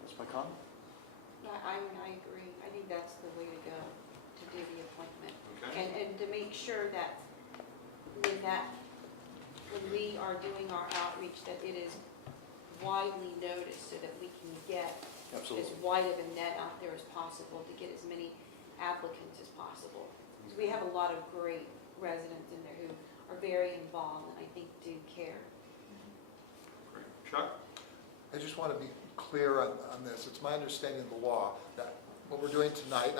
That's my comment. I agree, I think that's the way to go, to do the appointment. Okay. And to make sure that when we are doing our outreach, that it is widely noticed so that we can get as wide of a net out there as possible to get as many applicants as possible. Because we have a lot of great residents in there who are very involved and I think do care. Great. Chuck? I just want to be clear on this. It's my understanding of the law that what we're doing tonight,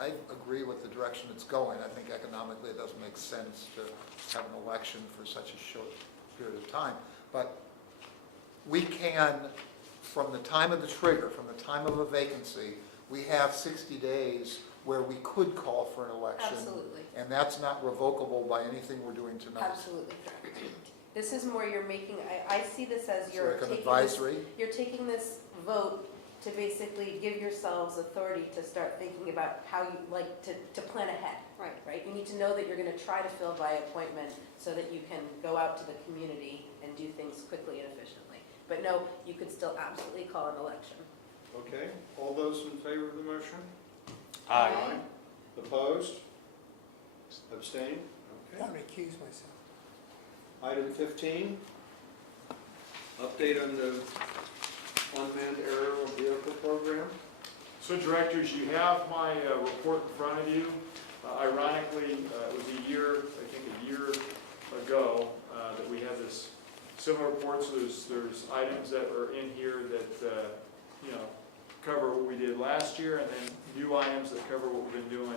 I agree with the direction it's going. I think economically it doesn't make sense to have an election for such a short period of time. But we can, from the time of the trigger, from the time of a vacancy, we have 60 days where we could call for an election. Absolutely. And that's not revocable by anything we're doing tonight. Absolutely correct. This is more you're making, I see this as It's you're like an taking this, advisory. you're taking this vote to basically give yourselves authority to start thinking about how you like to plan ahead. Right? You need to know that you're going to try to fill by appointment so that you can go out to the community and do things quickly and efficiently. But no, you could still absolutely call an election. Okay, all those in favor of the motion? Aye. Opposed? Abstained? I'm Okay. going to recuse myself. Item 15, update on the unmanned aerial vehicle program. So directors, you have my report in front of you. Ironically, it was a year ago, that we had this similar report. So there's items that are in here that, cover what we did last year, and then new items that cover what we've been doing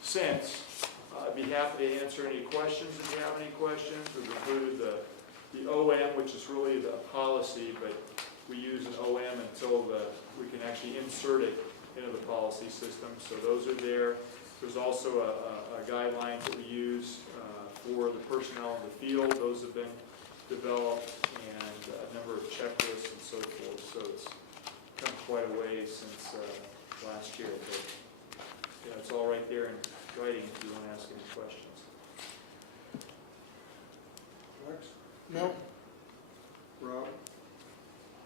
since. I'd be happy to answer any questions if you have any questions. We've included the OM, which is really the policy, but we use an OM until we can actually insert it into the policy system. So those are there. There's also a guideline that we use for the personnel in the field. Those have been developed, and a number of checklists and so forth. So it's come quite a ways since last year. But it's all right there in writing if you want to ask any questions. Rex? No. Rob?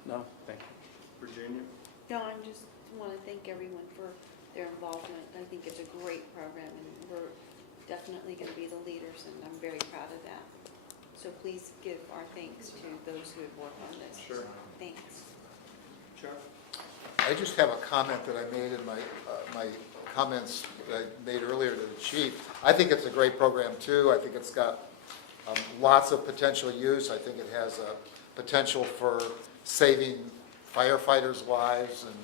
No, thank you. Virginia? No, I just want to thank everyone for their involvement. I think it's a great program, and we're definitely going to be the leaders, and I'm very proud of that. So please give our thanks to those who have worked on this. Sure. Thanks. Chuck? I just have a comment that I made in my comments that I made earlier to the chief. I think it's a great program too. I think it's got lots of potential use. I think it has a potential for saving firefighters' lives and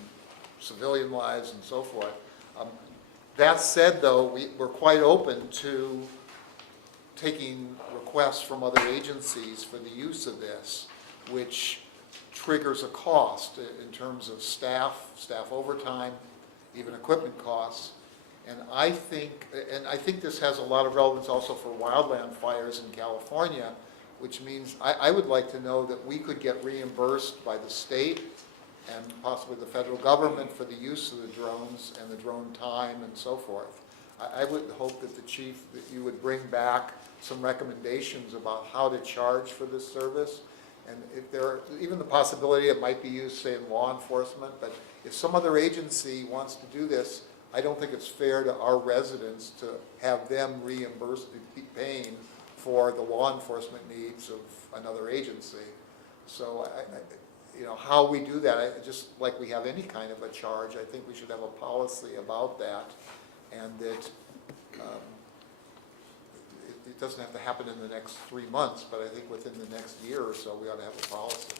civilian lives and so forth. That said, though, we're quite open to taking requests from other agencies for the use of this, which triggers a cost in terms of staff overtime, even equipment costs. And I think this has a lot of relevance also for wildland fires in California, which means I would like to know that we could get reimbursed by the state and possibly the federal government for the use of the drones and the drone time and so forth. I would hope that the chief, that you would bring back some recommendations about how to charge for this service. And if there are, even the possibility it might be used, say, in law enforcement, but if some other agency wants to do this, I don't think it's fair to our residents to have them reimbursed, paying for the law enforcement needs of another agency. So how we do that, just like we have any kind of a charge, I think we should have a policy about that, and that it doesn't have to happen in the next 3 months, but I think within the next year or so, we ought to have a policy.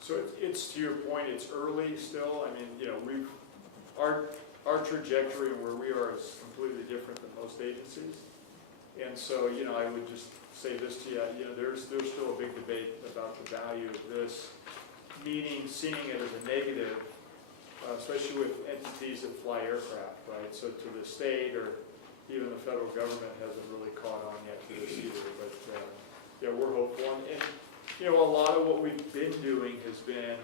So it's to your point, it's early still. I mean, our trajectory and where we are is completely different than most agencies. And so, I would just say this to you, there's still a big debate about the value of this, meaning seeing it as a negative, especially with entities that fly aircraft, right? So to the state or even the federal government hasn't really caught on yet to this either. But we're hopeful. And a lot of what we've been doing has been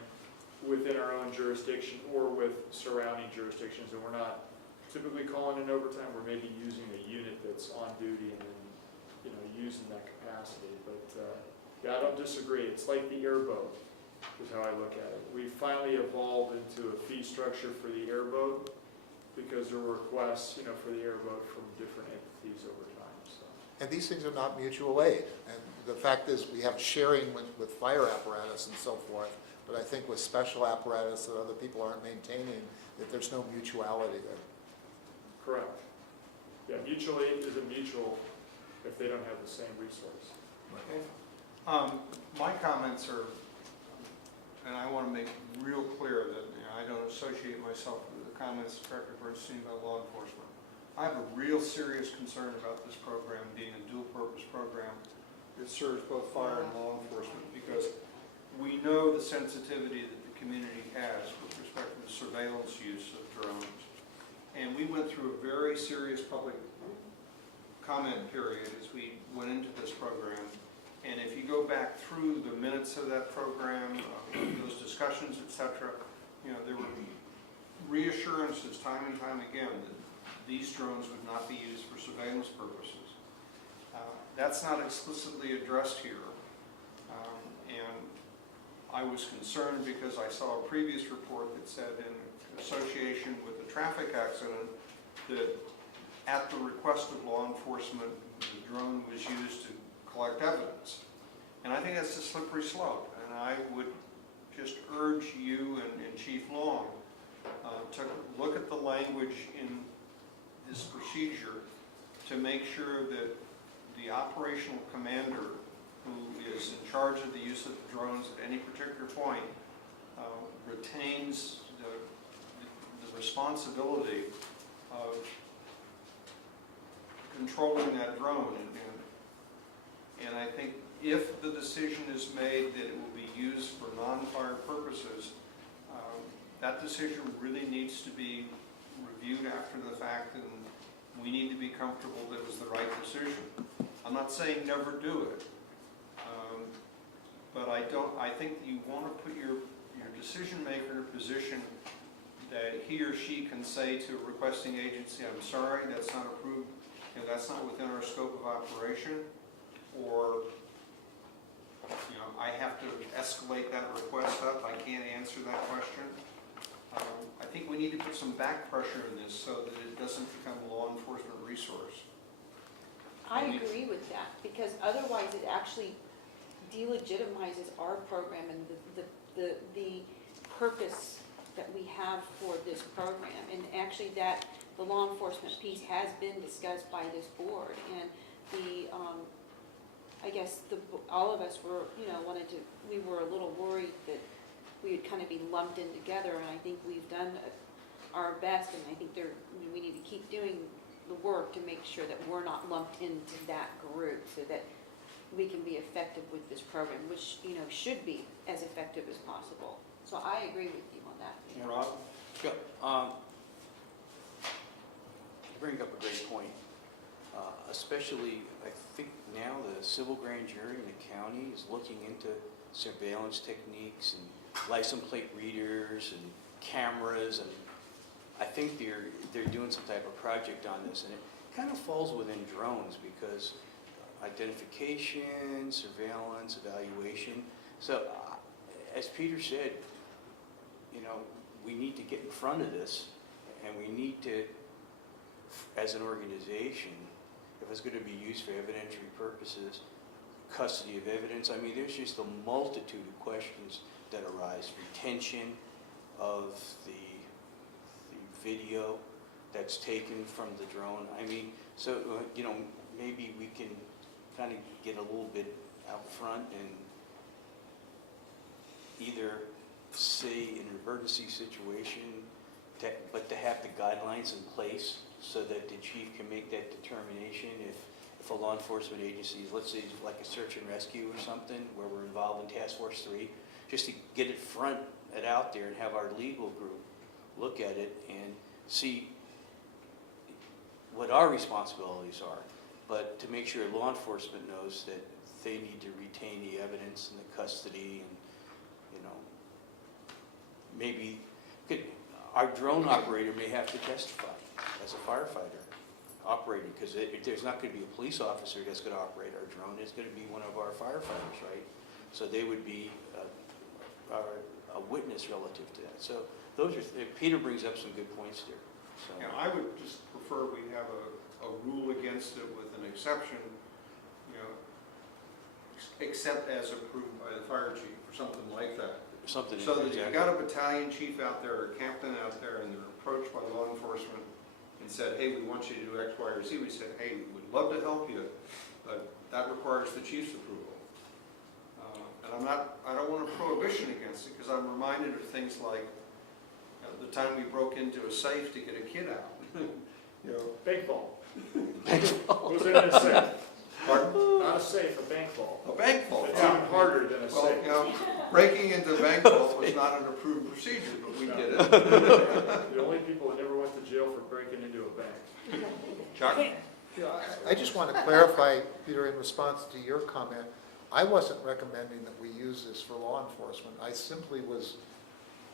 within our own jurisdiction or with surrounding jurisdictions, and we're not typically calling in overtime. We're maybe using a unit that's on duty and then using that capacity. But I don't disagree. It's like the airboat is how I look at it. We finally evolved into a fee structure for the airboat because there were requests for the airboat from different entities over time. So. And these things are not mutual aid. And the fact is, we have sharing with fire apparatus and so forth, but I think with special apparatus that other people aren't maintaining, that there's no mutuality there. Correct. Yeah, mutual aid isn't mutual if they don't have the same resource. Okay. My comments are, and I want to make real clear that I don't associate myself with the comments Director Bernstein about law enforcement. I have a real serious concern about this program being a dual-purpose program that serves both fire and law enforcement, because we know the sensitivity that the community has with respect to the surveillance use of drones. And we went through a very serious public comment period as we went into this program. And if you go back through the minutes of that program, those discussions, et cetera, there were reassurances time and time again that these drones would not be used for surveillance purposes. That's not explicitly addressed here. And I was concerned because I saw a previous report that said in association with a traffic accident that at the request of law enforcement, the drone was used to collect evidence. And I think that's a slippery slope. And I would just urge you and Chief Long to look at the language in this procedure to make sure that the operational commander who is in charge of the use of the drones at any particular point retains the responsibility of controlling that drone. And I think if the decision is made that it will be used for non-fire purposes, that decision really needs to be reviewed after the fact, and we need to be comfortable that it was the right decision. I'm not saying never do it, but I think you want to put your decision maker in a position that he or she can say to a requesting agency, I'm sorry, that's not approved, that's not within our scope of operation, or I have to escalate that request up, I can't answer that question. I think we need to put some back pressure in this so that it doesn't become a law enforcement resource. I agree with that, because otherwise it actually delegitimizes our program and the purpose that we have for this program. And actually the law enforcement piece has been discussed by this board, and I guess all of us were, we were a little worried that we would kind of be lumped in together, and I think we've done our best, and I think we need to keep doing the work to make sure that we're not lumped into that group, so that we can be effective with this program, which, should be as effective as possible. So I agree with you on that. Rob? Yeah, you bring up a great point. Especially, I think now the civil grand jury in the county is looking into surveillance techniques and license plate readers and cameras, and I think they're doing some type of project on this, and it kind of falls within drones because identification, surveillance, evaluation. So, as Peter said, we need to get in front of this, and we need to, as an organization, if it's going to be used for evidentiary purposes, custody of evidence, I mean, there's just a multitude of questions that arise. Retention of the video that's taken from the drone. I mean, so, maybe we can kind of get a little bit out front and either say in an emergency situation, but to have the guidelines in place so that the chief can make that determination if a law enforcement agency, let's say like a search and rescue or something, where we're involved in Task Force 3, just to get it out there and have our legal group look at it and see what our responsibilities are, but to make sure law enforcement knows that they need to retain the evidence and the custody, and maybe our drone operator may have to testify as a firefighter operating, because there's not going to be a police officer that's going to operate our drone. It's going to be one of our firefighters, right? So they would be a witness relative to that. So Peter brings up some good points there. So. Yeah, I would just prefer we have a rule against it with an exception, except as approved by the fire chief or something like that. Something so that you've got a battalion chief out there or a captain out there, and they're approached by law enforcement and said, hey, we want you to do X, Y, or Z. We said, hey, we'd love to help you, but that requires the chief's approval. And I don't want a prohibition against it, because I'm reminded of things like the time we broke into a safe to get a kid out. You know, Bank vault. What's in a safe? pardon? Not a safe, a bank vault. A bank vault. It's yeah. even harder than a Well, safe. you know, breaking into a bank vault was not an approved procedure, but we did it. The only people that never went to jail for breaking into a bank. Chuck? I just want to clarify, Peter, in response to your comment, I wasn't recommending that we use this for law enforcement. I simply was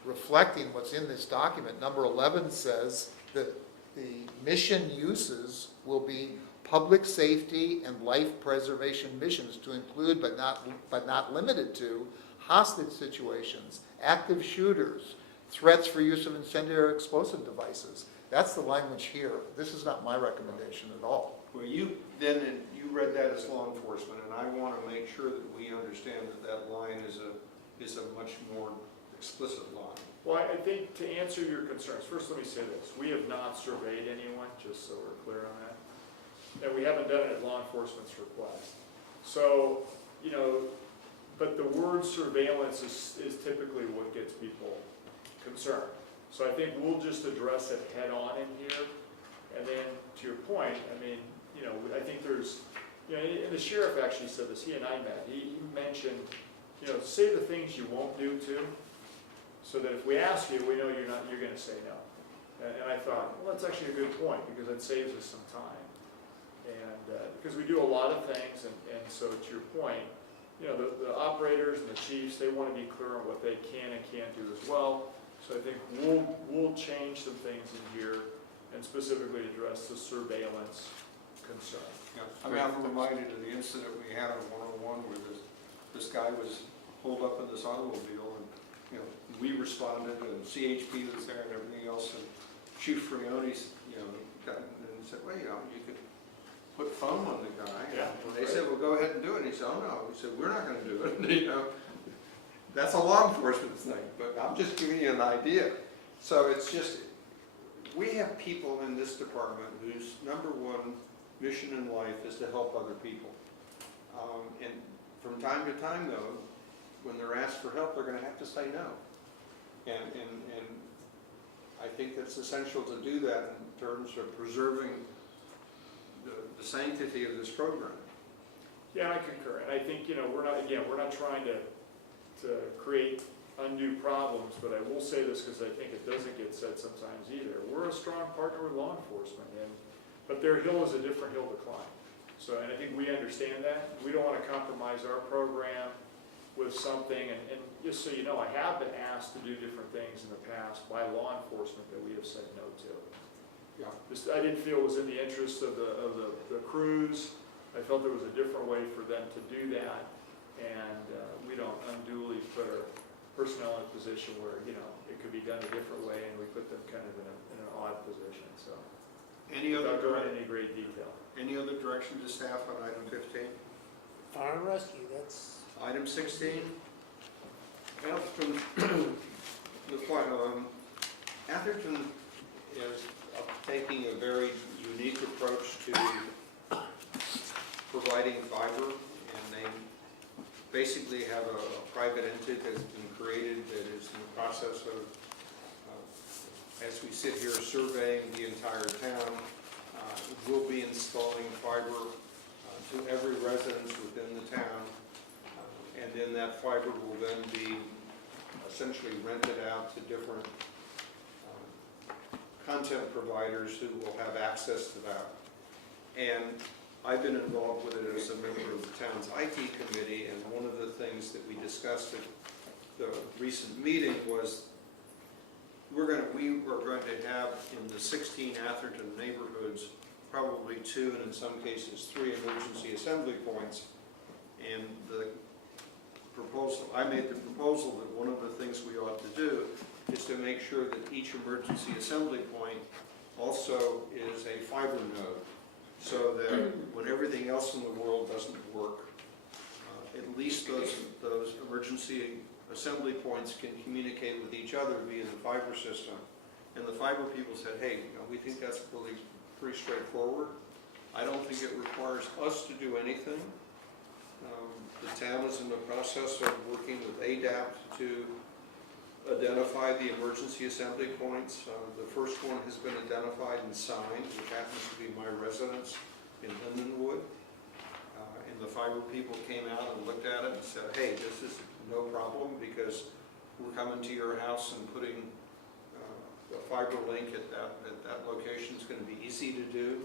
reflecting what's in this document. Number 11 says that the mission uses will be public safety and life preservation missions to include but not limited to hostage situations, active shooters, threats for use of incendiary explosive devices. That's the language here. This is not my recommendation at all. Well, you read that as law enforcement, and I want to make sure that we understand that that line is a much more explicit line. Well, I think to answer your concerns, first let me say this. We have not surveyed anyone, just so we're clear on that. And we haven't done it at law enforcement's request. So, you know, but the word surveillance is typically what gets people concerned. So I think we'll just address it head on in here. And then to your point, I mean, you know, I think there's, you know, and the sheriff actually said this, he and I met. He mentioned, you know, say the things you won't do to, so that if we ask you, we know you're going to say no. And I thought, well, that's actually a good point, because it saves us some time. And because we do a lot of things, and so to your point, you know, the operators and the chiefs, they want to be clear on what they can and can't do as well. So I think we'll change some things in here and specifically address the surveillance concern. Yeah. I mean, I'm reminded of the incident we had on 101 where this guy was holed up in this automobile, and you know, we responded, and CHP was there and everything else, and Chief Frione, you know, got and said, well, you know, you could put foam on the guy. Yeah, And they said, well, go ahead and do it. And he said, oh no. He said, we're not going to do it. You know, that's a law enforcement thing, but I'm just giving you an idea. So it's just, we have people in this department whose number one mission in life is to help other people. And from time to time, though, when they're asked for help, they're going to have to say no. And I think that's essential to do that in terms of preserving the sanctity of this program. Yeah, I concur. And I think, you know, we're not trying to create undue problems, but I will say this because I think it doesn't get said sometimes either. We're a strong partner with law enforcement, but their hill is a different hill to climb. So, and I think we understand that. We don't want to compromise our program with something, and just so you know, I have been asked to do different things in the past by law enforcement that we have said no to. Yeah. I didn't feel it was in the interest of the crews. I felt there was a different way for them to do that, and we don't unduly put our personnel in a position where, you know, it could be done a different way, and we put them kind of in an odd position. So, without going into any great detail. Any other direction to staff on item 15? Fire and rescue, that's, Item 16, Atherton, Atherton is taking a very unique approach to providing fiber, and they basically have a private entity that's been created that is in the process of, as we sit here surveying the entire town, we'll be installing fiber to every residence within the town. And then that fiber will then be essentially rented out to different content providers who will have access to that. And I've been involved with it as a member of the town's IT committee, and one of the things that we discussed at the recent meeting was we were going to have in the 16 Atherton neighborhoods probably 2 and in some cases 3 emergency assembly points. And the proposal, I made the proposal that one of the things we ought to do is to make sure that each emergency assembly point also is a fiber node, so that when everything else in the world doesn't work, at least those emergency assembly points can communicate with each other via the fiber system. And the fiber people said, hey, you know, we think that's really pretty straightforward. I don't think it requires us to do anything. The town is in the process of working with ADAPT to identified the emergency assembly points. The first one has been identified and signed, which happens to be my residence in Lindenwood. And the fiber people came out and looked at it and said, hey, this is no problem because we're coming to your house and putting a fiber link at that location. Is going to be easy to do.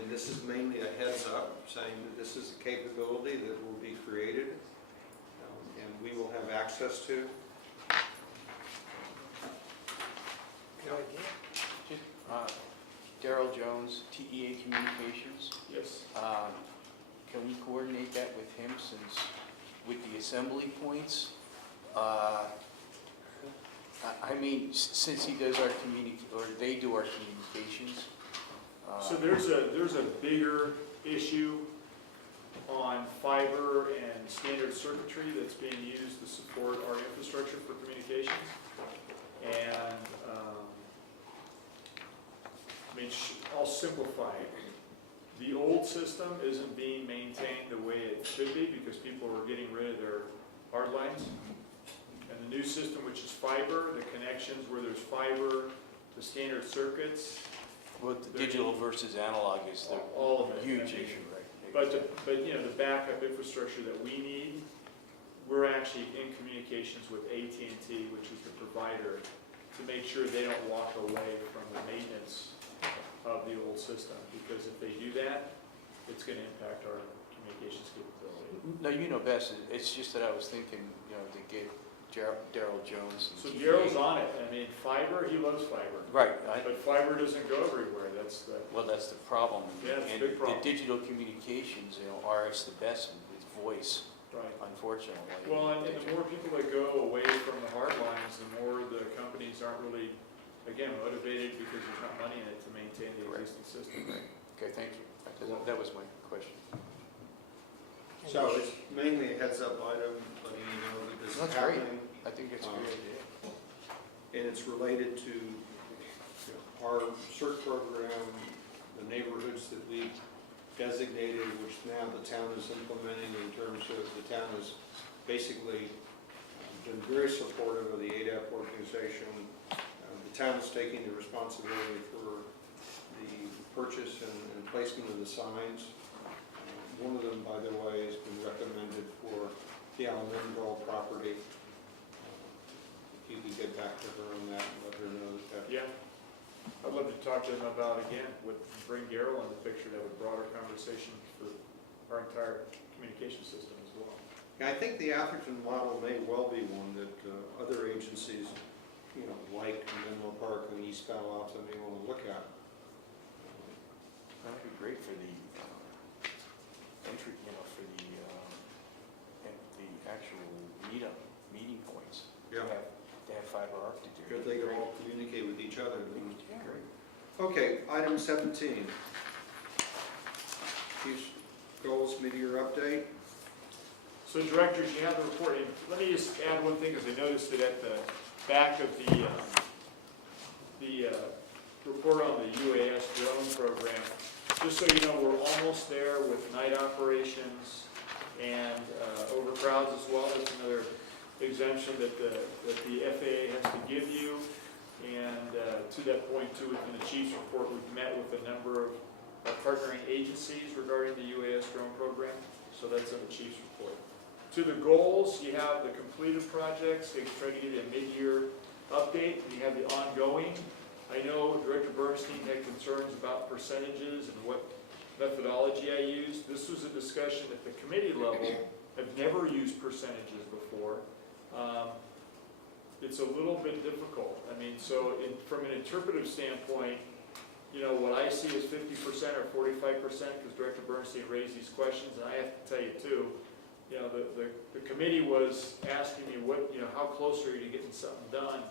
And this is mainly a heads up saying that this is a capability that will be created and we will have access to. Good idea. Daryl Jones, TEA Communications. Yes. Can we coordinate that with him since, with the assembly points? I mean, since he does our or they do our communications. So there's a bigger issue on fiber and standard circuitry that's being used to support our infrastructure for communications. And I mean, I'll simplify it. The old system isn't being maintained the way it should be because people are getting rid of their hard lines. And the new system, which is fiber, the connections where there's fiber to standard circuits. Well, the digital versus analog is the all of it. huge I mean, issue, right? But you know, the backup infrastructure that we need, we're actually in communications with AT&T, which is the provider, to make sure they don't walk away from the maintenance of the old system, because if they do that, it's going to impact our communications capability. No, you know best. It's just that I was thinking, you know, to get Daryl Jones. And So TEA. Daryl's on it. I mean, fiber, he loves fiber. Right. But fiber doesn't go everywhere. That's the, Well, that's the problem. Yeah, it's a And big problem. the digital communications, you know, are us the best with voice, right. unfortunately. Well, and the more people that go away from the hard lines, the more the companies aren't really, again, motivated because there's not money in it to maintain the Right. existing system. Okay, thank you. That was my question. So it's mainly a heads up item, letting you know that this is That's great. happening. I think it's a great idea. And it's related to our CERT program, the neighborhoods that we designated, which now the town is implementing in terms of the town has basically been very supportive of the ADAP organization. The town is taking the responsibility for the purchase and placement of the signs. One of them, by the way, has been recommended for the Unmanned property. If you could get back to her on that and let her know that. Yeah. I'd love to talk to them about, again, bring Daryl in the picture to have a broader conversation for our entire communication system as well. I think the Atherton model may well be one that other agencies, you know, like Menlo Park and East Palo Alto may want to look at. That'd be great for the entry, you know, for the actual meeting points. Yeah. To have fiber optic there. Good, they can all communicate with each other. Yeah. Great. Okay, item 17. Chief's goals, mid-year update. So directors, you have the report. And let me just add one thing, because I noticed it at the back of the report on the UAS drone program. Just so you know, we're almost there with night operations and overcrowds as well. That's another exemption that the FAA has to give you. And to that point, too, within the chief's report, we've met with a number of partnering agencies regarding the UAS drone program. So that's in the chief's report. To the goals, you have the completed projects. They try to give you a mid-year update. You have the ongoing. I know Director Bernstein had concerns about percentages and what methodology I used. This was a discussion at the committee level. I've never used percentages before. It's a little bit difficult. I mean, so from an interpretive standpoint, you know, what I see is 50% or 45%, because Director Bernstein raised these questions, and I have to tell you too, you know, the committee was asking me what, you know, how close are you to getting something done?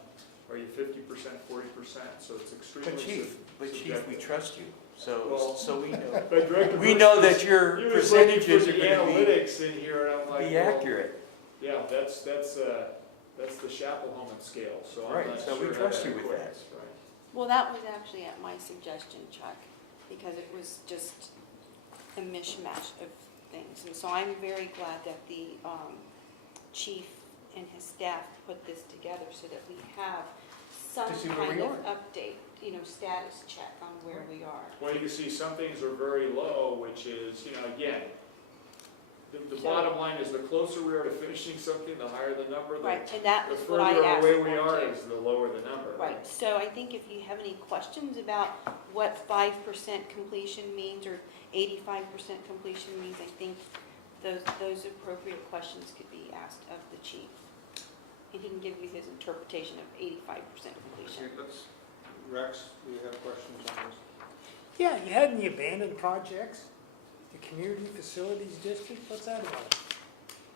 Are you 50%, 40%? So it's extremely But chief, subjective. we trust you, so Well, we know. But Director We know Bernstein that your he was looking for percentages the are going analytics in here, and I'm to like, be well, accurate. yeah, that's the Chapel-Homan scale, so I'm Right, not so sure we how trust you with that. equates, right? Well, that was actually at my suggestion, Chuck, because it was just a mishmash of things. And so I'm very glad that the chief and his staff put this together so that we have some To see where kind we of are. update, status check on where we are. Well, you can see some things are very low, which is, again, the So- bottom line is the closer we are to finishing something, the higher the number. Right, and that The was what I further asked away for we are too. is the lower the number. Right, so I think if you have any questions about what 5% completion means or 85% completion means, I think those appropriate questions could be asked of the chief. And he can give you his interpretation of 85% completion. Okay, Rex, do you have questions on this? Yeah, you had any abandoned projects? The Community Facilities District, what's that about?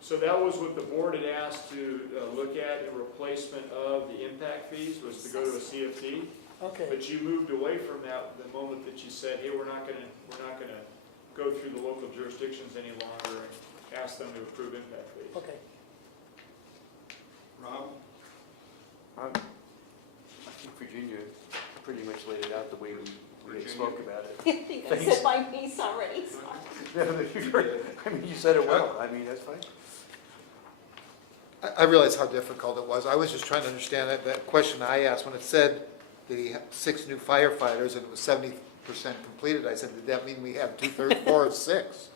So that was what the board had asked to look at in replacement of the impact fees, was to go to a CFD. Okay, But you moved away from that the moment that you said, hey, we're not gonna go through the local jurisdictions any longer and ask them to approve impact fees. okay. Rob? I think Virginia pretty much laid it out the way we had Virginia. spoke about it. I think I said my piece already, sorry. I mean, you said it well, I mean, that's fine. I realize how difficult it was. I was just trying to understand that question I asked when it said that he had 6 new firefighters and it was 70% completed. I said, did that mean we have 2/3, 4 or 6?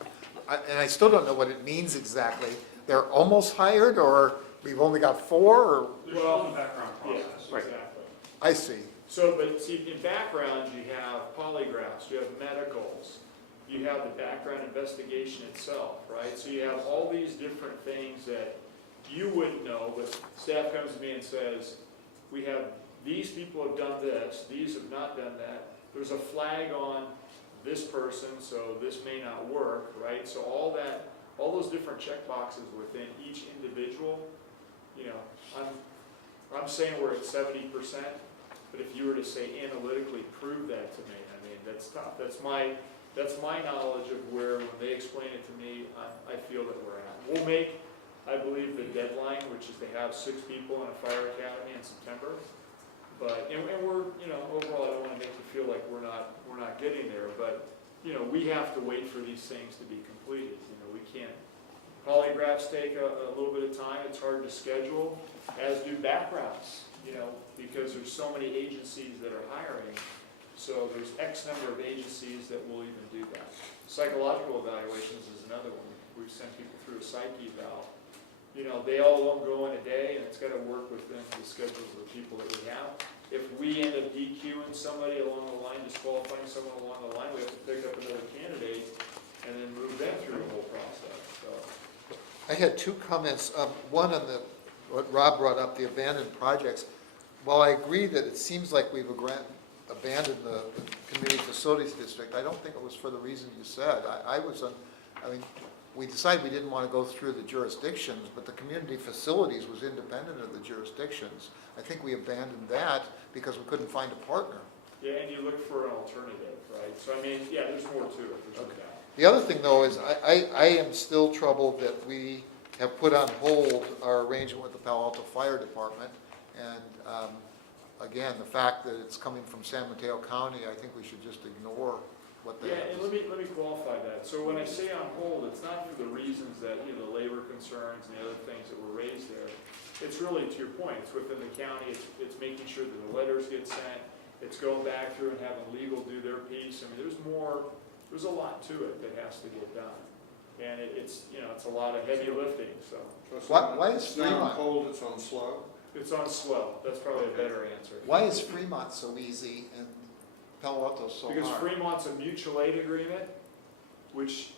And I still don't know what it means exactly. They're almost hired, or we've only got 4, or, There's still the background Yes, process. Right. exactly. I see. So, but see, in background, you have polygraphs, you have medicals, you have the background investigation itself, right? So you have all these different things that you wouldn't know, but staff comes to me and says, we have, these people have done this, these have not done that. There's a flag on this person, so this may not work, right? So all those different check boxes within each individual, I'm saying we're at 70%. But if you were to say analytically prove that to me, I mean, that's tough. That's my knowledge of where, when they explain it to me, I feel that we're at. We'll make, I believe, the deadline, which is to have 6 people in a fire academy in September. But, and we're, overall, I don't want to make you feel like we're not getting there, but, we have to wait for these things to be completed. We can't, polygraphs take a little bit of time. It's hard to schedule, as do backgrounds. Because there's so many agencies that are hiring, so there's X number of agencies that will even do that. Psychological evaluations is another one. We've sent people through a psyche eval. They all won't go in a day, and it's got to work within the schedules of the people that we have. If we end up DQing somebody along the line, disqualifying someone along the line, we have to pick up another candidate and then move them through the whole process, so. I had 2 comments. One on what Rob brought up, the abandoned projects. While I agree that it seems like we've abandoned the Community Facilities District, I don't think it was for the reason you said. We decided we didn't want to go through the jurisdictions, but the Community Facilities was independent of the jurisdictions. I think we abandoned that because we couldn't find a partner. Yeah, and you look for an alternative, right? So, there's more to it, there's no doubt. The other thing, though, is I am still troubled that we have put on hold our arrangement with the Palo Alto Fire Department. And again, the fact that it's coming from San Mateo County, I think we should just ignore what they Yeah, have and to let me qualify that. So when I say on hold, it's not for the reasons that, the labor concerns and the other things that were raised there. It's really, to your point, it's within the county, it's making sure that the letters get sent, it's going back through and having legal do their piece. There's a lot to it that has to get done. And it's a lot of heavy lifting, so. So it's Why not- is it's not on Fremont? hold, it's on slow? It's on slow, that's probably a better answer. Why is Fremont so easy and Palo Alto so hard? Because Fremont's a mutual aid agreement, which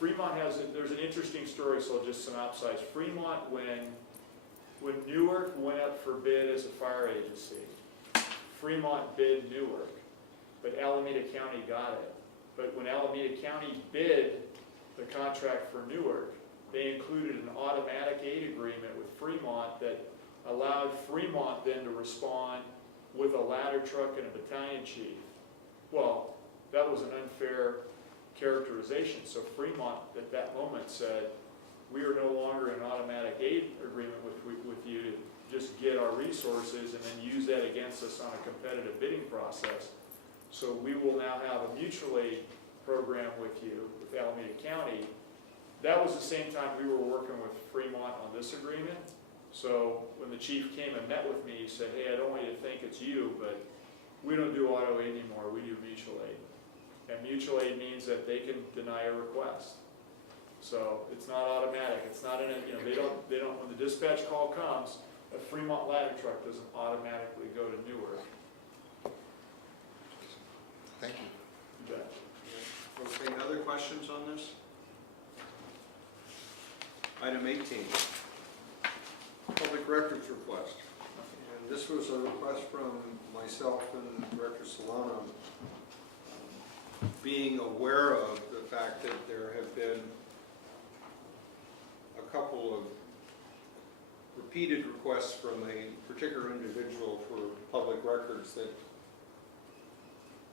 Fremont there's an interesting story, so I'll just synopsize. Fremont, when Newark went up for bid as a fire agency, Fremont bid Newark, but Alameda County got it. But when Alameda County bid the contract for Newark, they included an automatic aid agreement with Fremont that allowed Fremont then to respond with a ladder truck and a battalion chief. Well, that was an unfair characterization. So Fremont at that moment said, we are no longer in an automatic aid agreement with you to just get our resources and then use that against us on a competitive bidding process. So we will now have a mutual aid program with you, with Alameda County. That was the same time we were working with Fremont on this agreement. So when the chief came and met with me, he said, hey, I don't want you to think it's you, but we don't do auto aid anymore, we do mutual aid. And mutual aid means that they can deny a request. So it's not automatic, it's not they don't, when the dispatch call comes, a Fremont ladder truck doesn't automatically go to Newark. Thank you. You bet. Okay, other questions on this? Item 18, public records request. And this was a request from myself and Director Solano, being aware of the fact that there have been a couple of repeated requests from a particular individual for public records that,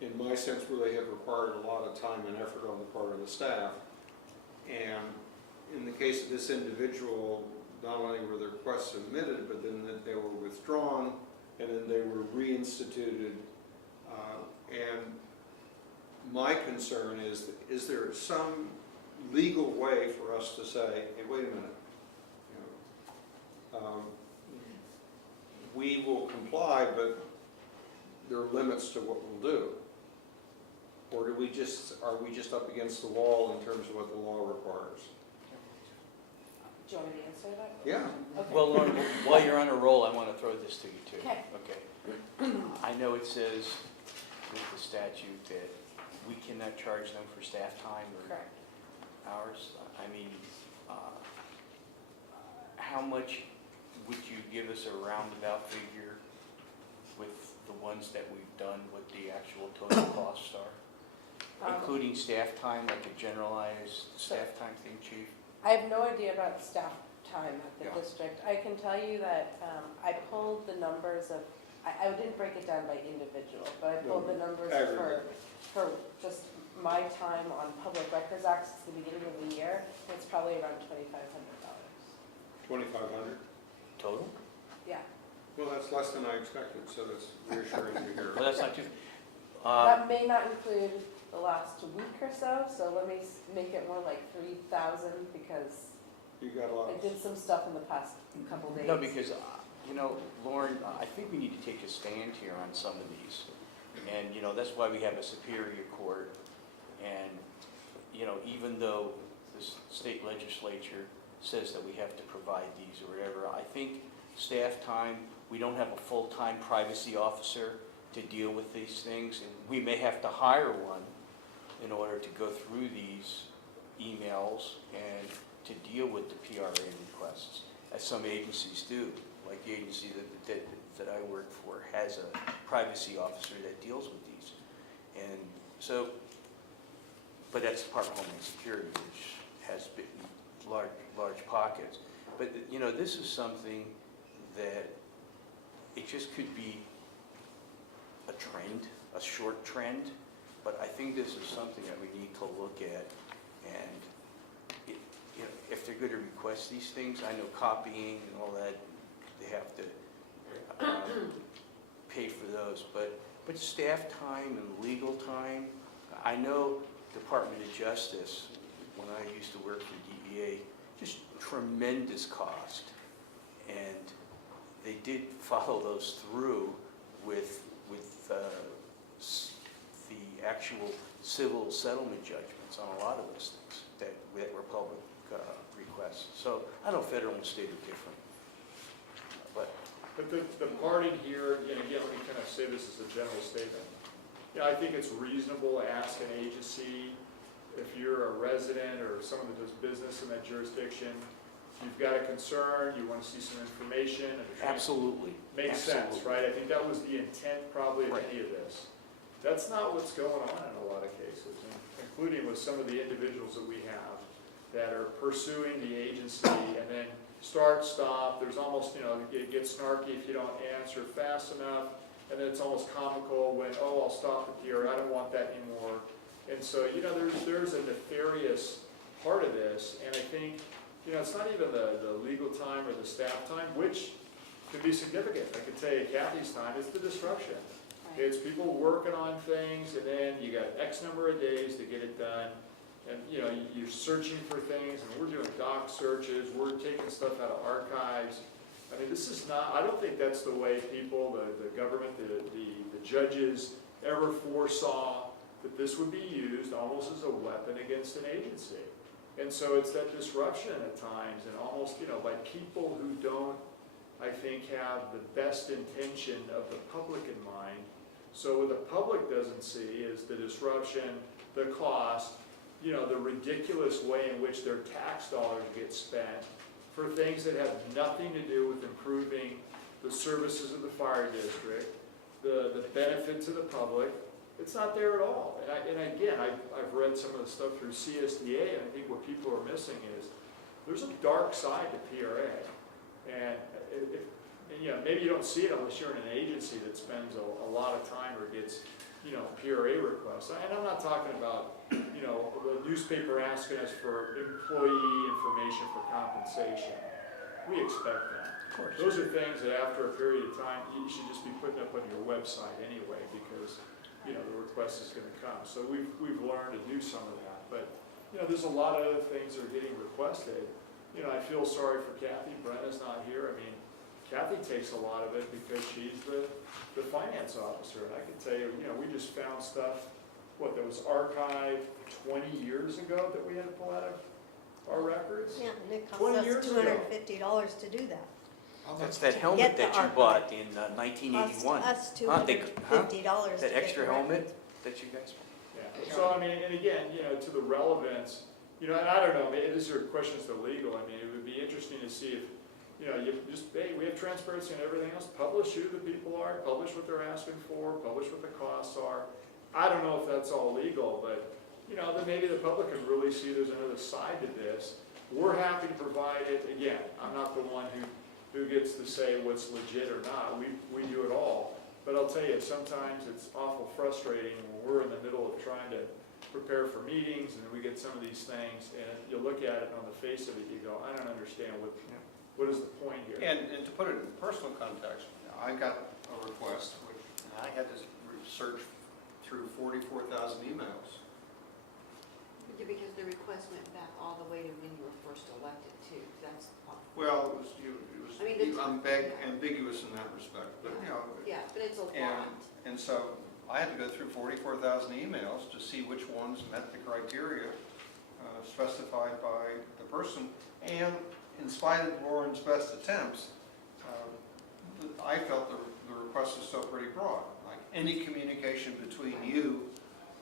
in my sense, really have required a lot of time and effort on the part of the staff. And in the case of this individual, not only were the requests submitted, but then that they were withdrawn, and then they were reinstituted. And my concern is there some legal way for us to say, hey, wait a minute, we will comply, but there are limits to what we'll do? Or are we just up against the wall in terms of what the law requires? Do you want me to answer that? Yeah. Okay. Well, Lauren, while you're on a roll, I want to throw this to you too. Okay. Okay. I know it says with the statute that we cannot charge them for staff time or Correct. hours. I mean, how much would you give us a roundabout figure with the ones that we've done, what the actual total costs are? Including staff time, like a generalized staff time thing, Chief? I have no idea about staff time at the Yeah. district. I can tell you that I pulled the numbers of, I didn't break it down by individual, but I pulled the numbers for just my time on Public Records Act since the beginning of the year. And it's probably around $2,500. 2,500? Total? Yeah. Well, that's less than I expected, so that's reassuring to hear. Well, that's not too, That may not include the last week or so, so let me make it more like 3,000 because You got a lot I of... did some stuff in the past couple days. no, because, Lauren, I think we need to take a stand here on some of these. And, that's why we have a superior court. And, even though the state legislature says that we have to provide these or whatever, I think staff time, we don't have a full-time privacy officer to deal with these things. And we may have to hire one in order to go through these emails and to deal with the PRA requests, as some agencies do. Like the agency that I work for has a privacy officer that deals with these. And so, but that's part of Homeland Security, which has big, large pockets. But, this is something that it just could be a trend, a short trend, but I think this is something that we need to look at. And if they're going to request these things, I know copying and all that, they have to pay for those, but staff time and legal time, I know Department of Justice, when I used to work for DEA, just tremendous cost. And they did follow those through with the actual civil settlement judgments on a lot of those things that were public requests. So I know federal and state are different. But the parting here, and again, let me kind of say this as a general statement. I think it's reasonable to ask an agency, if you're a resident or someone that does business in that jurisdiction, you've got a concern, you want to see some information. Absolutely. Makes sense, right? I think that was the intent probably of any of this. That's not what's going on in a lot of cases, including with some of the individuals that we have that are pursuing the agency and then start, stop. There's almost, it gets snarky if you don't answer fast enough. And then it's almost comical when, oh, I'll stop it here, I don't want that anymore. And so, there's a nefarious part of this, and I think, it's not even the legal time or the staff time, which could be significant. I could tell you Kathy's time, it's the disruption. Right. It's people working on things, and then you got X number of days to get it done. And, you're searching for things, and we're doing doc searches, we're taking stuff out of archives. I mean, this is not, I don't think that's the way people, the government, the judges ever foresaw that this would be used almost as a weapon against an agency. And so it's that disruption at times, and almost, by people who don't, I think, have the best intention of the public in mind. So what the public doesn't see is the disruption, the cost, the ridiculous way in which their tax dollars get spent for things that have nothing to do with improving the services of the fire district, the benefit to the public. It's not there at all. And again, I've read some of the stuff through CSDA, and I think what people are missing is there's a dark side to PRA. And maybe you don't see it unless you're in an agency that spends a lot of time or gets, PRA requests. And I'm not talking about, the newspaper asking us for employee information for compensation. We expect that. Of course. Those are things that after a period of time, you should just be putting up on your website anyway, because the request is going to come. So we've learned to do some of that. But, there's a lot of other things that are getting requested. I feel sorry for Kathy. Brenna's not here. I mean, Kathy takes a lot of it because she's the finance officer. And I can tell you, we just found stuff, that was archived 20 years ago that we had to pull out of our records. Yeah, and it 20 costs years us ago. $250 to do that. That's that To helmet get the that you archive. bought in 1981. Cost us Huh? $250 to That get extra the helmet records. that you guys bought. Yeah. So, I mean, and again, to the relevance, and I don't know, maybe these are questions to legal. I mean, it would be interesting to see if, we have transparency and everything else. Publish who the people are, publish what they're asking for, publish what the costs are. I don't know if that's all legal, but, then maybe the public can really see there's another side to this. We're happy to provide it. Again, I'm not the one who gets to say what's legit or not. We do it all. But I'll tell you, sometimes it's awful frustrating when we're in the middle of trying to prepare for meetings and we get some of these things and you look at it on the face of it, you go, I don't understand what is the point here? And to put it in personal context, I got a request, which I had to search through 44,000 emails. Because the request went back all the way to when you were first elected too. That's Well, I mean, ambiguous in that respect, but yeah, but it's a lot. And so I had to go through 44,000 emails to see which ones met the criteria specified by the person. And in spite of Lauren's best attempts, I felt the request was still pretty broad. Like any communication between you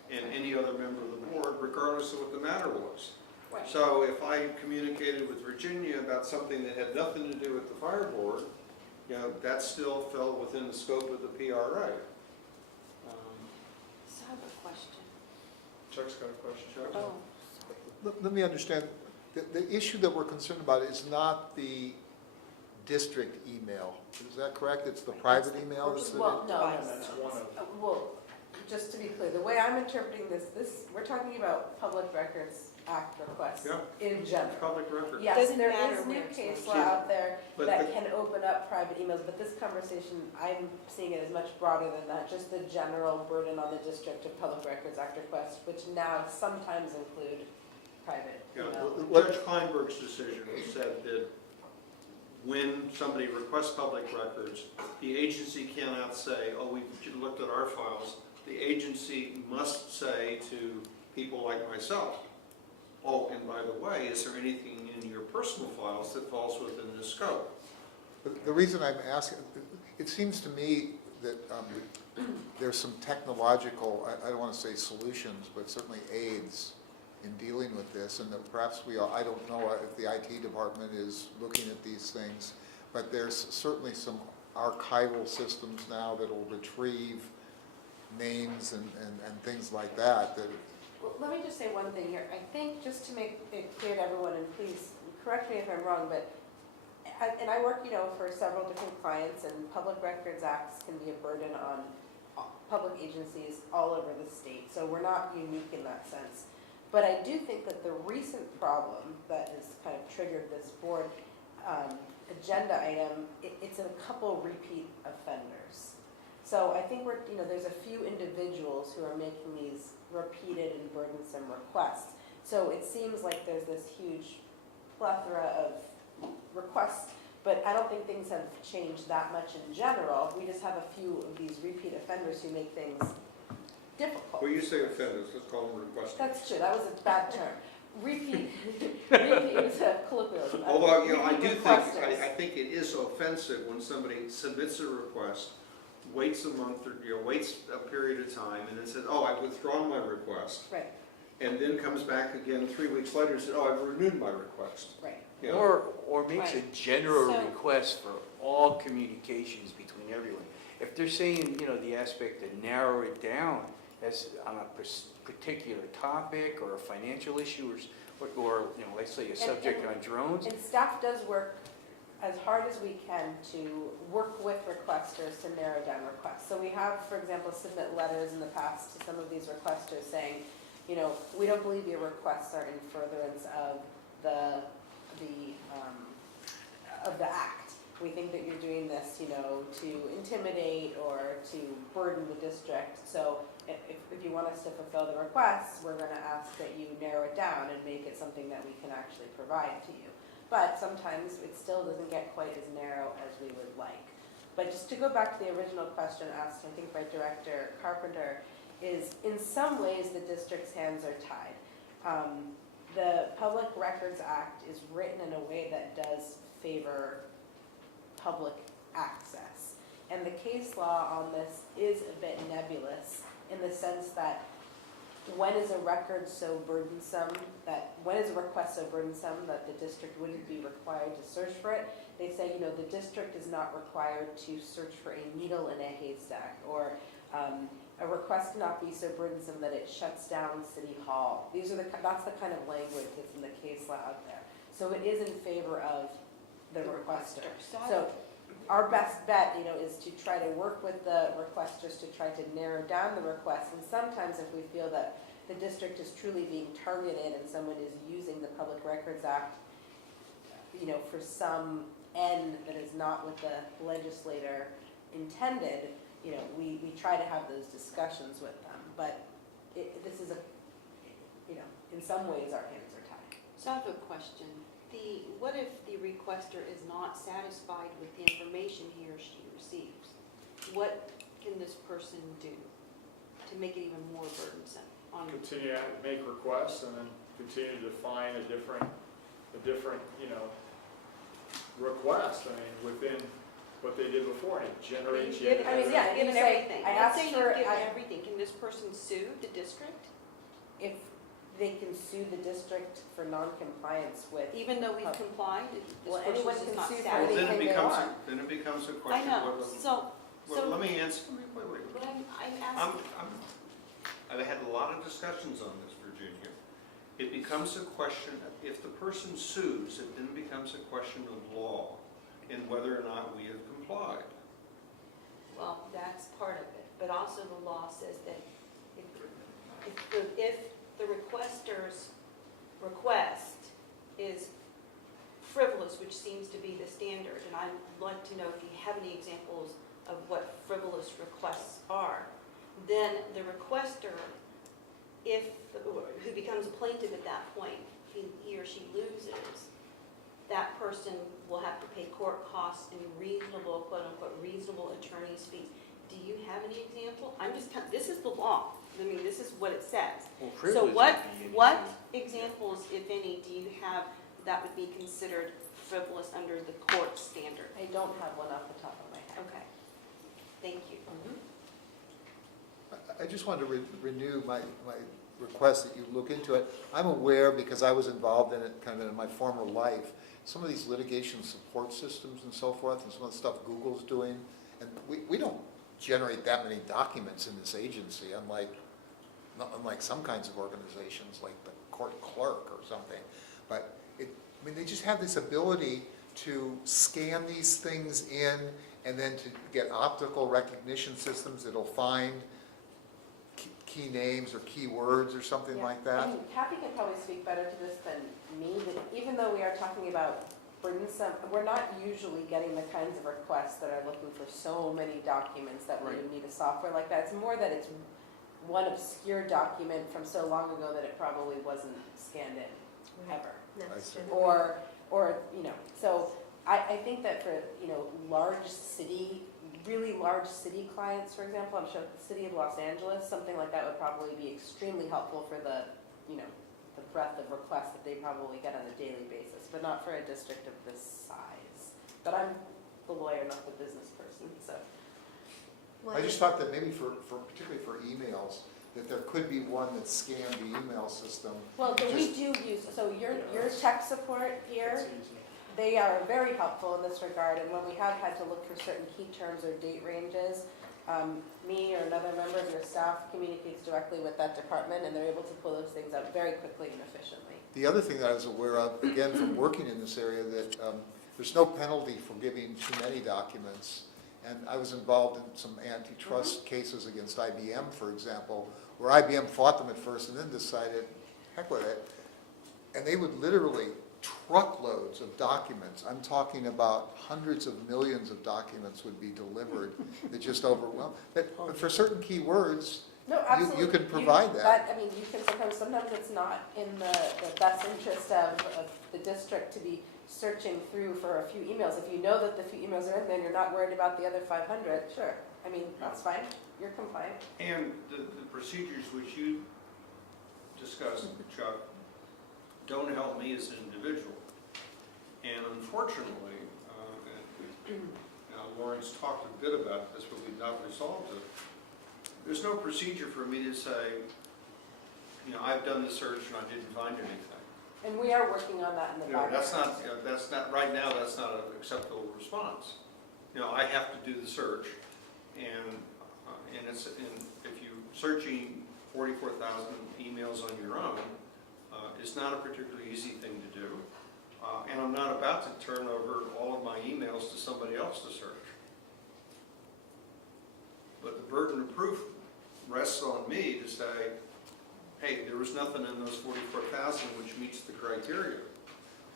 and any other member of the board, regardless of what the matter was. Right. So if I communicated with Virginia about something that had nothing to do with the fire board, that still fell within the scope of the PRA. So I have a question. Chuck's got a question. Chuck? Oh, Let me understand, the issue that we're concerned about is not the district email. Is that correct? It's the private emails? that Well, it- no, That's one of well, just to be clear, the way I'm interpreting this, we're talking about Public Records Act requests Yeah. in general. Public record. Yes, Doesn't there matter is new where it's case located. law out there But that the- can open up private emails, but this conversation, I'm seeing it as much broader than that, just the general burden on the District of Public Records Act requests, which now sometimes include private email. Judge Kleinberg's decision said that when somebody requests public records, the agency cannot say, oh, we looked at our files. The agency must say to people like myself, oh, and by the way, is there anything in your personal files that falls within this scope? The reason I'm asking, it seems to me that there's some technological, I don't want to say solutions, but certainly aids in dealing with this, and that perhaps I don't know if the IT department is looking at these things, but there's certainly some archival systems now that will retrieve names and things like that. Well, let me just say one thing here. I think, just to make it clear to everyone, and please correct me if I'm wrong, but, I work, for several different clients, and public records acts can be a burden on public agencies all over the state, so we're not unique in that sense. But I do think that the recent problem that has kind of triggered this board agenda item, it's a couple repeat offenders. So I think there's a few individuals who are making these repeated and burdensome requests. So it seems like there's this huge plethora of requests, But I don't think things have changed that much in general. We just have a few of these repeat offenders who make things difficult. Well, you say offenders, let's call them requesters. That's true, that was a bad term. Repeat, it was a colloquialism. Although, you know, I Repeat do think, requesters. I think it is offensive when somebody submits a request, waits a month or, you know, waits a period of time, and then says, oh, I've withdrawn my request. Right, And then comes back again 3 weeks later and says, oh, I've renewed my request. right. You know, Or makes a Right. general So- request for all communications between everyone. If they're saying, you know, the aspect to narrow it down as on a particular topic or a financial issue or, you know, let's say a subject on drones, And staff does work as hard as we can to work with requesters to narrow down requests. So we have, for example, submit letters in the past to some of these requesters saying, you know, we don't believe your requests are in furtherance of the act. We think that you're doing this, you know, to intimidate or to burden the district. So if you want us to fulfill the requests, we're gonna ask that you narrow it down and make it something that we can actually provide to you. But sometimes it still doesn't get quite as narrow as we would like. But just to go back to the original question asked, I think by Director Carpenter, is in some ways the district's hands are tied. The Public Records Act is written in a way that does favor public access. And the case law on this is a bit nebulous in the sense that when is a record so burdensome when is a request so burdensome that the district wouldn't be required to search for it? They say, you know, the district is not required to search for a needle in a haystack, or a request cannot be so burdensome that it shuts down City Hall. That's the kind of language that's in the case law out there. So it is in favor of the requester. So our best bet, you know, is to try to work with the requesters to try to narrow down the request. And sometimes if we feel that the district is truly being targeted and someone is using the Public Records Act, you know, for some end that is not what the legislator intended, you know, we try to have those discussions with them. But this is you know, in some ways our hands are tied. So I have a question. What if the requester is not satisfied with the information he or she receives? What can this person do to make it even more burdensome? Continue to make requests and then continue to find a different, you know, request, I mean, within what they did before, and it generates yet. I mean, yeah, Given you say, everything. I Let's asked say for- you've given I- everything, can this person sue the district? If they can sue the district for non-compliance with, Even though we've complied, this Well, anyone person is can not sue for Well, satisfied? then anything they want. then it becomes a I question. know, Well, let me answer, wait. But I'm asking, I've had a lot of discussions on this, Virginia. It becomes a question, if the person sues, it then becomes a question of law and whether or not we have complied. well, that's part of it, but also the law says that if the requester's request is frivolous, which seems to be the standard, and I'd like to know if you have any examples of what frivolous requests are, then the requester, who becomes a plaintiff at that point, he or she loses, that person will have to pay court costs and reasonable, quote-unquote, reasonable attorney's fee. Do you have any example? This is the law. I mean, this is what it says. well, So privilege what would be what examples, if any, do you have that would be considered frivolous under the court standard? I don't have one off the top of my head. Okay, thank you. I just wanted to renew my request that you look into it. I'm aware, because I was involved in it kind of in my former life, some of these litigation support systems and so forth, and some of the stuff Google's doing, and we don't generate that many documents in this agency, unlike some kinds of organizations like the court clerk or something. But they just have this ability to scan these things in and then to get optical recognition systems that'll find key names or key words or something Yeah. like that. And Kathy can probably speak better to this than me, but even though we are talking about burdensome, we're not usually getting the kinds of requests that are looking for so many documents that we would need a software like that. It's more that it's one obscure document from so long ago that it probably wasn't scanned in ever. I see. Or, you know, so I think that for, really large city clients, for example, I'm sure the city of Los Angeles, something like that would probably be extremely helpful for the breadth of requests that they probably get on a daily basis, but not for a district of this size. But I'm the lawyer, not the business person, so. I just thought that maybe particularly for emails, that there could be one that scanned the email system. Well, we do use, so your tech support here, That's easy. they are very helpful in this regard, and when we have had to look for certain key terms or date ranges, me or another member of your staff communicates directly with that department, and they're able to pull those things up very quickly and efficiently. The other thing that I was aware of, again, from working in this area, that there's no penalty for giving too many documents. And I was involved in some antitrust cases against IBM, for example, where IBM fought them at first and then decided, heck with it. And they would literally truckloads of documents. I'm talking about hundreds of millions of documents would be delivered that just overwhelmed. But for certain keywords, No, absolutely. you can provide that. I mean, you can sometimes it's not in the best interest of the district to be searching through for a few emails. If you know that the few emails are in there and you're not worried about the other 500, sure. I mean, that's fine. You're compliant. And the procedures which you discussed, Chuck, don't help me as an individual. And unfortunately, now Lawrence talked a bit about this, but we've not resolved it. There's no procedure for me to say, I've done the search and I didn't find anything. And we are working on that in the background. That's not, right now, that's not an acceptable response. I have to do the search, and if you're searching 44,000 emails on your own, it's not a particularly easy thing to do. And I'm not about to turn over all of my emails to somebody else to search. But the burden of proof rests on me to say, hey, there was nothing in those 44,000 which meets the criteria.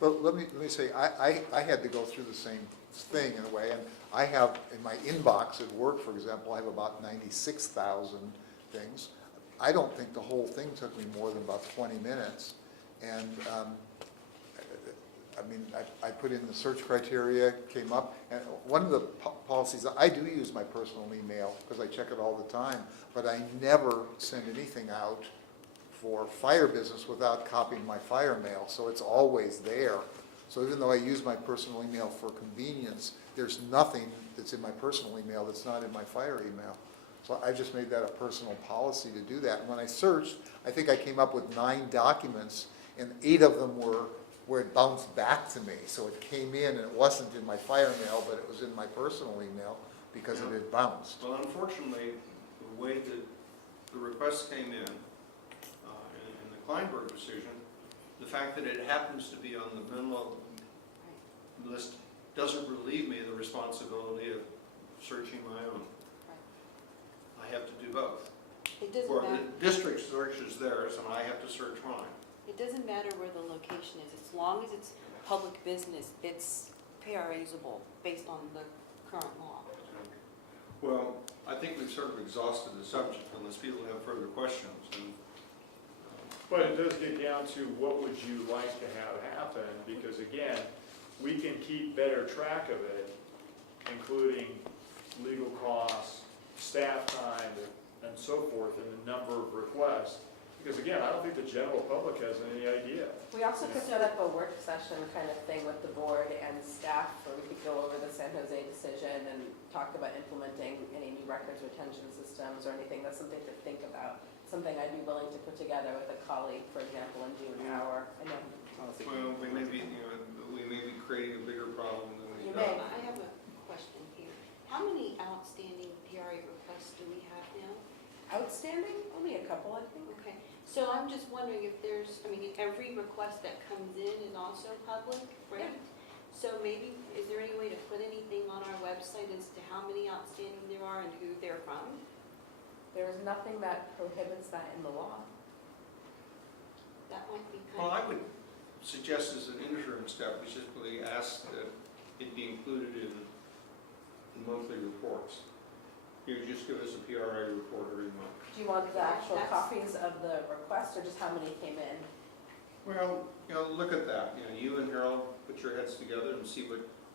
Well, let me say, I had to go through the same thing in a way, and I have in my inbox at work, for example, I have about 96,000 things. I don't think the whole thing took me more than about 20 minutes, and I put in the search criteria, came up, and one of the policies, I do use my personal email because I check it all the time, but I never send anything out for fire business without copying my fire mail, so it's always there. So even though I use my personal email for convenience, there's nothing that's in my personal email that's not in my fire email. So I just made that a personal policy to do that. And when I searched, I think I came up with 9 documents, and 8 of them were where it bounced back to me. So it came in, and it wasn't in my fire mail, but it was in my personal email because it had bounced. Well, unfortunately, the way that the request came in the Kleinberg decision, the fact that it happens to be on the Menlo list doesn't relieve me of the responsibility of searching my own. I have to do both. It doesn't Or matter. the district searches theirs, and I have to search mine. It doesn't matter where the location is, as long as it's public business, it's PRAsable based on the current law. Well, I think we've sort of exhausted the subject, unless people have further questions. But it does get down to what would you like to have happen, because again, we can keep better track of it, including legal costs, staff time, and so forth, and the number of requests. Because again, I don't think the general public has any idea. We also could set up a work session kind of thing with the board and staff where we could go over the San Jose decision and talk about implementing any new records retention systems or anything. That's something to think about. Something I'd be willing to put together with a colleague, for example, and do an hour. I know. Well, we may be creating a bigger problem than we You know. may. I have a question here. How many outstanding PRA requests do we have now? Outstanding? Only a couple, I think. Okay, so I'm just wondering if there's, every request that comes in is also public, right? Yeah. So maybe, is there any way to put anything on our website as to how many outstanding there are and who they're from? There is nothing that prohibits that in the law. That might be Well, kind I would suggest as an interim step, we simply ask that it be included in monthly reports. You just give us a PRA report every month. Do you want the actual That's- copies of the request or just how many came in? Well, look at that. You and Harold put your heads together and see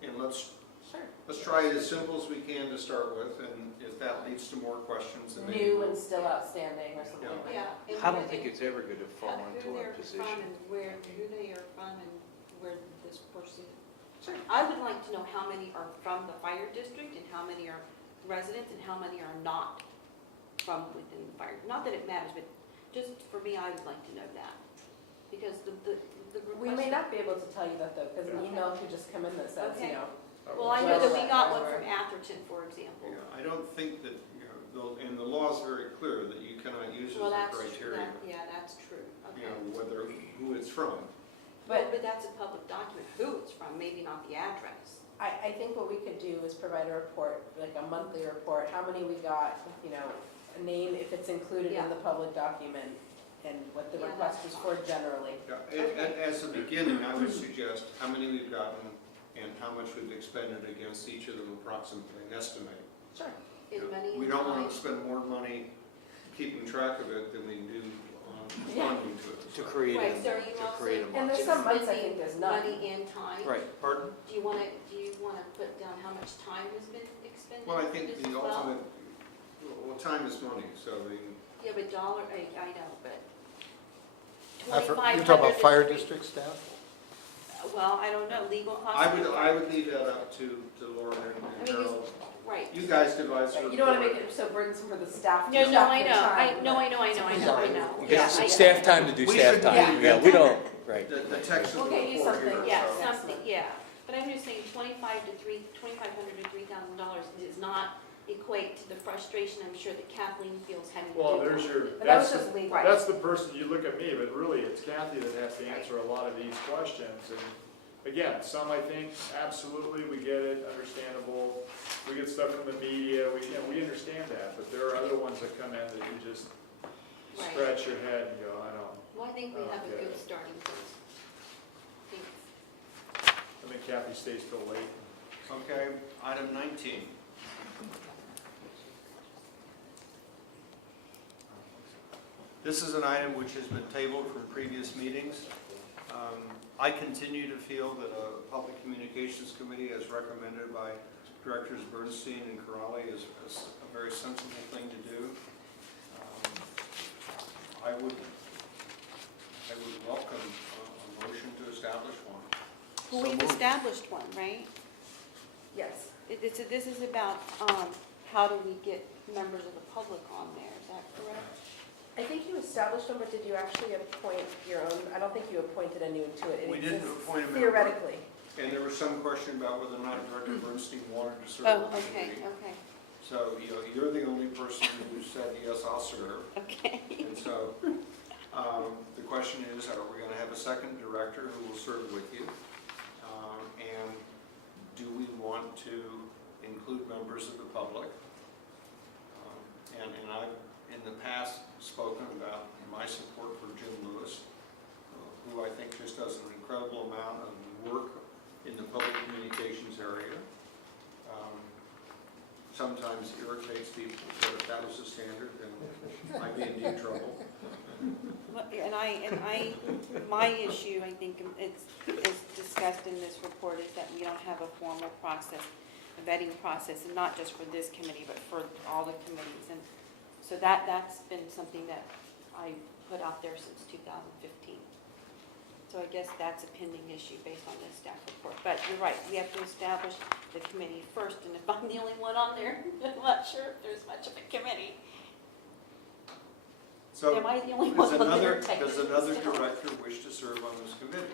And let's Sure. try it as simple as we can to start with, and if that leads to more questions, then maybe. New and still outstanding or something like that. Yeah. and I don't where think they- it's ever going to fall who into our they're position. from and who they are from and where this person. Sure. I would like to know how many are from the fire district and how many are residents and how many are not from within the fire. Not that it matters, but just for me, I would like to know that. Because the We may request. not be able to tell you that though, because an Okay. email could just come in that says, Okay. you know, Well, I know that we got one Whatever. from Atherton, for example. Yeah, I don't think that, and the law is very clear that you cannot use it Well, as a that's, criteria, yeah, that's true. you Okay. know, whether, who it's from. But that's a public document, who it's from, maybe not the address. I think what we could do is provide a report, like a monthly report, how many we got, you know, a name if it's included Yeah. in the public document, and what the Yeah, request that's is for generally. Yeah, as a beginning, I would suggest how many we've gotten and how much we've expended against each of them approximately, and estimate. Sure. In money We and don't time. want to spend more money keeping track of it than we do on Yeah. responding to it. To So- create Right, so are you to also- create a And month. there's some months I think there's none. Money and time? Right. Pardon? Do you want to put down how much time has been expended? Well, I for think this the as well? ultimate, well, time is money, so I mean, Yeah, but dollar, I know, but. You're talking 2,500 about is fire three- district staff? Well, I don't know, legal costs. I would leave that up to Lauren and I mean, Harold. Right. You guys devise Right, the you don't want to report. make it so burdensome for the staff. to No, staff I their know, time, no, but- I know. Because Yeah, it's I- staff time to do We staff should- time. yeah. Yeah, we don't, right. The text of We'll the get you report here. something, Yeah, so- Next something, month. yeah. But I'm just saying $2,500 to $3,000 does not equate to the frustration I'm sure that Kathleen feels having to do. Well, there's your, But that was that's, just legal. Right. that's the person, you look at me, but really it's Kathy that has to answer a lot of these questions. And again, some I think, absolutely, we get it, understandable. We get stuff from the media, we understand that, but there are other ones that come in that you just Right. scratch your head and go, I don't. Well, I think we have a Okay. good starting place. Thanks. I think Kathy stays till late. Okay, item 19. This is an item which has been tabled from previous meetings. I continue to feel that a public communications committee, as recommended by Directors Bernstein and Corrali, is a very sensible thing to do. I would welcome a motion to establish one. Well, So we've moved. established one, right? Yes. This is about how do we get members of the public on there, is that correct? I think you established one, but did you actually appoint your own? I don't think you appointed anyone to it. It We didn't exists appoint a member. Theoretically. And there was some question about whether or not Director Bernstein wanted to serve. Oh, on the okay, committee. okay, So, you're the only person who said, yes, I'll serve. okay. And so, the question is, are we going to have a second director who will serve with you? And do we want to include members of the public? And I've, in the past, spoken about my support for Jim Lewis, who I think just does an incredible amount of work in the public communications area. Sometimes irritates people, but if that was the standard, then I'd be in deep trouble. And my issue, I think, is discussed in this report, is that we don't have a formal process, a vetting process, and not just for this committee, but for all the committees. And so that's been something that I put out there since 2015. So I guess that's a pending issue based on this staff report. But you're right, we have to establish the committee first, and if I'm the only one on there, I'm not sure if there's much of a committee. So, Am I the only one on there? does another director wish to serve on this committee?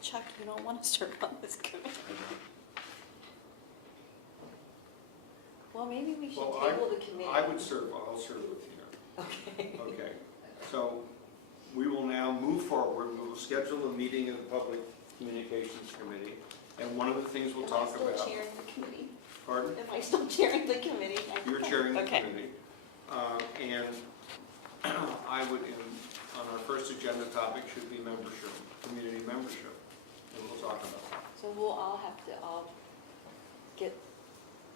Chuck, you don't want to serve on this committee. Well, maybe we should Well, table the committee. I would serve, I'll serve with you. Okay. Okay, so we will now move forward. We will schedule a meeting of the Public Communications Committee, and one of the things we'll talk Am I about. still chairing the committee? Pardon? Am I still chairing the committee? You're chairing the Okay. committee. And I would, on our first agenda topic should be membership, community membership, and we'll talk about that. So we'll all have to,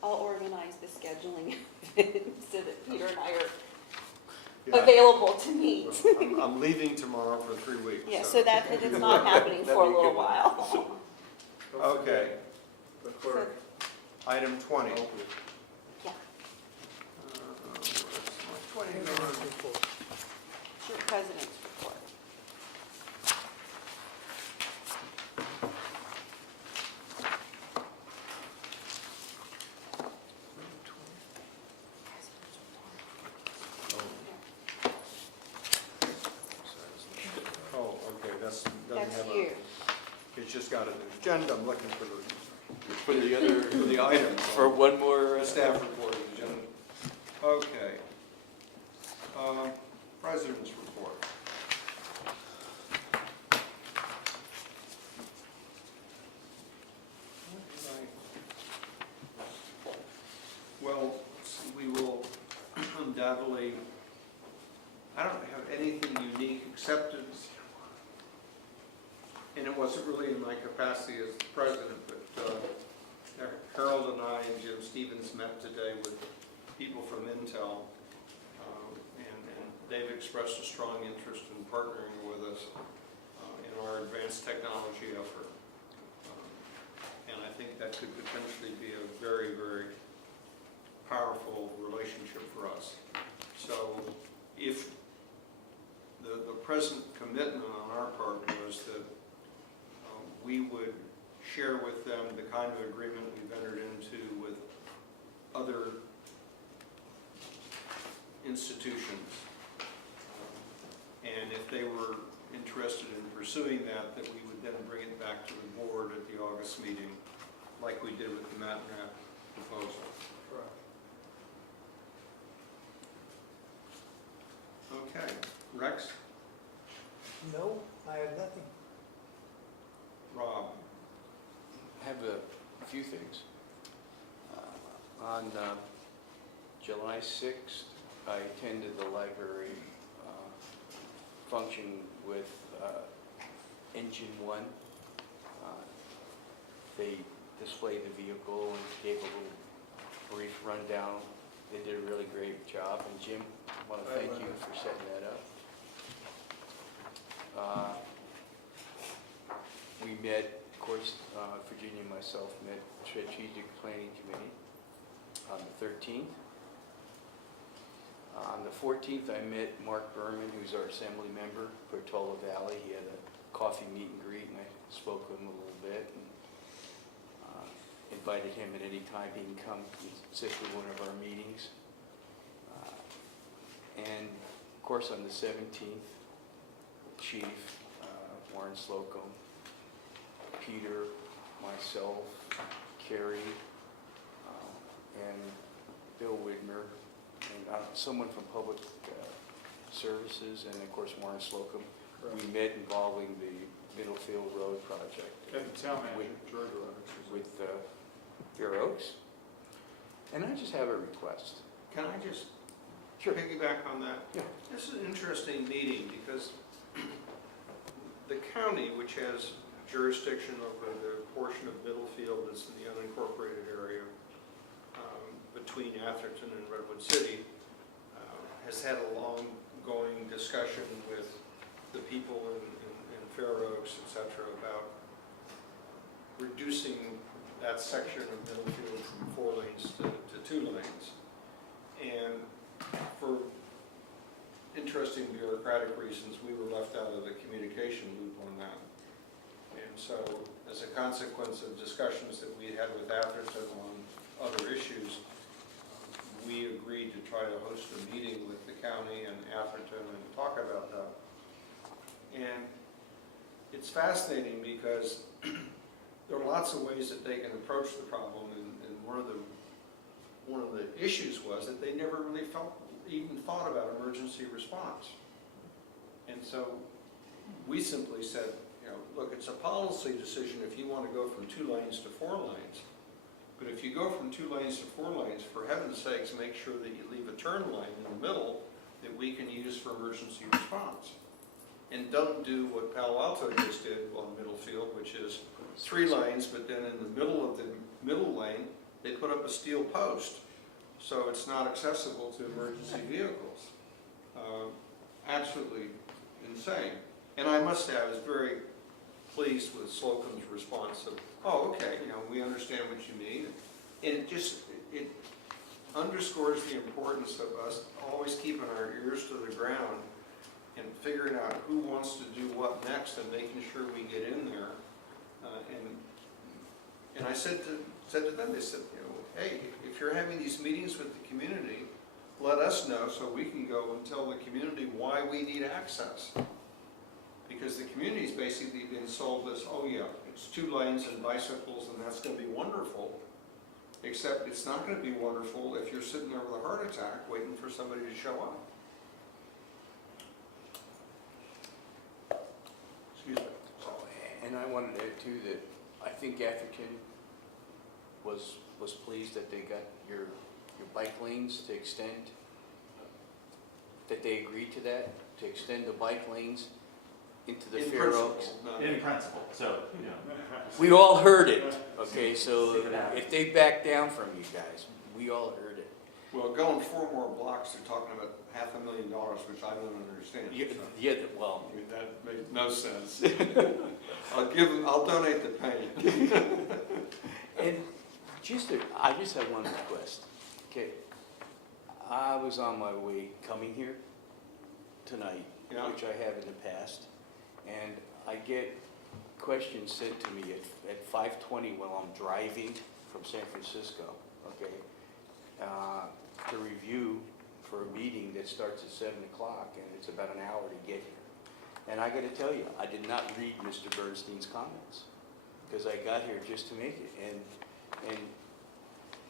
I'll organize the scheduling so that Peter and I are Yeah. available to meet. I'm leaving tomorrow for 3 weeks. Yeah, so that, it's not happening for a little while. Okay, the clerk. Item 20. Yeah, Where's my 20 President's gone? report. it's your president's report. Oh, okay, doesn't That's have you. it's just got an agenda, I'm looking for For the other, the items. for one more, Staff report, agenda. Okay. President's report. Well, we will undoubtedly, I don't have anything unique except and it wasn't really in my capacity as the president, but Harold and I and Jim Stevens met today with people from Intel, and they've expressed a strong interest in partnering with us in our advanced technology effort. And I think that could potentially be a very, very powerful relationship for us. So if the present commitment on our part was that we would share with them the kind of agreement we've entered into with other institutions. And if they were interested in pursuing that, that we would then bring it back to the board at the August meeting, like we did with the MatNap proposal. Okay, Rex, No, I have nothing. Rob, I have a few things. On July 6th, I attended the library function with Engine 1. They displayed the vehicle and gave a little brief rundown. They did a really great job, and Jim, I want to thank you for setting that up. We met, of course, Virginia and myself met Strategic Planning Committee on the 13th. On the 14th, I met Mark Berman, who's our assembly member for Tola Valley. He had a coffee meet and greet, and I spoke with him a little bit, and invited him at any time he can come sit for one of our meetings. And of course, on the 17th, Chief Warren Slocum, Peter, myself, Carrie, and Bill Widmer, and someone from Public Services, and of course Warren Slocum. We met involving the Middlefield Road project. And the town manager, George Roberts. With Fair Oaks. And I just have a request. can I just Sure. piggyback on that? Yeah. This is an interesting meeting because the county, which has jurisdiction over the portion of Middlefield that's in the unincorporated area between Atherton and Redwood City, has had a long-going discussion with the people in Fair Oaks, et cetera, about reducing that section of Middlefield from 4 lanes to 2 lanes. And for interesting bureaucratic reasons, we were left out of the communication loop on that. And so, as a consequence of discussions that we had with Atherton on other issues, we agreed to try to host a meeting with the county and Atherton and talk about that. And it's fascinating because there are lots of ways that they can approach the problem, and one of the issues was that they never really even thought about emergency response. And so we simply said, look, it's a policy decision if you want to go from 2 lanes to 4 lanes. But if you go from 2 lanes to 4 lanes, for heaven's sakes, make sure that you leave a turn lane in the middle that we can use for emergency response. And don't do what Palo Alto just did on Middlefield, which is 3 lanes, but then in the middle of the middle lane, they put up a steel post. So it's not accessible to emergency vehicles. Absolutely insane. And I must say, I was very pleased with Slocum's response of, oh, okay, we understand what you mean. And it underscores the importance of us always keeping our ears to the ground and figuring out who wants to do what next and making sure we get in there. And I said to them, they said, hey, if you're having these meetings with the community, let us know so we can go and tell the community why we need access. Because the community's basically been sold this, oh yeah, it's 2 lanes and bicycles and that's going to be wonderful. Except it's not going to be wonderful if you're sitting there with a heart attack waiting for somebody to show up. Excuse me. And I wanted to add too that I think Atherton was pleased that they got your bike lanes to extend, that they agreed to that, to extend the bike lanes into the Fair Oaks. In principle, so, We all heard it, okay, so if they back down from you guys, we all heard it. Well, going 4 more blocks, they're talking about $500,000, which I don't understand. Yeah, well, I mean, that makes no sense. I'll donate the paint. and I just have one request, okay? I was on my way coming here tonight, Yeah. which I have in the past, and I get questions sent to me at 5:20 while I'm driving from San Francisco, okay? To review for a meeting that starts at 7 o'clock, and it's about an hour to get here. And I gotta tell you, I did not read Mr. Bernstein's comments, because I got here just to make it, and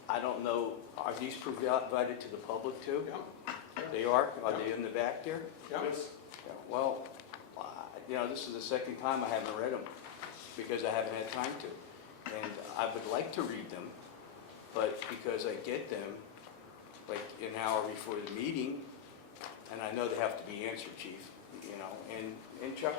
I don't know, are these provided to the public too? Yeah. They are? Are they in the back there? Yeah. Yeah, well, this is the second time I haven't read them, because I haven't had time to. And I would like to read them, but because I get them like an hour before the meeting, and I know they have to be answered, Chief, and Chuck,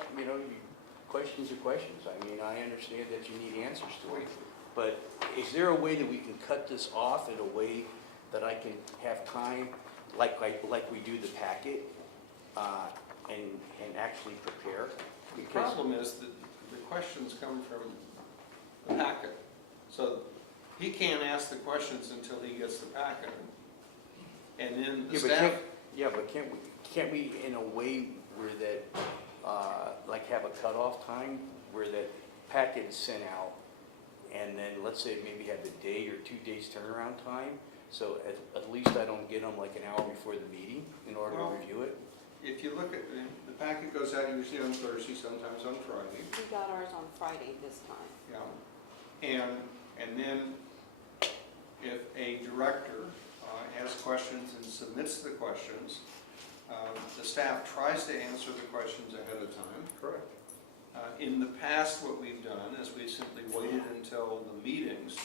questions are questions. I mean, I understand that you need answers to it, but is there a way that we can cut this off in a way that I can have time, like we do the packet, and actually prepare? The problem is that the questions come from the packet. So he can't ask the questions until he gets the packet. And then the staff... But can't we in a way where that, like have a cutoff time where that packet is sent out, and then let's say maybe have a day or 2 days turnaround time, so at least I don't get them like an hour before the meeting in order to review it? If you look at, the packet goes out usually on Thursday, sometimes on Friday. We got ours on Friday this time. Yeah. And then if a director has questions and submits the questions, the staff tries to answer the questions ahead of time. Correct. In the past, what we've done is we simply waited until the meetings,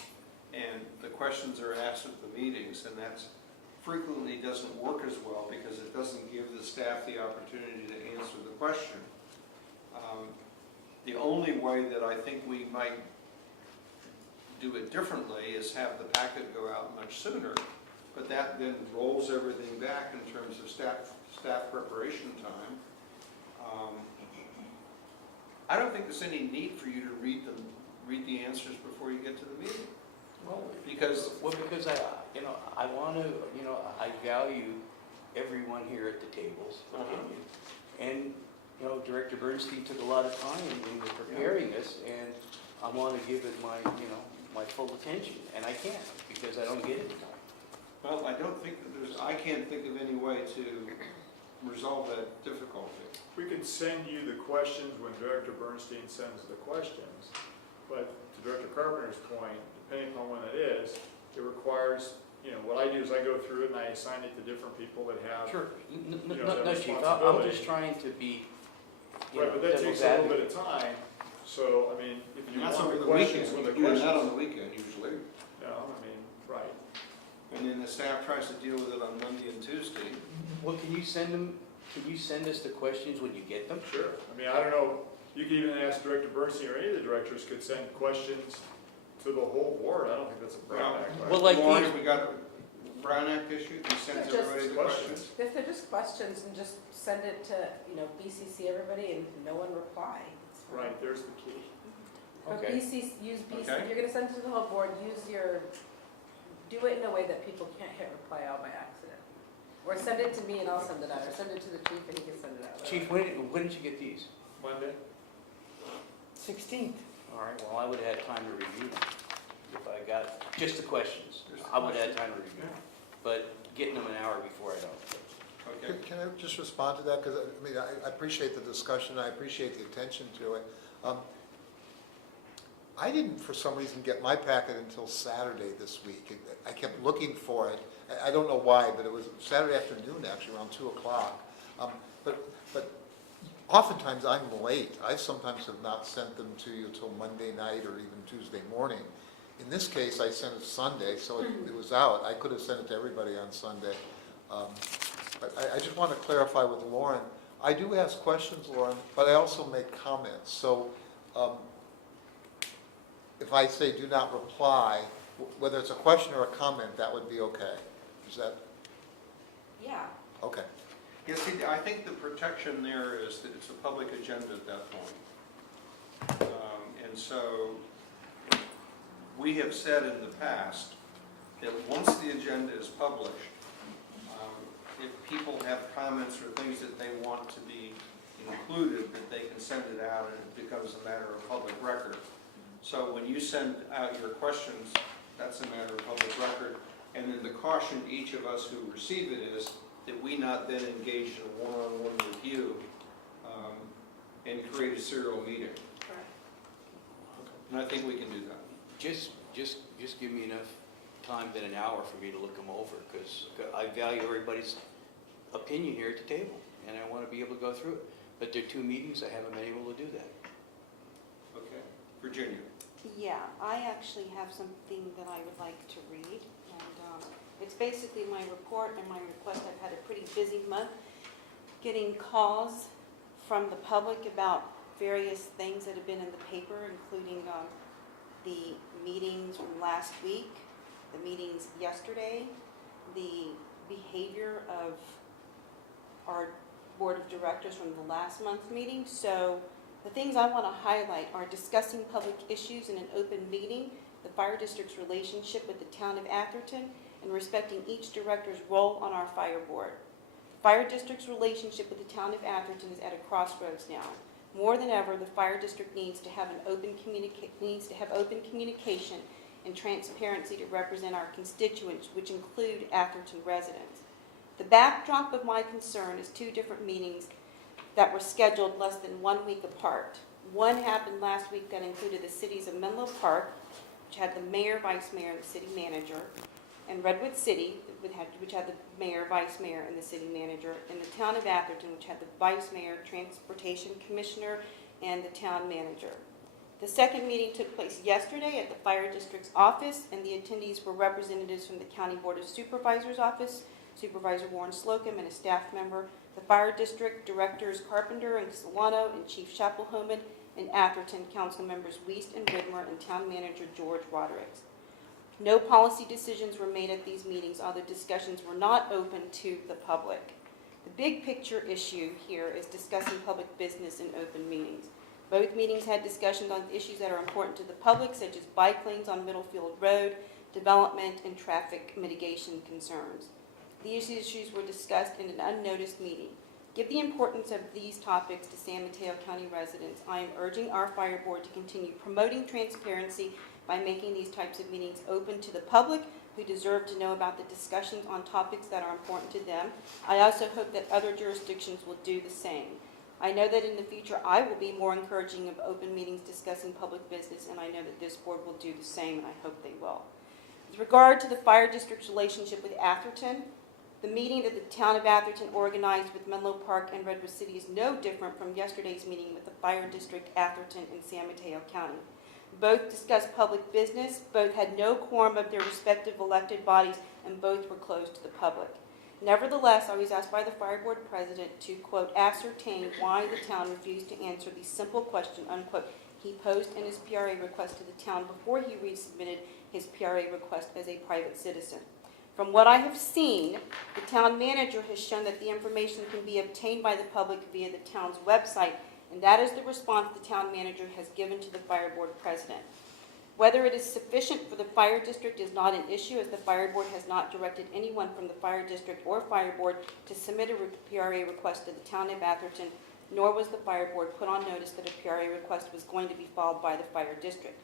and the questions are asked at the meetings, and that's frequently doesn't work as well because it doesn't give the staff the opportunity to answer the question. The only way that I think we might do it differently is have the packet go out much sooner, but that then rolls everything back in terms of staff preparation time. I don't think there's any need for you to read the answers before you get to the meeting. Because I want to, I value everyone here at the table's opinion. And, Director Bernstein took a lot of time in preparing this, and I want to give it my, my full attention, and I can't, because I don't get it in time. Well, I don't think that I can't think of any way to resolve that difficulty. We could send you the questions when Director Bernstein sends the questions, but to Director Carpenter's point, depending upon when it is, it requires, what I do is I go through it and I assign it to different people that have. Sure. that No, Chief, I'm responsibility. just trying to be, Right, but that takes a little bit of time, so, I mean, if you That's want over the the questions weekend. when the You do that on questions. the weekend usually. Right. And then the staff tries to deal with it on Monday and Tuesday. well, can you send us the questions when you get them? Sure. I mean, I don't know, you could even ask Director Bernstein or any of the directors could send questions to the whole board. I don't think that's a Brown Act. Right? Well, like Warren, these- we got a Brown Act issue, he sends Just everybody the questions. If they're just questions, and just send it to, BCC everybody and no one reply, it's Right, there's the key. Okay. Use BC, Okay. if you're gonna send it to the whole board, do it in a way that people can't hit reply all by accident. Or send it to me and I'll send it out, or send it to the chief and he can send it out. Chief, when did you get these? Monday? 16th. All right, well, I would have had time to review them. If I got, just the questions, I would have had time to review them. But getting them an hour before, I don't. Okay. Can I just respond to that? Because, I mean, I appreciate the discussion, I appreciate the attention to it. I didn't, for some reason, get my packet until Saturday this week. I kept looking for it. I don't know why, but it was Saturday afternoon, actually, around 2 o'clock. But oftentimes I'm late. I sometimes have not sent them to you till Monday night or even Tuesday morning. In this case, I sent it Sunday, so it was out. I could have sent it to everybody on Sunday. But I just want to clarify with Lauren. I do ask questions, Lauren, but I also make comments. So if I say do not reply, whether it's a question or a comment, that would be okay. Is that Yeah. okay? Yeah, see, I think the protection there is that it's a public agenda at that point. And so we have said in the past that once the agenda is published, if people have comments or things that they want to be included, that they can send it out and it becomes a matter of public record. So when you send out your questions, that's a matter of public record. And then the caution to each of us who receive it is that we not then engage in a one-on-one review and create a serial meeting. And I think we can do that. Just give me enough time, than an hour, for me to look them over, because I value everybody's opinion here at the table, and I want to be able to go through it. But there are 2 meetings, I haven't been able to do that. Okay. Virginia. Yeah, I actually have something that I would like to read, and it's basically my report and my request. I've had a pretty busy month getting calls from the public about various things that have been in the paper, including the meetings from last week, the meetings yesterday, the behavior of our board of directors from the last month's meeting. So the things I want to highlight are discussing public issues in an open meeting, the fire district's relationship with the town of Atherton, and respecting each director's role on our fire board. Fire district's relationship with the town of Atherton is at a crossroads now. More than ever, the fire district needs to have open communication and transparency to represent our constituents, which include Atherton residents. The backdrop of my concern is 2 different meetings that were scheduled less than 1 week apart. One happened last week that included the cities of Menlo Park, which had the mayor, vice mayor, and the city manager, and Redwood City, which had the mayor, vice mayor, and the city manager, and the town of Atherton, which had the vice mayor, transportation commissioner, and the town manager. The second meeting took place yesterday at the fire district's office, and the attendees were representatives from the County Board of Supervisors office, Supervisor Warren Slocum, and a staff member, the fire district directors Carpenter and Solano, and Chief Chapel-Homan, and Atherton council members Wiest and Widmer, and town manager George Roderick. No policy decisions were made at these meetings, although discussions were not open to the public. The big picture issue here is discussing public business in open meetings. Both meetings had discussions on issues that are important to the public, such as bike lanes on Middlefield Road, development, and traffic mitigation concerns. These issues were discussed in an unnoticed meeting. Give the importance of these topics to San Mateo County residents. I am urging our fire board to continue promoting transparency by making these types of meetings open to the public who deserve to know about the discussions on topics that are important to them. I also hope that other jurisdictions will do the same. I know that in the future I will be more encouraging of open meetings discussing public business, and I know that this board will do the same, and I hope they will. With regard to the fire district's relationship with Atherton, the meeting that the town of Atherton organized with Menlo Park and Redwood City is no different from yesterday's meeting with the fire district Atherton in San Mateo County. Both discussed public business, both had no quorum of their respective elected bodies, and both were closed to the public. Nevertheless, I was asked by the fire board president to, quote, ascertain why the town refused to answer the simple question, unquote, he posed in his PRA request to the town before he resubmitted his PRA request as a private citizen. From what I have seen, the town manager has shown that the information can be obtained by the public via the town's website and that is the response the town manager has given to the fire board president. Whether it is sufficient for the fire district is not an issue, as the fire board has not directed anyone from the fire district or fire board to submit a PRA request to the town of Atherton, nor was the fire board put on notice that a PRA request was going to be filed by the fire district.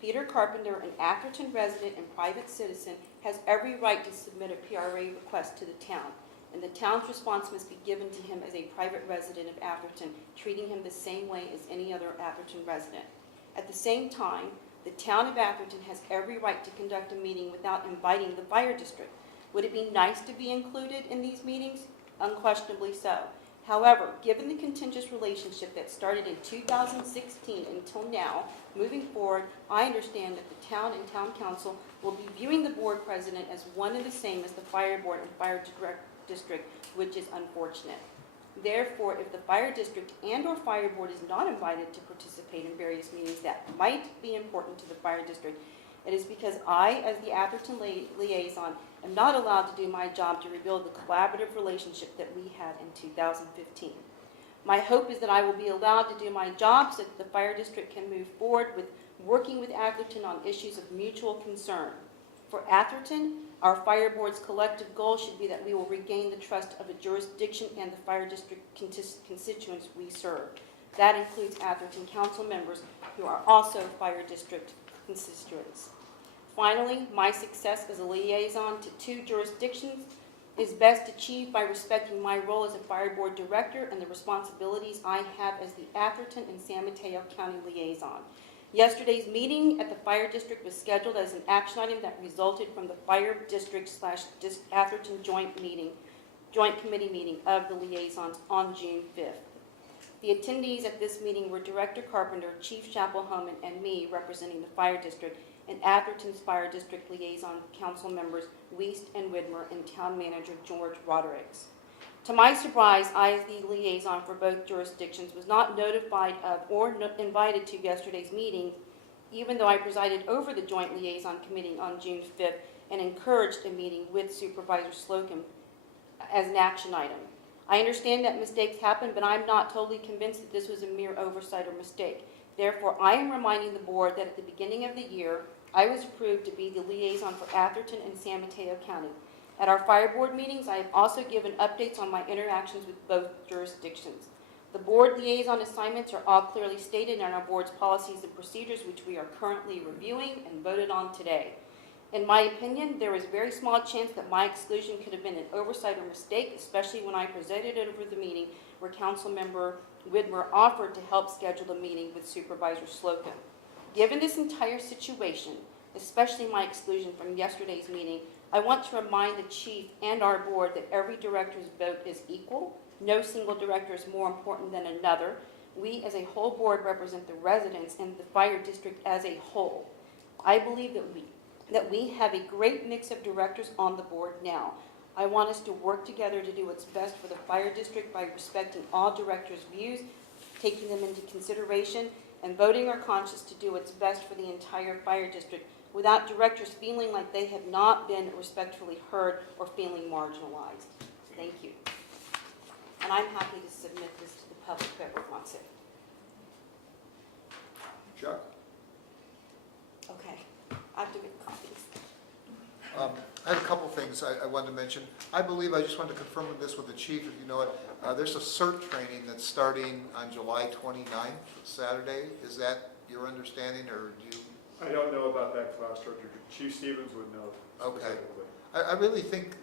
Peter Carpenter, an Atherton resident and private citizen, has every right to submit a PRA request to the town, and the town's response must be given to him as a private resident of Atherton, treating him the same way as any other Atherton resident. At the same time, the town of Atherton has every right to conduct a meeting without inviting the fire district. Would it be nice to be included in these meetings? Unquestionably so. However, given the contentious relationship that started in 2016 until now, moving forward, I understand that the town and town council will be viewing the board president as one and the same as the fire board and fire district, which is unfortunate. Therefore, if the fire district and/or fire board is not invited to participate in various meetings that might be important to the fire district, it is because I, as the Atherton liaison, am not allowed to do my job to rebuild the collaborative relationship that we had in 2015. My hope is that I will be allowed to do my job so that the fire district can move forward with working with Atherton on issues of mutual concern. For Atherton, our fire board's collective goal should be that we will regain the trust of a jurisdiction and the fire district constituents we serve. That includes Atherton council members who are also fire district constituents. Finally, my success as a liaison to two jurisdictions is best achieved by respecting my role as a fire board director and the responsibilities I have as the Atherton and San Mateo County liaison. Yesterday's meeting at the fire district was scheduled as an action item that resulted from the fire district / Atherton joint committee meeting of the liaisons on June 5th. The attendees at this meeting were Director Carpenter, Chief Chapel-Homan, and me representing the fire district, and Atherton's fire district liaison council members Wiest and Widmer, and town manager George Rodericks. To my surprise, I, as the liaison for both jurisdictions, was not notified of or invited to yesterday's meeting, even though I presided over the joint liaison committee on June 5th and encouraged a meeting with Supervisor Slocum as an action item. I understand that mistakes happen, but I'm not totally convinced that this was a mere oversight or mistake. Therefore, I am reminding the board that at the beginning of the year, I was approved to be the liaison for Atherton and San Mateo County. At our fire board meetings, I have also given updates on my interactions with both jurisdictions. The board liaison assignments are all clearly stated in our board's policies and procedures, which we are currently reviewing and voted on today. In my opinion, there is very small chance that my exclusion could have been an oversight or mistake, especially when I presided over the meeting where Council Member Widmer offered to help schedule the meeting with Supervisor Slocum. Given this entire situation, especially my exclusion from yesterday's meeting, I want to remind the chief and our board that every director's vote is equal. No single director is more important than another. We as a whole board represent the residents and the fire district as a whole. I believe that we have a great mix of directors on the board now. I want us to work together to do what's best for the fire district by respecting all directors' views, taking them into consideration, and voting our conscience to do what's best for the entire fire district without directors feeling like they have not been respectfully heard or feeling marginalized. Thank you. And I'm happy to submit this to the public that wants it. Chuck? Okay. I have to make copies. I had a couple things I wanted to mention. I believe, I just wanted to confirm this with the chief, if you know it, there's a CERT training that's starting on July 29th, Saturday. Is that your understanding, or do you? I don't know about that class structure. Chief Stevens would know specifically. Okay. I really think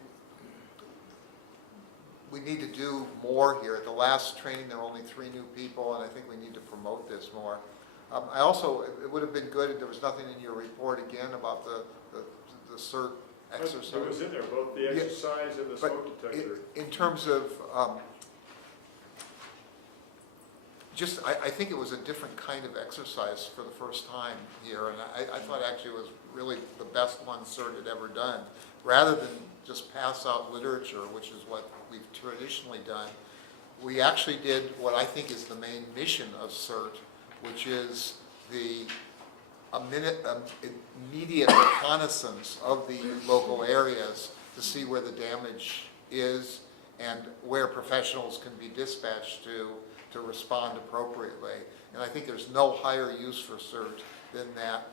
we need to do more here. At the last training, there were only 3 new people, and I think we need to promote this more. I also, it would have been good if there was nothing in your report again about the CERT exercise. It was in there, both the exercise and the smoke detector. In terms of, I think it was a different kind of exercise for the first time here, and I thought actually it was really the best one CERT had ever done. Rather than just pass out literature, which is what we've traditionally done, we actually did what I think is the main mission of CERT, which is the immediate reconnaissance of the local areas to see where the damage is and where professionals can be dispatched to respond appropriately. And I think there's no higher use for CERT than that,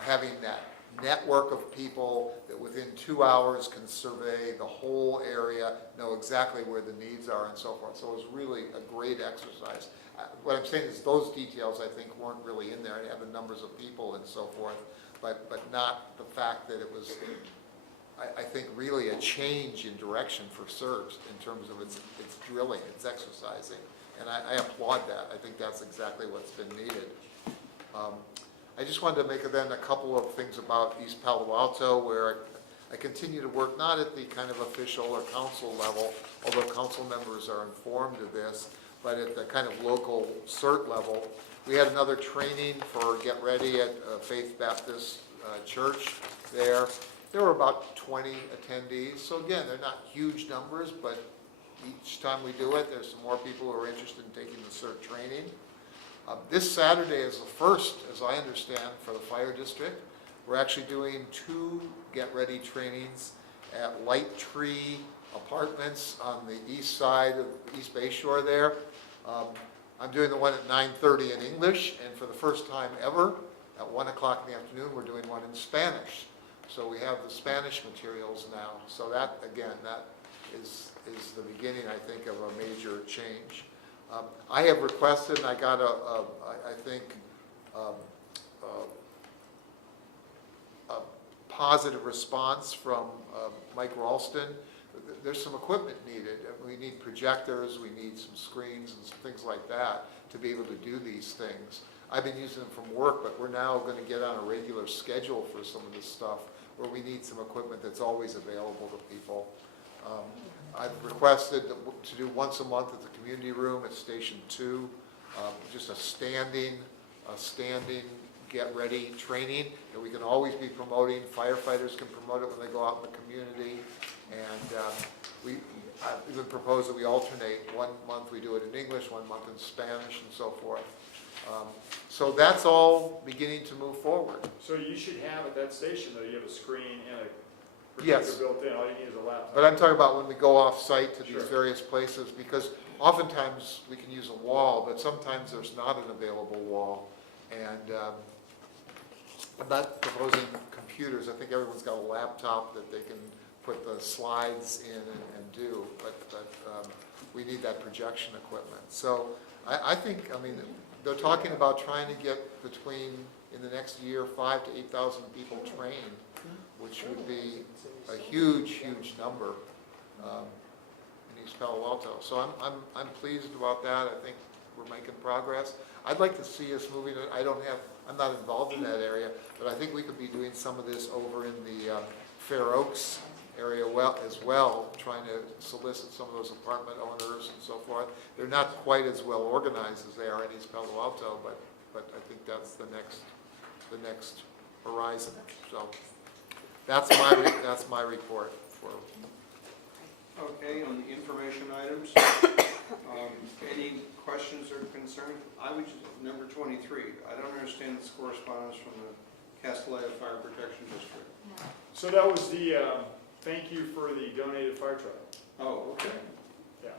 having that network of people that within 2 hours can survey the whole area, know exactly where the needs are and so forth. So it was really a great exercise. What I'm saying is those details, I think, weren't really in there. It had the numbers of people and so forth, but not the fact that it was, I think, really a change in direction for CERT in terms of its drilling, its exercising. And I applaud that. I think that's exactly what's been needed. I just wanted to make then a couple of things about East Palo Alto, where I continue to work not at the kind of official or council level, although council members are informed of this, but at the kind of local CERT level. We had another training for Get Ready at Faith Baptist Church there. There were about 20 attendees. So again, they're not huge numbers, but each time we do it, there's some more people who are interested in taking the CERT training. This Saturday is the first, as I understand, for the fire district. We're actually doing 2 Get Ready trainings at Light Tree Apartments on the east side of East Bay Shore there. I'm doing the one at 9:30 in English, and for the first time ever, at 1 o'clock in the afternoon, we're doing one in Spanish. So we have the Spanish materials now. So that, again, that is the beginning, I think, of a major change. I have requested, and I got I think, a positive response from Mike Ralston. There's some equipment needed. We need projectors, we need some screens and some things like that to be able to do these things. I've been using them from work, but we're now going to get on a regular schedule for some of this stuff where we need some equipment that's always available to people. I've requested to do once a month at the community room at Station 2, just a standing Get Ready training that we can always be promoting. Firefighters can promote it when they go out in the community. And I've even proposed that we alternate. 1 month we do it in English, 1 month in Spanish, and so forth. So that's all beginning to move forward. So you should have at that station, though, you have a screen and a Yes. projector built in, all you need is a laptop. But I'm talking about when we go off-site to these Sure. various places, because oftentimes we can use a wall, but sometimes there's not an available wall. And I'm not proposing computers. I think everyone's got a laptop that they can put the slides in and do, but we need that projection equipment. So I think, they're talking about trying to get in the next year, 5,000 to 8,000 people trained, which would be a huge, huge number in East Palo Alto. So I'm pleased about that. I think we're making progress. I'd like to see us moving. I'm not involved in that area, but I think we could be doing some of this over in the Fair Oaks area as well, trying to solicit some of those apartment owners and so forth. They're not quite as well organized as they are in East Palo Alto, but I think that's the next horizon. So that's my report for. Okay, on the information items, any questions or concerns? I would just, number 23, I don't understand this correspondence from the Castellia Fire Protection District. So that was the thank you for the donated fire truck. Oh, okay. Yeah.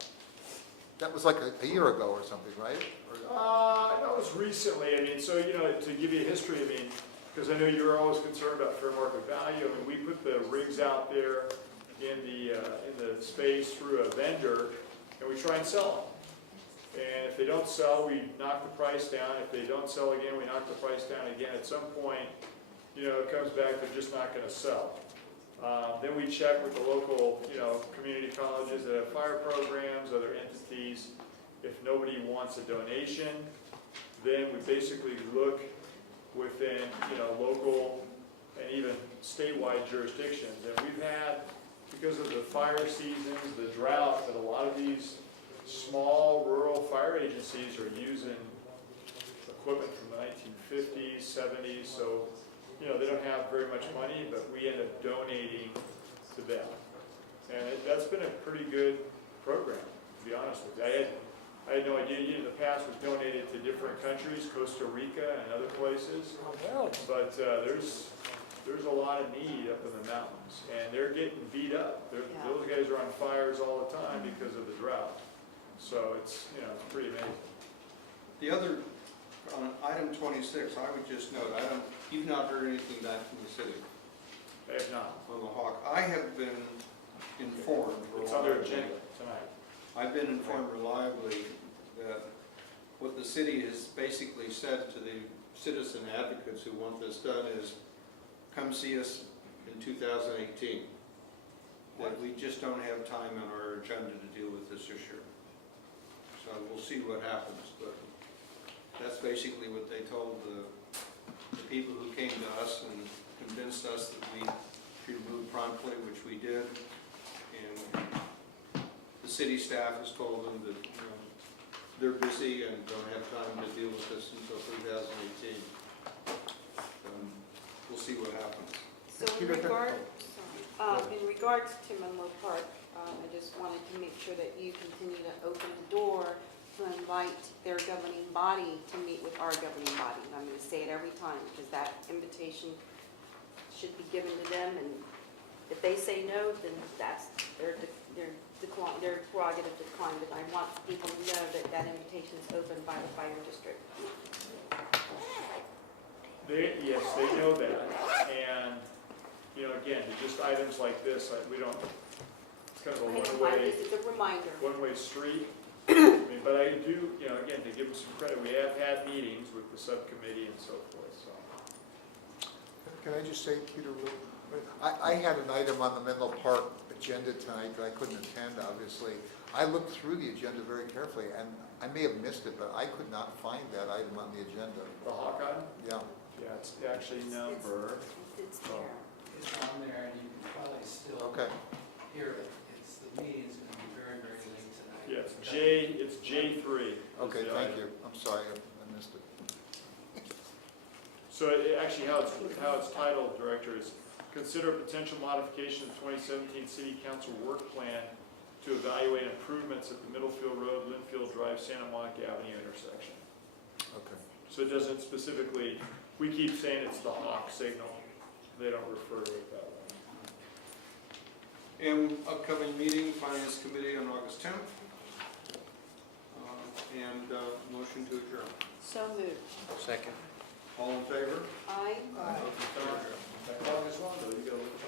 That was like a year ago or something, right? That was recently. So, to give you a history, because I know you're always concerned about fair market value. We put the rigs out there in the space through a vendor, and we try and sell them. And if they don't sell, we knock the price down. If they don't sell again, we knock the price down again. At some point, it comes back, they're just not going to sell. Then we check with the local, community colleges that have fire programs, other entities. If nobody wants a donation, then we basically look within, local and even statewide jurisdictions. And we've had, because of the fire seasons, the drought, that a lot of these small rural fire agencies are using equipment from the 1950s, 70s, so they don't have very much money, but we end up donating to them. And that's been a pretty good program, to be honest with you. I had no idea. In the past, we've donated to different countries, Costa Rica and other places. But there's there's a lot of need up in the mountains, and they're getting beat up. Yeah. Those guys are on fires all the time because of the drought. So it's, you know, it's pretty amazing. The other, on item 26, I would just note, you've not heard anything back from the city They have not. on the Hawk. I have been informed It's on their reliably. agenda tonight. I've been informed reliably that what the city has basically said to the citizen advocates who want this done is, come see us in 2018. That we just don't have time on our agenda to deal with this issue. So we'll see what happens, but that's basically what they told the people who came to us and convinced us that we should move promptly, which we did. And the city staff has told them that, you know, they're busy and don't have time to deal with this until 2018. We'll see what happens. So in regards to Menlo Park, I just wanted to make sure that you continue to open the door to invite their governing body to meet with our governing body. And I'm going to say it every time, because that invitation should be given to them, and if they say no, then that's their prerogative to decline. But I want people to know that that invitation is open by the fire district. Yes, they know that, and, you know, again, just items like this, we don't, it's kind of a It's a reminder. one-way street. I mean, but I do, you know, again, to give them some credit, we have had meetings with the subcommittee and so forth, so. Can I just say, Peter, I had an item on the Menlo Park agenda tonight that I couldn't attend, obviously. I looked through the agenda very carefully, and I may have missed it, but I could not find that item on the agenda. The Hawkeye? Yeah. Yeah, it's actually number, It's there. It's on there, and you can probably still Okay. hear it. The meeting's going to be very, very late tonight. yeah, it's J3. is Okay, the thank item. you. I'm sorry, I missed it. So actually, how it's titled, Director, is consider a potential modification of 2017 City Council work plan to evaluate improvements at the Middlefield Road, Linfield Drive, Santa Monica Avenue intersection. Okay. So it doesn't specifically, we keep saying it's the Hawk signal. They don't refer to it that way. And upcoming meeting, Finance Committee on August 10th. And motion to adjourn. So moved. Second. All in favor? Aye. Motion to adjourn. August 1, though, you gotta look